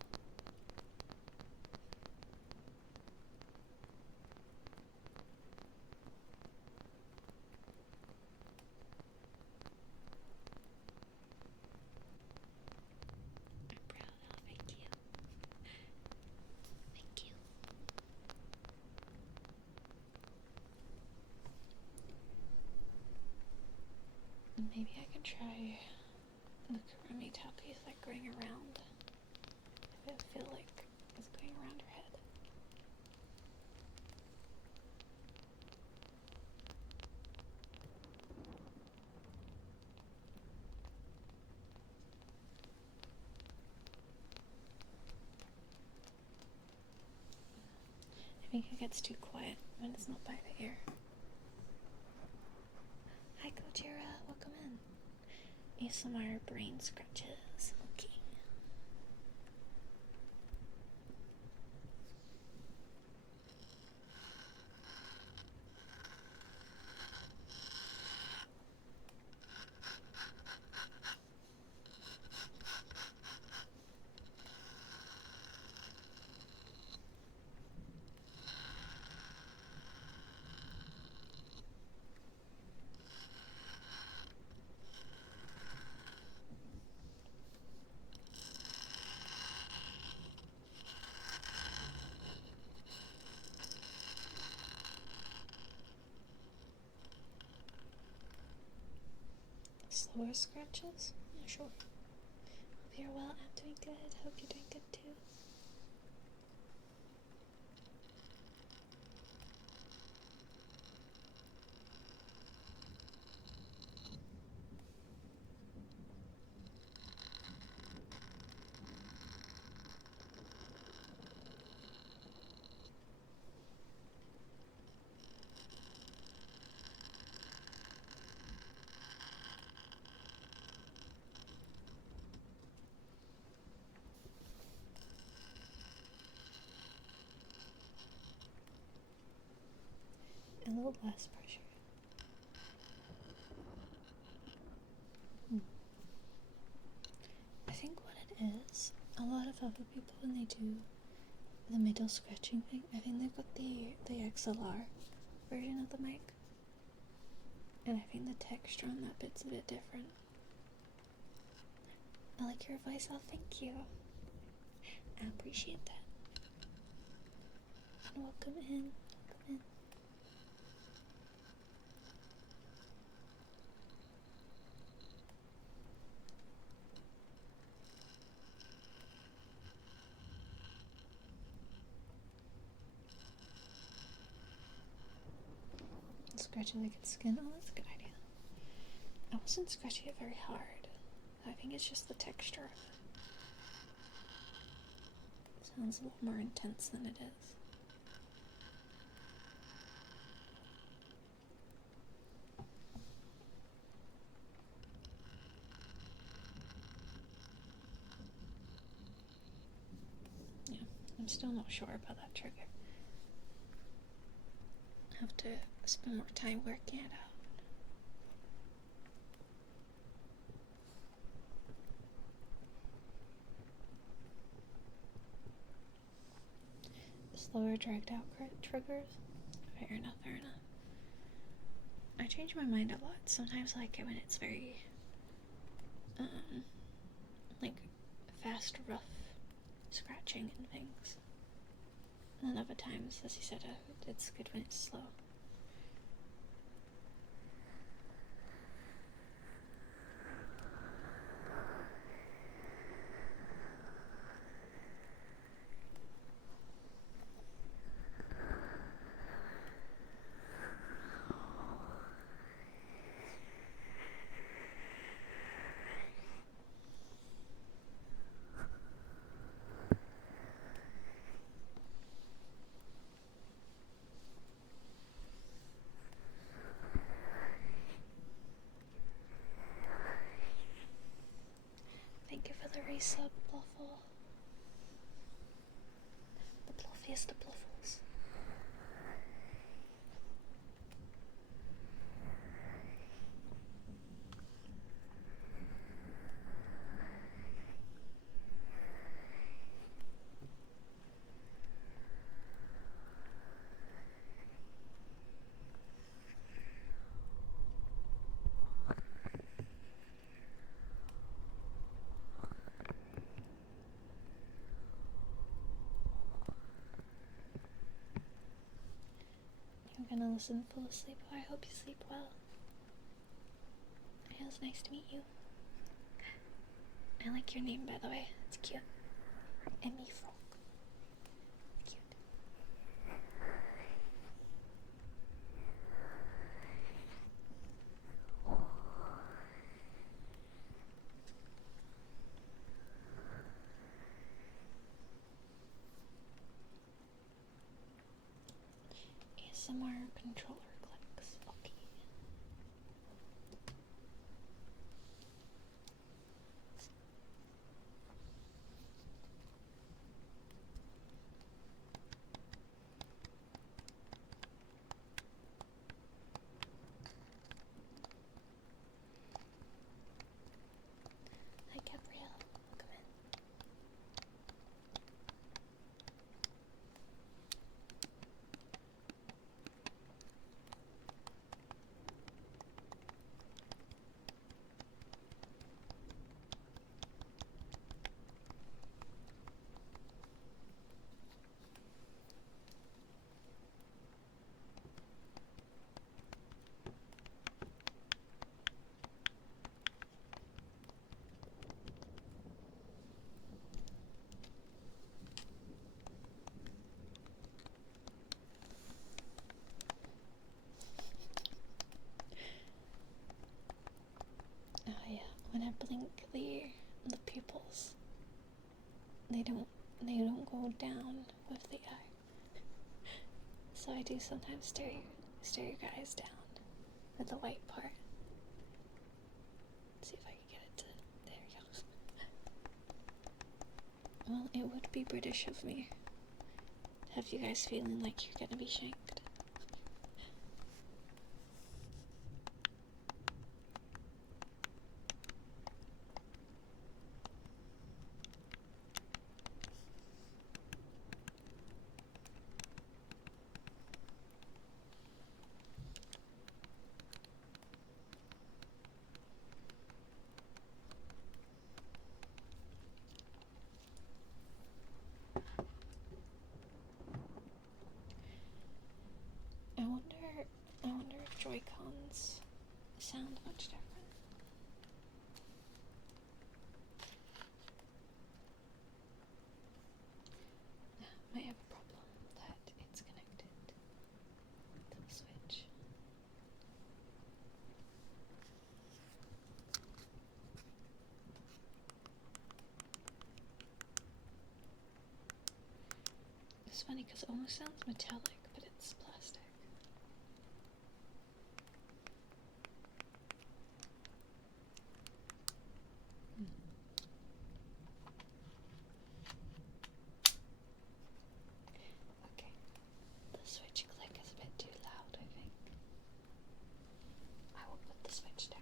I'm proud. Oh, thank you. Thank you. Maybe I can try the Kurumi tappies, like going around. If I feel like it's going around her head. I think it gets too quiet when it's not by the ear. Hi Kojira, welcome in. ASMR brain scratches. Okay. Slower scratches? Yeah, sure. Hope you're well. I'm doing good. Hope you're doing good too. A little less pressure. I think what it is, a lot of other people when they do the middle scratching thing, I think they've got the XLR version of the mic. And I think the texture on that bit's a bit different. I like your voice. Oh, thank you. I appreciate that. And welcome in. Welcome in. Scratching like its skin. Oh, that's a good idea. I wasn't scratching it very hard. I think it's just the texture of it. Sounds a little more intense than it is. Yeah, I'm still not sure about that trigger. I have to spend more time working it out. Slower, dragged out triggers? Fair enough, fair enough. I change my mind a lot. Sometimes I like it when it's very, like, fast, rough scratching and things. And then other times, as you said, it's good when it's slow. the resub, Bluffle. The bluffiest of bluffles. I'm gonna listen full asleep. I hope you sleep well. It was nice to meet you. I like your name, by the way. It's cute. Emmy Frog. Cute. ASMR controller clicks. Okay. Hi, Gabrielle. Welcome in. Oh yeah, when I blink, the pupils they don't go down with the eye. So I do sometimes stare your guys down with the white part. Let's see if I can get it to. There we go. Well, it would be British of me. Have you guys feeling like you're gonna be shanked? I wonder if Joy-Cons sound much different. Might have a problem that it's connected to the Switch. It's funny because it almost sounds metallic, but it's plastic. Okay, the Switch click is a bit too loud, I think. I will put the Switch down.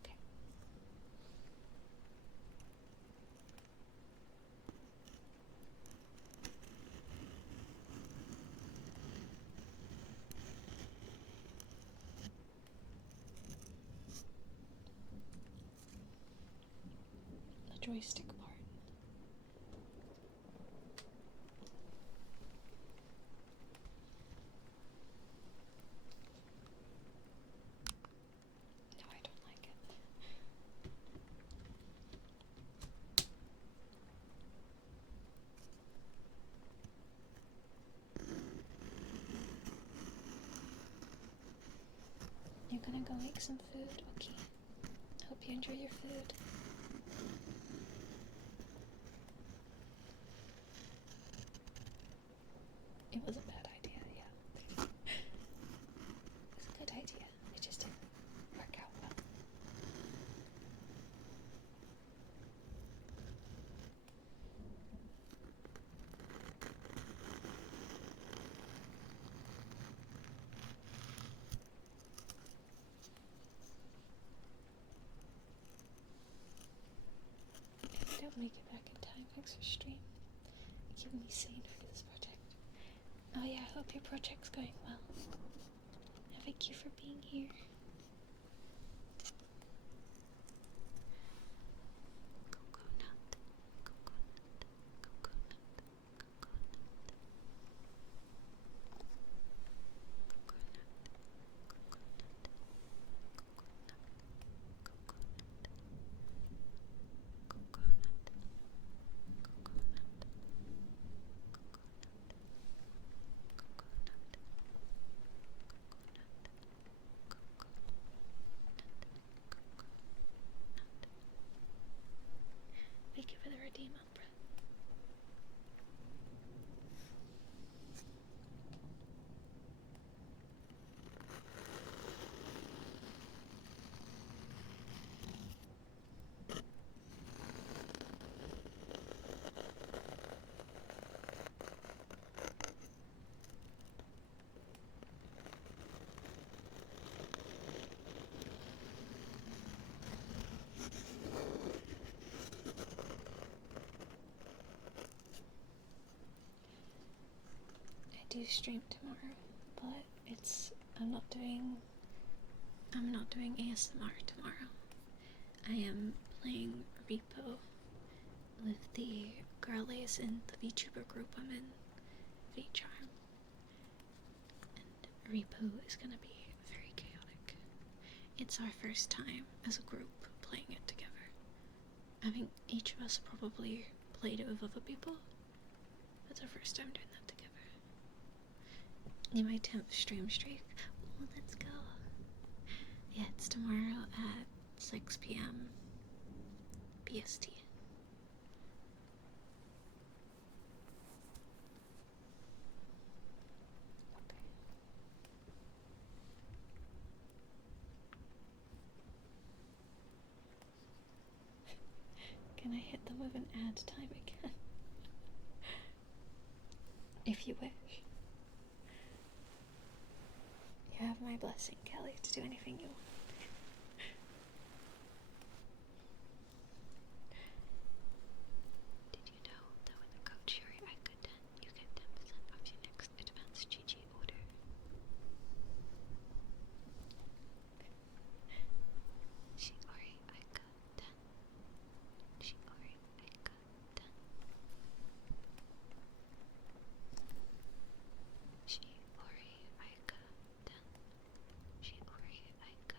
Okay. The joystick part. No, I don't like it. You're gonna go make some food? Okay. Hope you enjoy your food. It was a bad idea, yeah. It was a good idea. It just didn't work out well. If I don't make it back in time, thanks for stream. Keeping me sane for this project. Oh yeah, I hope your project's going well. And thank you for being here. Thank you for the redeem, Umbra. I do stream tomorrow, but I'm not doing ASMR tomorrow. I am playing Repo with the girlies in the VTuber group I'm in, VCharm. And Repo is gonna be very chaotic. It's our first time as a group playing it together. I think each of us probably played it with other people. It's our first time doing that together. In my 10th stream streak. Oh, let's go. Yeah, it's tomorrow at 6 p.m. BST. Okay. Can I hit them with an ad time again? If you wish. You have my blessing, Kelly, to do anything you want. Did you know that with the code Shiori Aika 10, you get 10% off your next advanced GG order? Shiori Aika 10. Shiori Aika 10. Shiori Aika 10. Shiori Aika 10.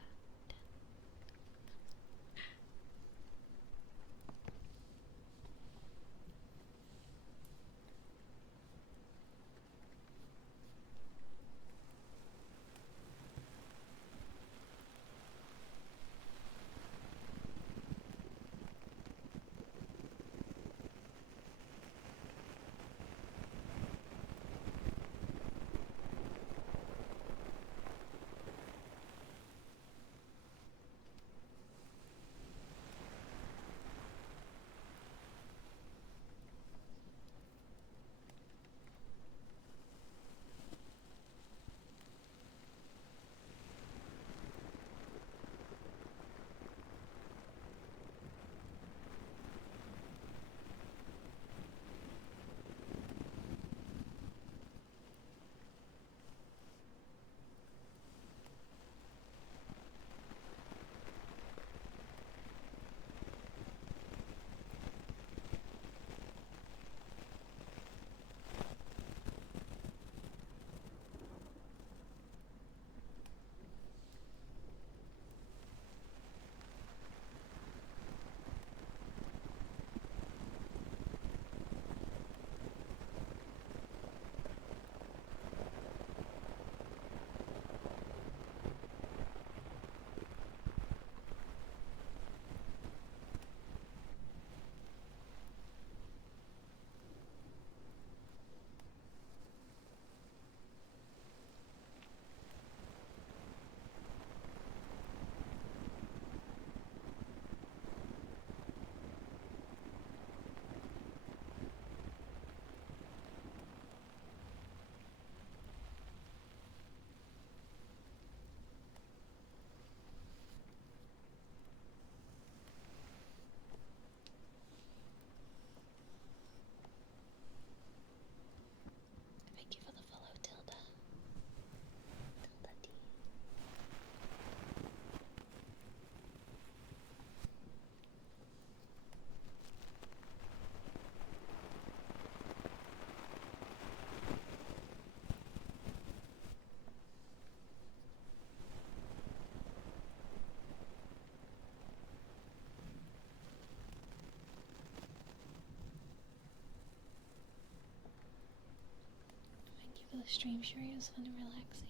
for the stream, Shiori. It was fun and relaxing.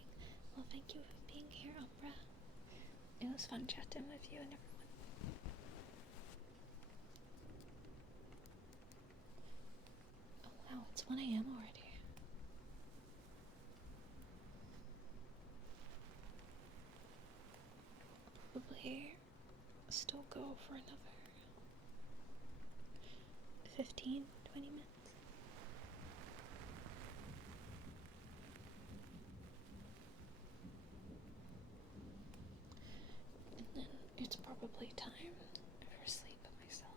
Well, thank you for being here, Umbra. It was fun chatting with you and everyone. Oh wow, it's 1 AM already. Probably still go for another 15, 20 minutes. And then it's probably time for sleep myself.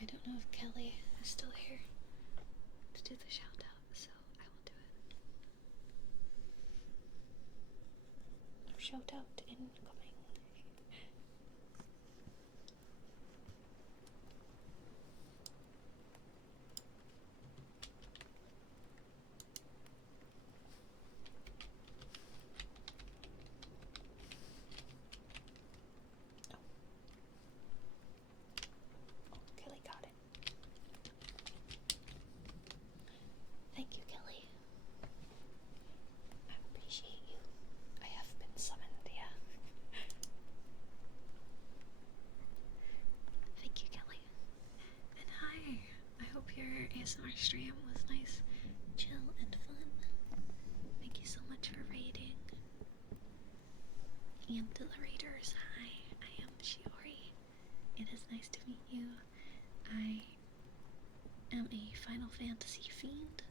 I don't know if Kelly is still here to do the shout out, so I will do it. Shout out incoming. Kelly got it. Thank you, Kelly. I appreciate you. I have been summoned, yeah. your ASMR stream was nice, chill, and fun. Thank you so much for raiding. And to the raiders, hi, I am Shiori. It is nice to meet you. I am a Final Fantasy fiend.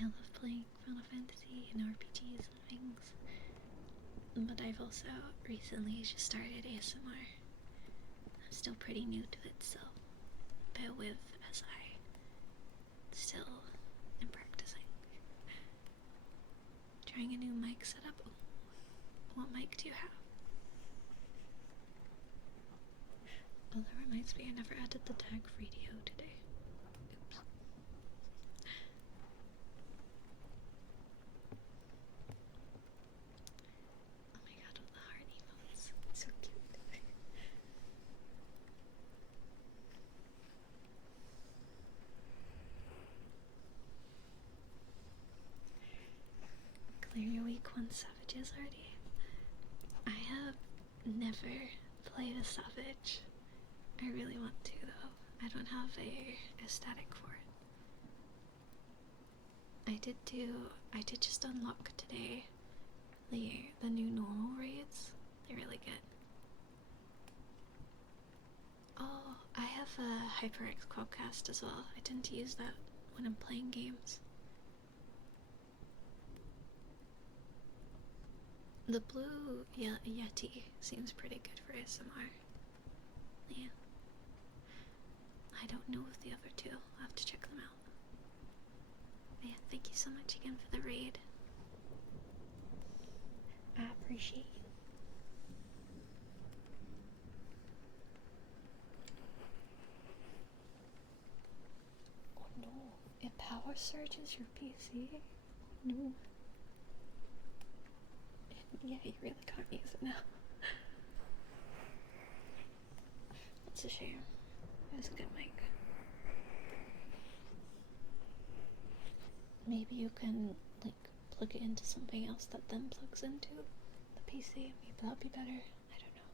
I love playing Final Fantasy and RPGs and things. But I've also recently just started ASMR. I'm still pretty new to it, so bear with as I still am practicing. Trying a new mic setup. Ooh, what mic do you have? Oh, that reminds me, I never added the tag radio today. Oops. Oh my god, all the heart emotes. So cute. Clear your week 1 savages already. I have never played a savage. I really want to though. I don't have a aesthetic for it. I did just unlock today the new normal raids. They're really good. Oh, I have a HyperX Quadcast as well. I tend to use that when I'm playing games. The blue Yeti seems pretty good for ASMR. Yeah. I don't know of the other two. I'll have to check them out. But yeah, thank you so much again for the raid. I appreciate you. Oh no, it power surges your PC? No. Yeah, you really can't use it now. That's a shame. It was a good mic. Maybe you can, like, plug it into something else that then plugs into the PC. Maybe that'll be better. I don't know.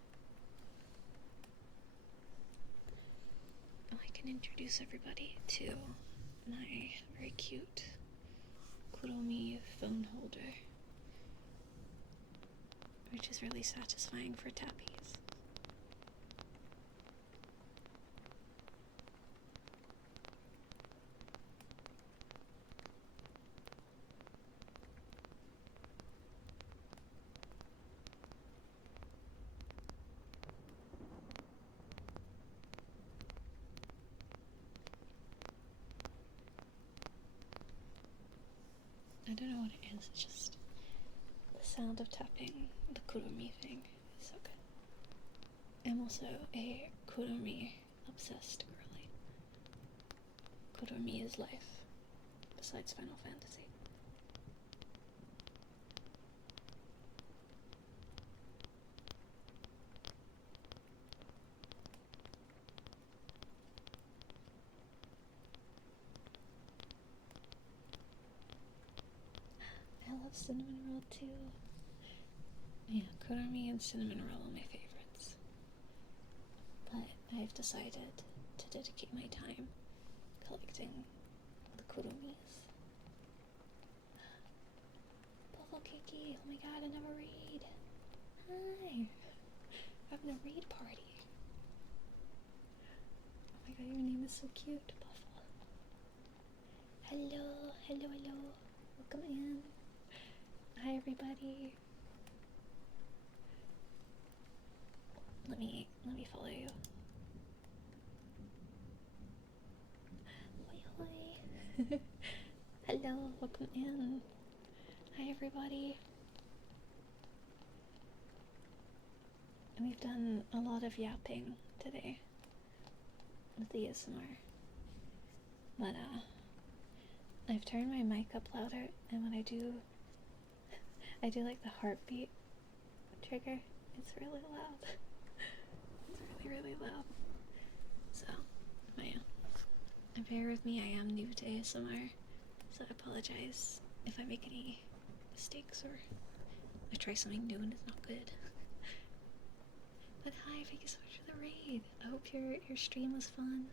Oh, I can introduce everybody to my very cute Kuromi phone holder, which is really satisfying for tappies. I don't know what it is, it's just the sound of tapping the Kuromi thing is so good. I'm also a Kuromi obsessed girly. Kuromi is life, besides Final Fantasy. I love cinnamon roll too. Yeah, Kuromi and cinnamon roll are my favorites. But I've decided to dedicate my time collecting the Kuromis. Buffalo Kiki, oh my god, another raid. Hi. We're having a raid party. Oh my god, your name is so cute, Buffalo. Hello, hello, hello. Welcome in. Hi everybody. Let me follow you. Hoi hoi. Hello, welcome in. Hi everybody. And we've done a lot of yapping today with the ASMR. But I've turned my mic up louder, and when I do like the heartbeat trigger, it's really loud. It's really loud. So, yeah. Bear with me, I am new to ASMR, so I apologize if I make any mistakes or I try something new and it's not good. But hi, thank you so much for the raid. I hope your stream was fun.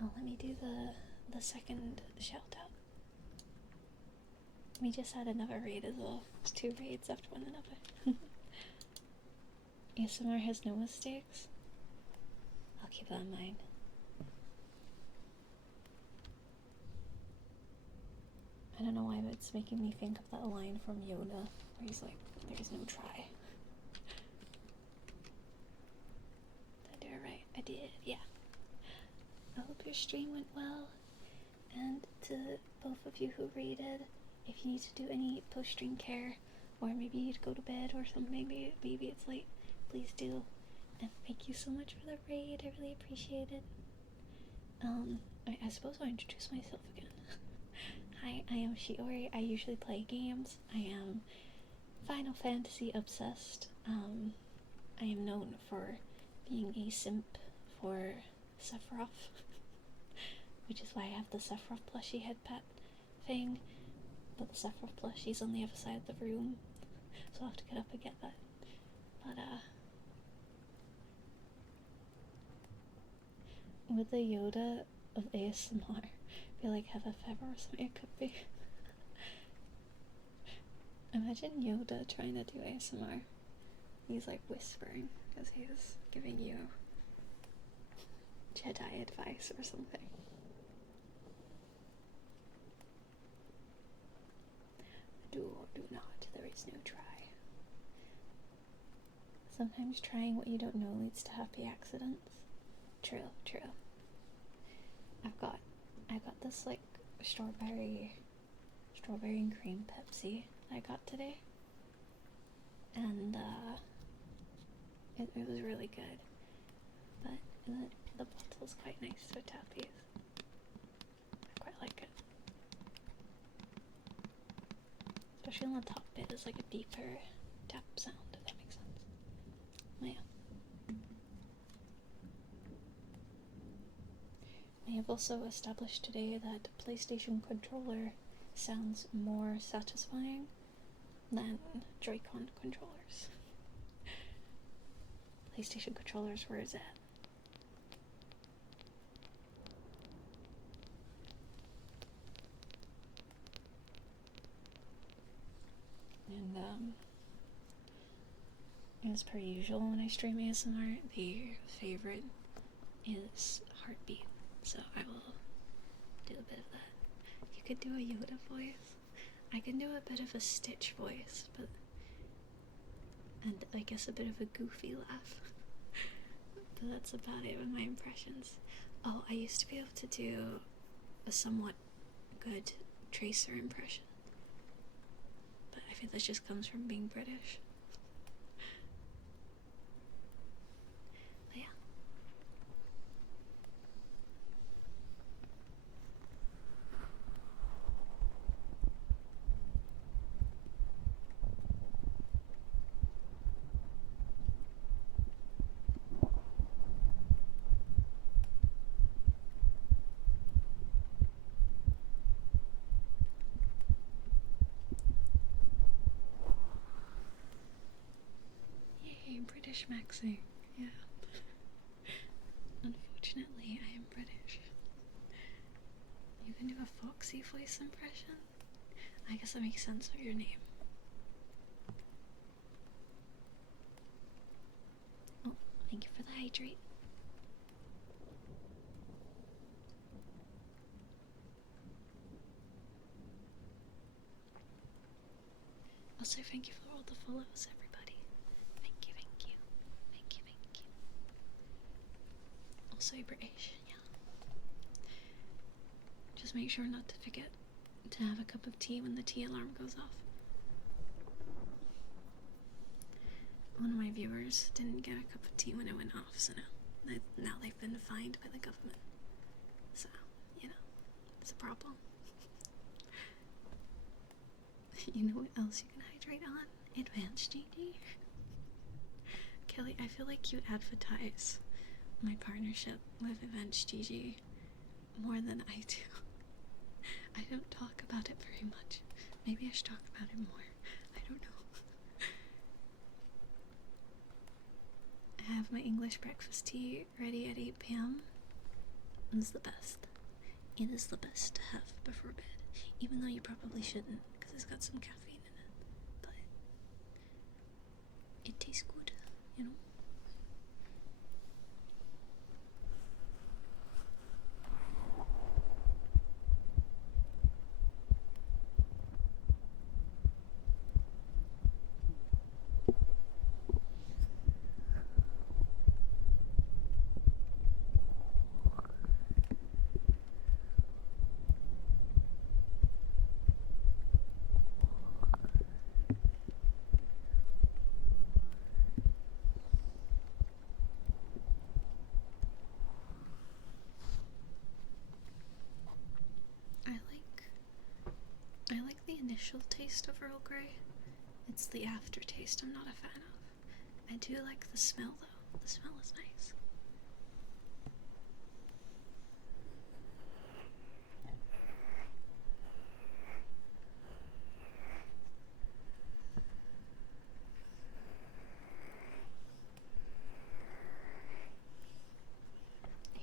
Oh, let me do the second shout out. We just had another raid as well. There's 2 raids after one another. ASMR has no mistakes. I'll keep that in mind. I don't know why, but it's making me think of that line from Yoda where he's like, there's no try. Did I do it right? I did, yeah. I hope your stream went well. And to both of you who raided, if you need to do any post-stream care, or maybe you need to go to bed or something, maybe it's late, please do. And thank you so much for the raid, I really appreciate it. I suppose I'll introduce myself again. Hi, I am Shiori. I usually play games. I am Final Fantasy obsessed. I am known for being a simp for Sephiroth, which is why I have the Sephiroth plushie head pet thing, but the Sephiroth plushie's on the other side of the room, so I'll have to get up and get that. But with the Yoda of ASMR, I feel like have a feather or something it could be. Imagine Yoda trying to do ASMR. He's like whispering because he's giving you Jedi advice or something. Do or do not, there is no try. Sometimes trying what you don't know leads to happy accidents. True. I got this like strawberry and cream Pepsi that I got today, and it was really good. But the bottle's quite nice for tappies. I quite like it, especially on the top bit is like a deeper tap sound, if that makes sense. Oh, yeah. I have also established today that PlayStation controller sounds more satisfying than Joy-Con controllers. PlayStation controllers, where is that? And as per usual when I stream ASMR, the favorite is heartbeat. So I will do a bit of that. You could do a Yoda voice. I can do a bit of a Stitch voice, and I guess a bit of a goofy laugh. But that's about it with my impressions. Oh, I used to be able to do a somewhat good Tracer impression. But I think that just comes from being British. But yeah. Yay, British maxing. Yeah. Unfortunately, I am British. You can do a Foxy voice impression? I guess that makes sense for your name. Oh, thank you for the hydrate. Also, thank you for all the follows, everybody. Thank you. Also British, yeah. Just make sure not to forget to have a cup of tea when the tea alarm goes off. One of my viewers didn't get a cup of tea when it went off, so now they've been fined by the government. So, you know, it's a problem. You know what else you can hydrate on? Advanced GD. Kelly, I feel like you advertise my partnership with Advanced GG more than I do. I don't talk about it very much. Maybe I should talk about it more. I don't know. I have my English breakfast tea ready at 8 p.m. is the best. It is the best to have before bed, even though you probably shouldn't because it's got some caffeine in it. But it tastes good, you know? I like the initial taste of Earl Grey. It's the aftertaste I'm not a fan of. I do like the smell though. The smell is nice.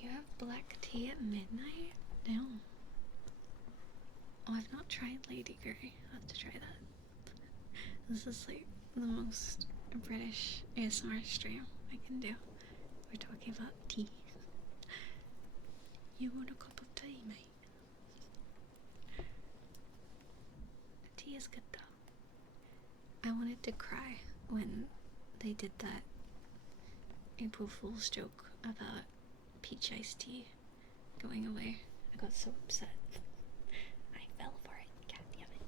You have black tea at midnight? No. Oh, I've not tried Lady Grey. I'll have to try that. This is like the most British ASMR stream I can do. We're talking about tea. You want a cup of tea, mate? Tea is good though. I wanted to cry when they did that April Fool's joke about peach iced tea going away. I got so upset. I fell for it. God damn it.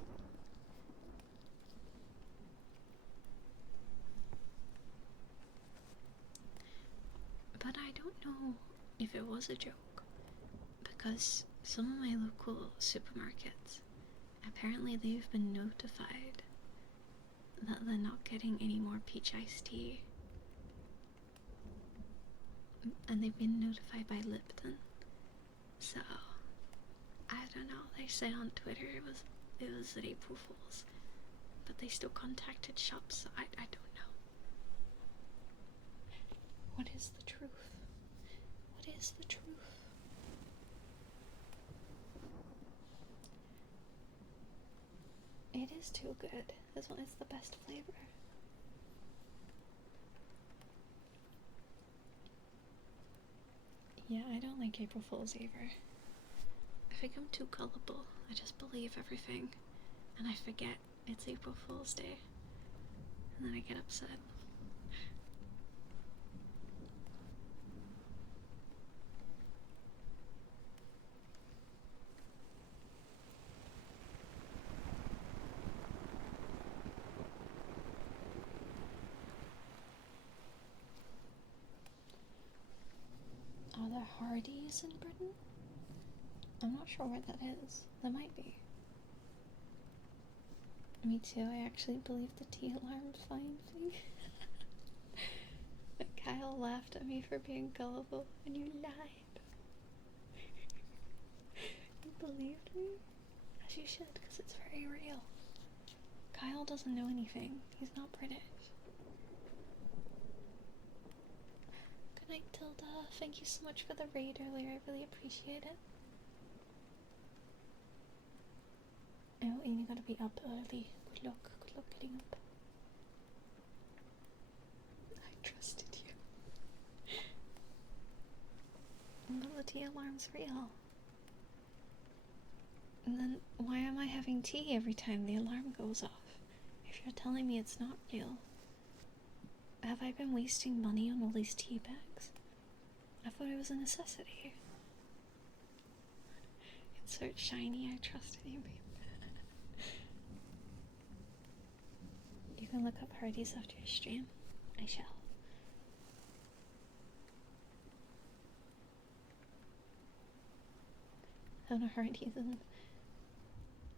But I don't know if it was a joke, because some of my local supermarkets, apparently they've been notified that they're not getting any more peach iced tea. And they've been notified by Lipton. So, I don't know. They say on Twitter it was an April Fool's, but they still contacted shops, so I don't know. What is the truth? What is the truth? It is too good. This one is the best flavor. Yeah, I don't like April Fools either. I think I'm too gullible. I just believe everything, and I forget it's April Fool's Day, and then I get upset. Are there Hardee's in Britain? I'm not sure where that is. There might be. Me too, I actually believe the tea alarm's fine thing. But Kyle laughed at me for being gullible, and you lied. You believed me? As you should, because it's very real. Kyle doesn't know anything. He's not British. Good night, Tilda. Thank you so much for the raid earlier. I really appreciate it. Oh, and you gotta be up early. Good luck getting up. I trusted you. But the tea alarm's real. And then why am I having tea every time the alarm goes off? If you're telling me it's not real, have I been wasting money on all these tea bags? I thought it was a necessity. Insert shiny, I trusted you, babe. You can look up Hardee's after your stream. I shall. Found a Hardee's in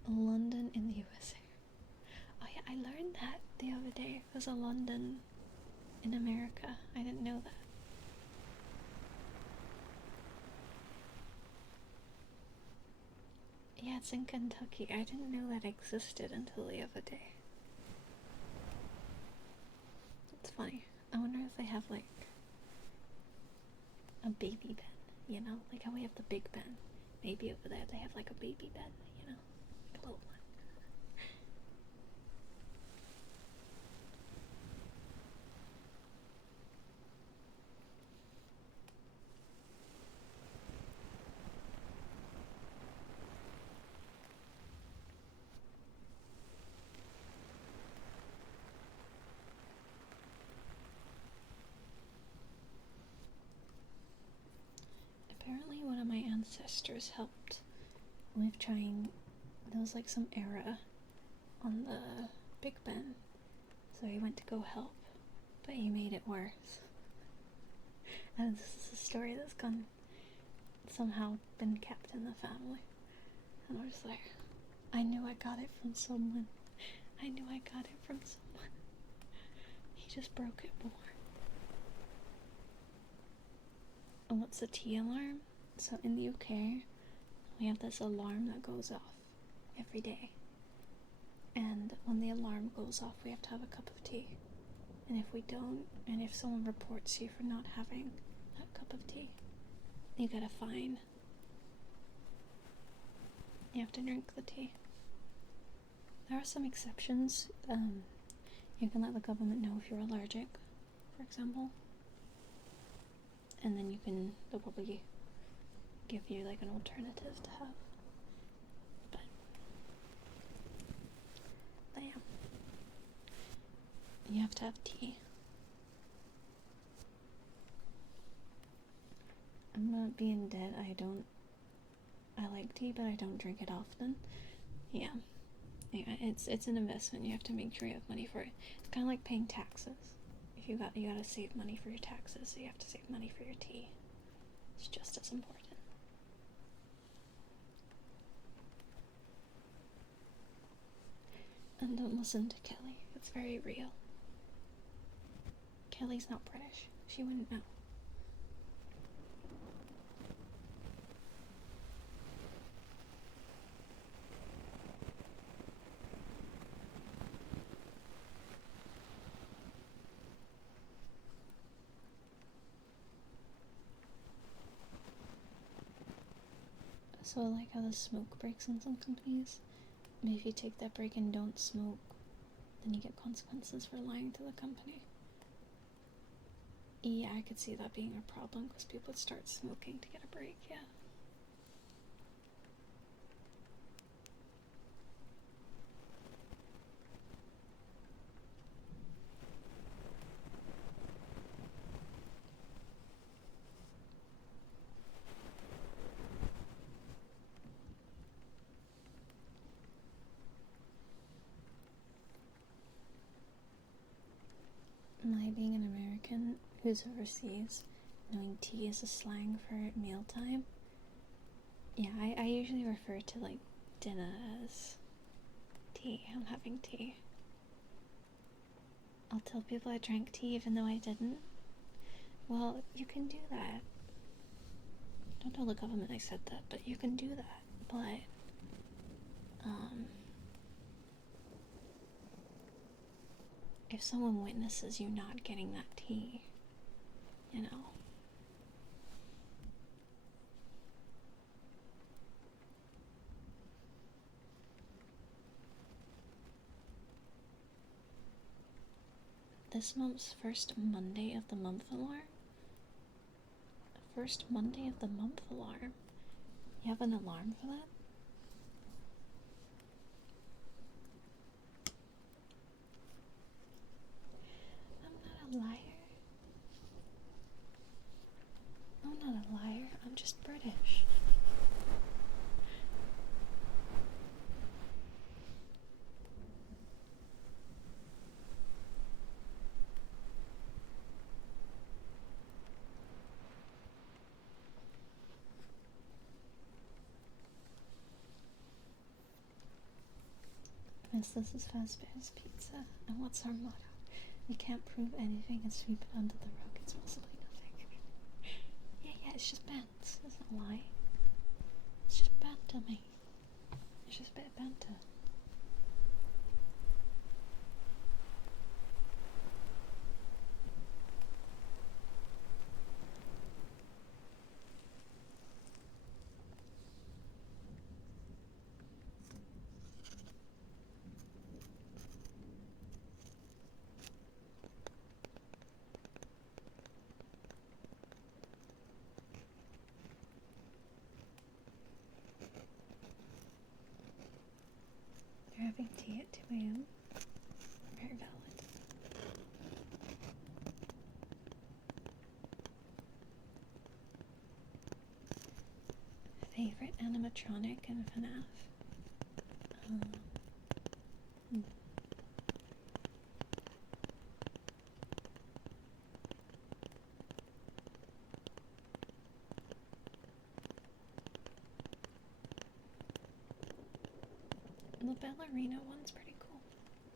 London in the USA. Oh yeah, I learned that the other day. It was a London in America. I didn't know that. Yeah, it's in Kentucky. I didn't know that existed until the other day. It's funny. I wonder if they have like a baby Ben You know, like how we have the Big Ben. Maybe over there they have like a baby Ben, you know, like a little one. Apparently one of my ancestors helped with trying, there was like some error on the Big Ben, so he went to go help, but he made it worse. And this is a story that's somehow been kept in the family. And I was like, I knew I got it from someone. I knew I got it from someone. He just broke it more. And what's the tea alarm? So in the UK, we have this alarm that goes off every day. And when the alarm goes off, we have to have a cup of tea. And if we don't, and if someone reports you for not having that cup of tea, you get a fine. You have to drink the tea. There are some exceptions. You can let the government know if you're allergic, for example. And then they'll probably give you like an alternative to have. But yeah. You have to have tea. I'm not being dead. I like tea, but I don't drink it often. Yeah. It's an investment. You have to make sure you have money for it. It's kind of like paying taxes. You gotta save money for your taxes, so you have to save money for your tea. It's just as important. And don't listen to Kelly. It's very real. Kelly's not British. She wouldn't know. So like how the smoke breaks in some companies, but if you take that break and don't smoke, then you get consequences for lying to the company. Yeah, I could see that being a problem because people would start smoking to get a break, yeah. My being an American who's overseas, knowing tea is a slang for mealtime, yeah, I usually refer to like dinner as tea. I'm having tea. I'll tell people I drank tea even though I didn't. Well, you can do that. Don't tell the government I said that, but you can do that. But, if someone witnesses you not getting that tea, you know. This month's first Monday of the month alarm? First Monday of the month alarm? You have an alarm for that? I'm not a liar. I'm not a liar, I'm just British. Miss, this is Fazbear's Pizza, and what's our motto? We can't prove anything and sweep it under the rug. It's possibly nothing. Yeah, it's just bent. It doesn't lie. It's just banter, mate. It's just a bit of banter. having tea at 2 a.m. Very valid. Favorite animatronic in FNAF? The ballerina one's pretty cool.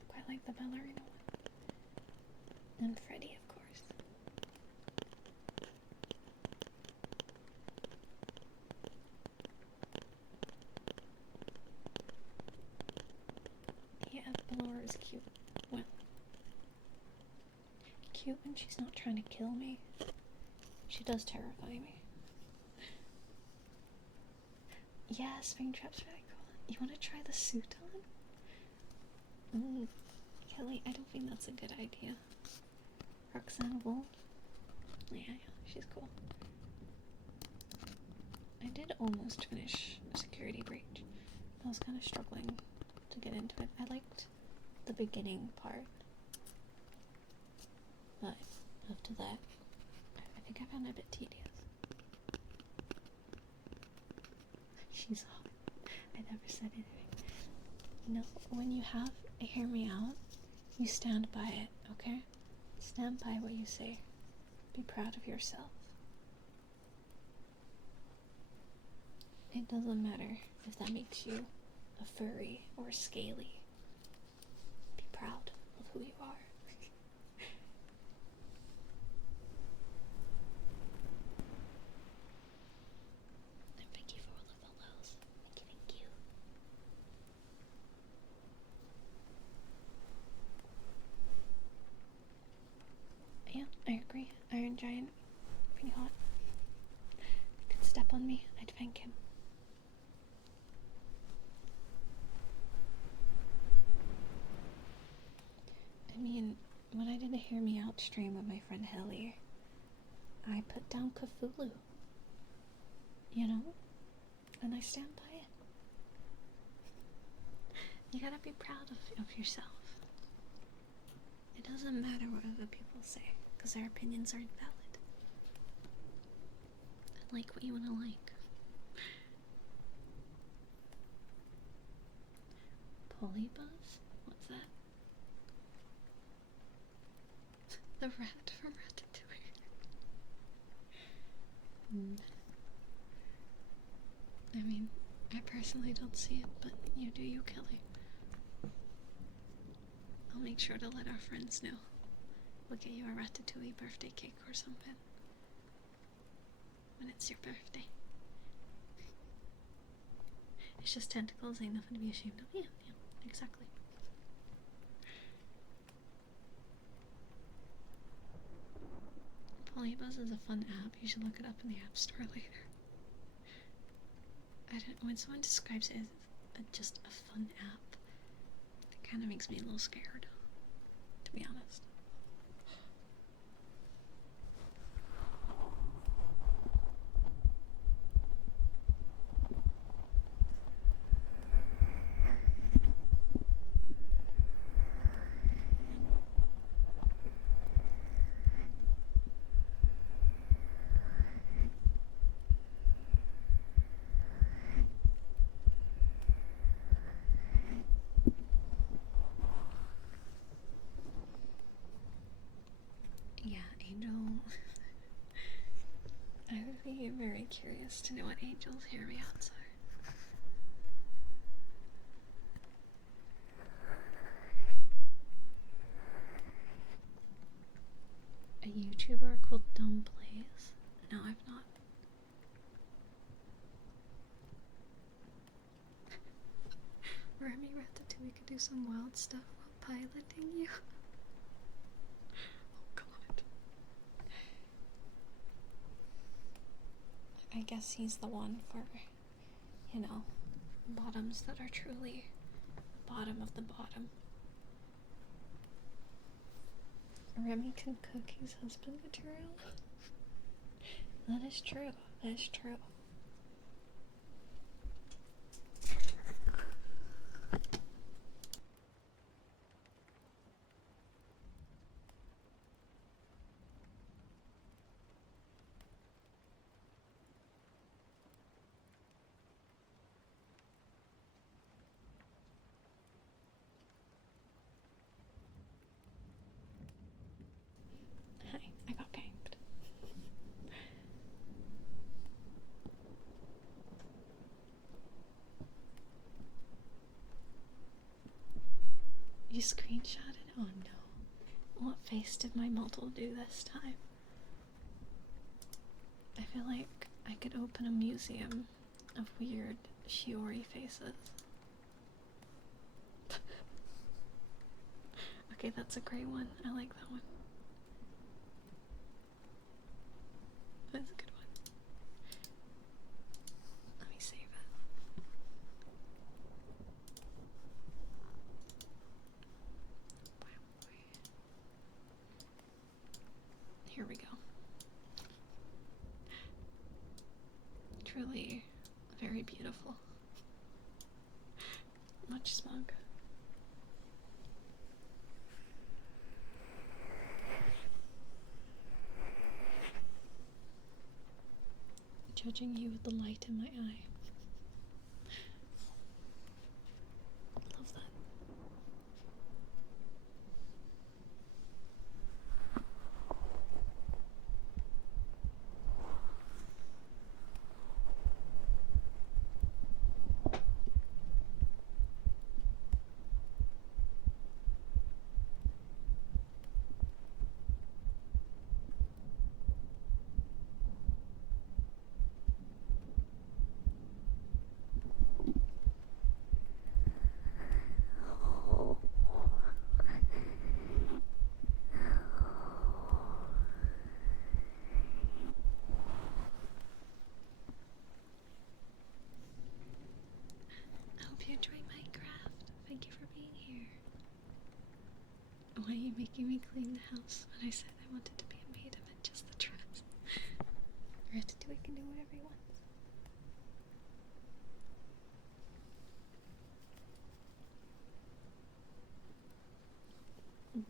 Quite like the ballerina one. And Freddy, of course. Yeah, Ballora is cute. Well, cute when she's not trying to kill me. She does terrify me. Yeah, Springtrap's really cool. You want to try the suit on? Kelly, I don't think that's a good idea. Roxanne Wolf? Yeah, she's cool. I did almost finish Security Breach. I was kind of struggling to get into it. I liked the beginning part. But after that, I think I found it a bit tedious. She's hot. I never said anything. No, when you have a hear me out, you stand by it, okay? Stand by what you say. Be proud of yourself. It doesn't matter if that makes you a furry or scaly. Be proud of who you are. And thank you for all the follows. Thank you. Yeah, I agree. Iron Giant, pretty hot. Could step on me, I'd thank him. I mean, when I did a Hear Me Out stream with my friend Helly, I put down Cthulhu. You know? And I stand by it. You gotta be proud of yourself. It doesn't matter what other people say, because their opinions aren't valid. Like what you want to like. Polybuzz? What's that? The rat from Ratatouille. I mean, I personally don't see it, but you do you, Kelly. I'll make sure to let our friends know. We'll get you a Ratatouille birthday cake or something. When it's your birthday. It's just tentacles, ain't nothing to be ashamed of. Yeah, exactly. Polybuzz is a fun app. You should look it up in the App Store later. When someone describes it as just a fun app, it kind of makes me a little scared, to be honest. I would be very curious to know what Angel's Hear Me Outs are. A YouTuber called Dumb Plays? No, I've not. Remy Ratatouille could do some wild stuff while piloting you. Oh god. I guess he's the one for, you know, bottoms that are truly bottom of the bottom. Remy can cook his husband material? That is true. That is true. You screenshotted? Oh no. What face did my model do this time? I feel like I could open a museum of weird Shiori faces. Okay, that's a great one. I like that one. That's a good one. Let me save it. Here we go. Truly very beautiful. Much smug. Judging you with the light in my eye. Love that. I hope you enjoy Minecraft. Thank you for being here. Why are you making me clean the house when I said I wanted to be a maid? I meant just the dress. Ratatouille can do whatever he wants.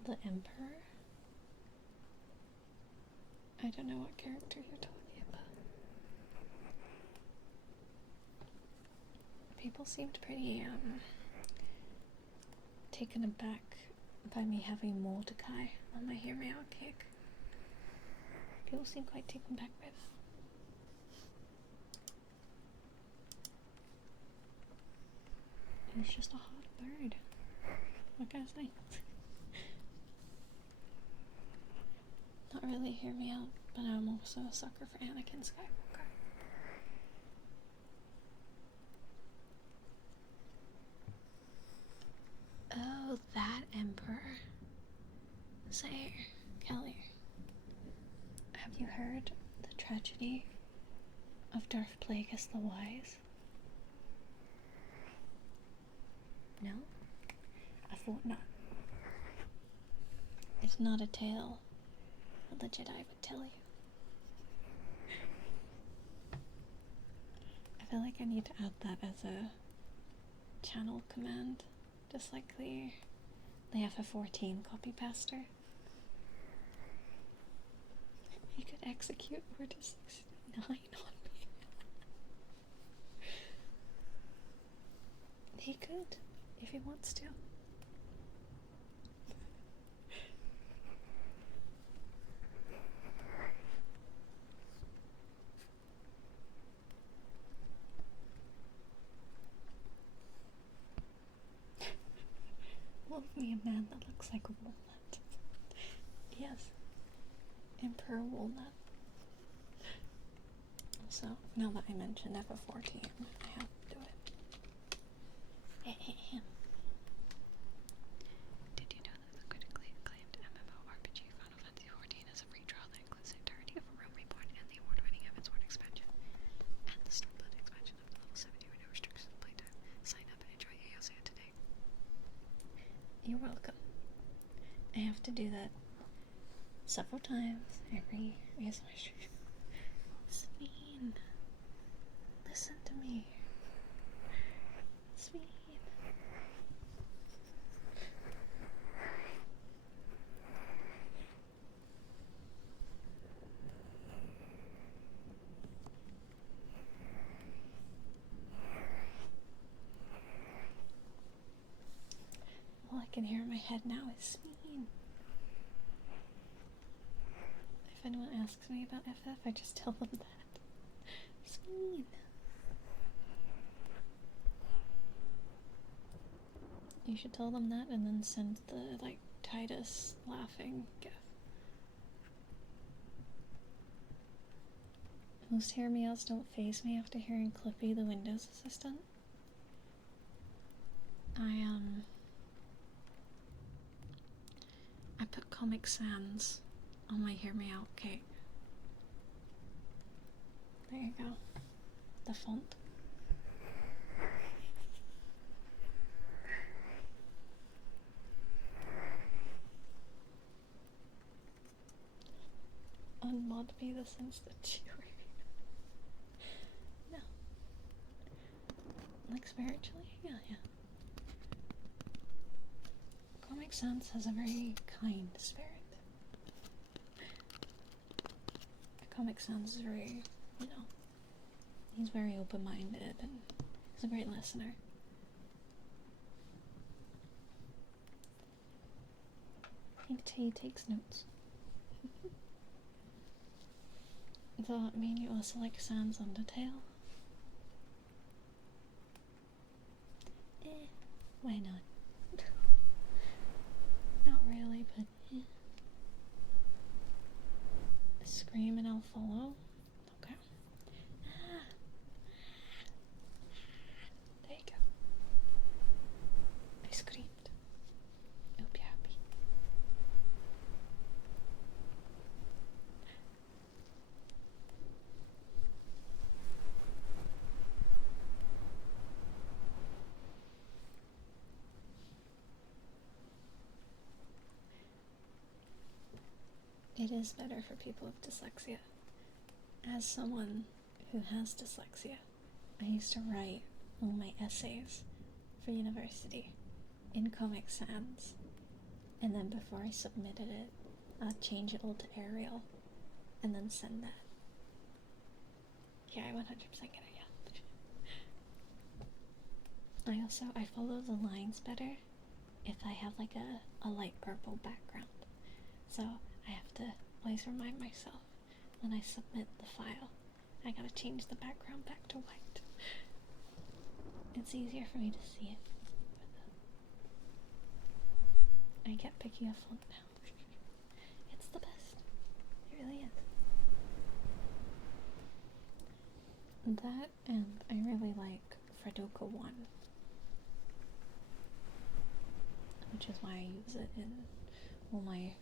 The Emperor? I don't know what character you're talking about. People seemed pretty, taken aback by me having Mordecai on my Hear Me Out cake. People seem quite taken back by that. He's just a hot bird. What can I say? Not really Hear Me Out, but I'm also a sucker for Anakin Skywalker. Oh, that Emperor. Say, Kelly, have you heard the tragedy of Darth Plagueis the Wise? No? I thought not. It's not a tale that the Jedi would tell you. I feel like I need to add that as a channel command, just like the FF14 copy paster. He could execute Order 69 on me. He could, if he wants to. Love me a man that looks like a walnut. Yes. Emperor Walnut. So, now that I mentioned FF14, I have to do it. Did you know that the critically acclaimed MMORPG Final Fantasy XIV is a free trial that includes the entirety of A Realm Reborn and the award-winning Heavensward expansion, and the Stormblood expansion up to level 70 with no restrictions on playtime? Sign up and enjoy ASMR today. You're welcome. I have to do that several times every ASMR stream. Sveen, listen to me. Sveen. All I can hear in my head now is Sveen. If anyone asks me about FF, I just tell them that. Sveen. You should tell them that and then send the, like, Titus laughing gif. Most hair meows don't faze me after hearing Clippy the Windows assistant. I put Comic Sans on my Hear Me Out cake. There you go. The font. Unmod me the Sims that Shiori. No. Like spiritually? Yeah. Comic Sans has a very kind spirit. Comic Sans is very, he's very open-minded and he's a great listener. He takes notes. Does that mean you also like Sans Undertale? Why not? Not really, but Scream and I'll follow. Okay. There you go. I screamed. I hope you're happy. It is better for people with dyslexia. As someone who has dyslexia, I used to write all my essays for university in Comic Sans, and then before I submitted it, I'd change it all to Arial, and then send that. Yeah, I 100% get it, yeah. I follow the lines better if I have like a light purple background. So I have to always remind myself when I submit the file, I gotta change the background back to white. It's easier for me to see it. I get picky a font now. It's the best. It really is. That, and I really like Fredoka 1. Which is why I use it in all my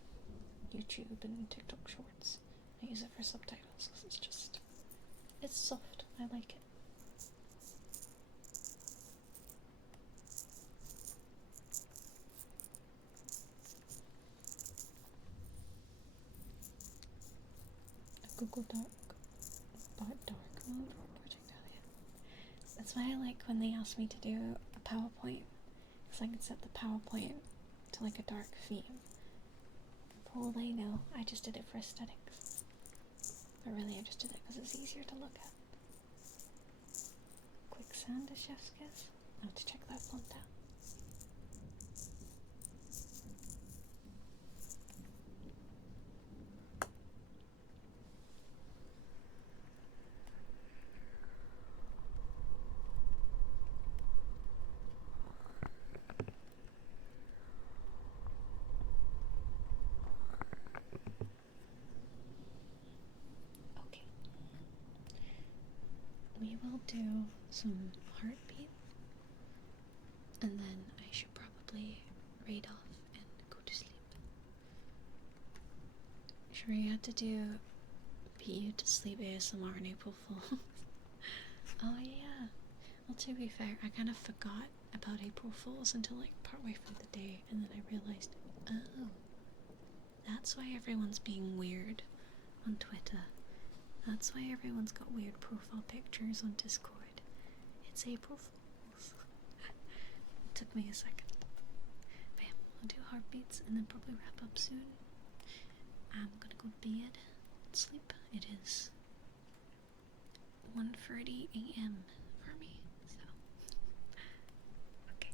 YouTube and TikTok shorts. I use it for subtitles because it's soft. I like it. A Google Dark mode for Project Dahlia. That's why I like when they ask me to do a PowerPoint, because I can set the PowerPoint to like a dark theme. For all they know, I just did it for aesthetics. But really I just did it because it's easier to look at. Quicksand is chef's kiss? I'll have to check that font out. We will do some heartbeat, and then I should probably raid off and go to sleep. Sure, you had to do beat you to sleep ASMR on April Fool's. Oh yeah. Well, to be fair, I kind of forgot about April Fool's until like partway through the day, and then I realized, oh, that's why everyone's being weird on Twitter. That's why everyone's got weird profile pictures on Discord. It's April Fool's. It took me a second. But yeah, I'll do heartbeats and then probably wrap up soon. I'm gonna go to bed and sleep. It is 1:30 a.m. for me, so okay.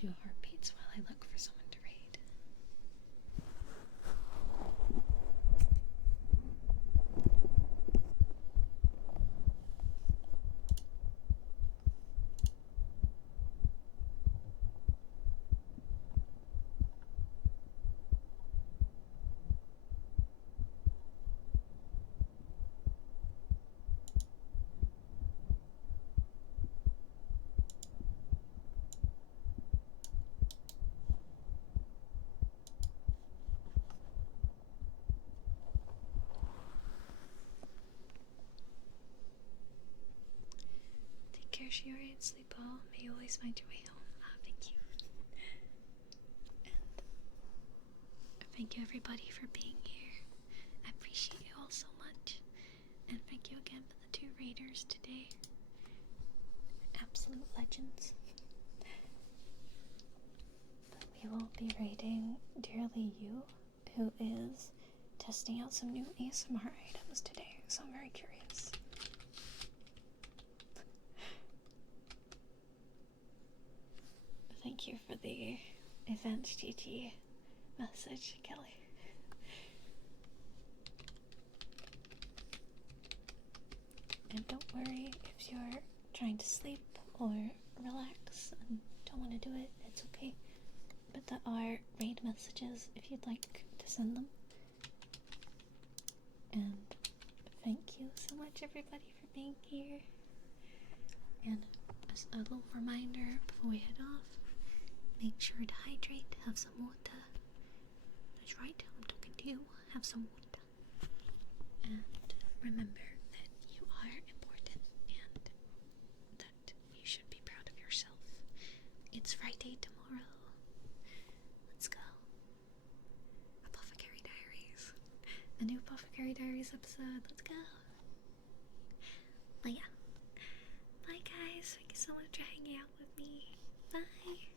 do heartbeats while I look for someone to raid. Take care, Shiori, and sleep well. May you always find your way home. Thank you. And thank you, everybody, for being here. I appreciate you all so much. And thank you again for the 2 raiders today. Absolute legends. But we will be raiding Dearly You, who is testing out some new ASMR items today, so I'm very curious. Thank you for the events GT message, Kelly. And don't worry if you're trying to sleep or relax and don't want to do it, it's okay. But there are raid messages if you'd like to send them. And thank you so much, everybody, for being here. And as a little reminder before we head off, make sure to hydrate, have some water. That's right, I'm talking to you. Have some water. And remember that you are important and that you should be proud of yourself. It's Friday tomorrow. Let's go. Apothecary Diaries. A new Apothecary Diaries episode. Let's go. But yeah. Bye guys. Thank you so much for hanging out with me. Bye.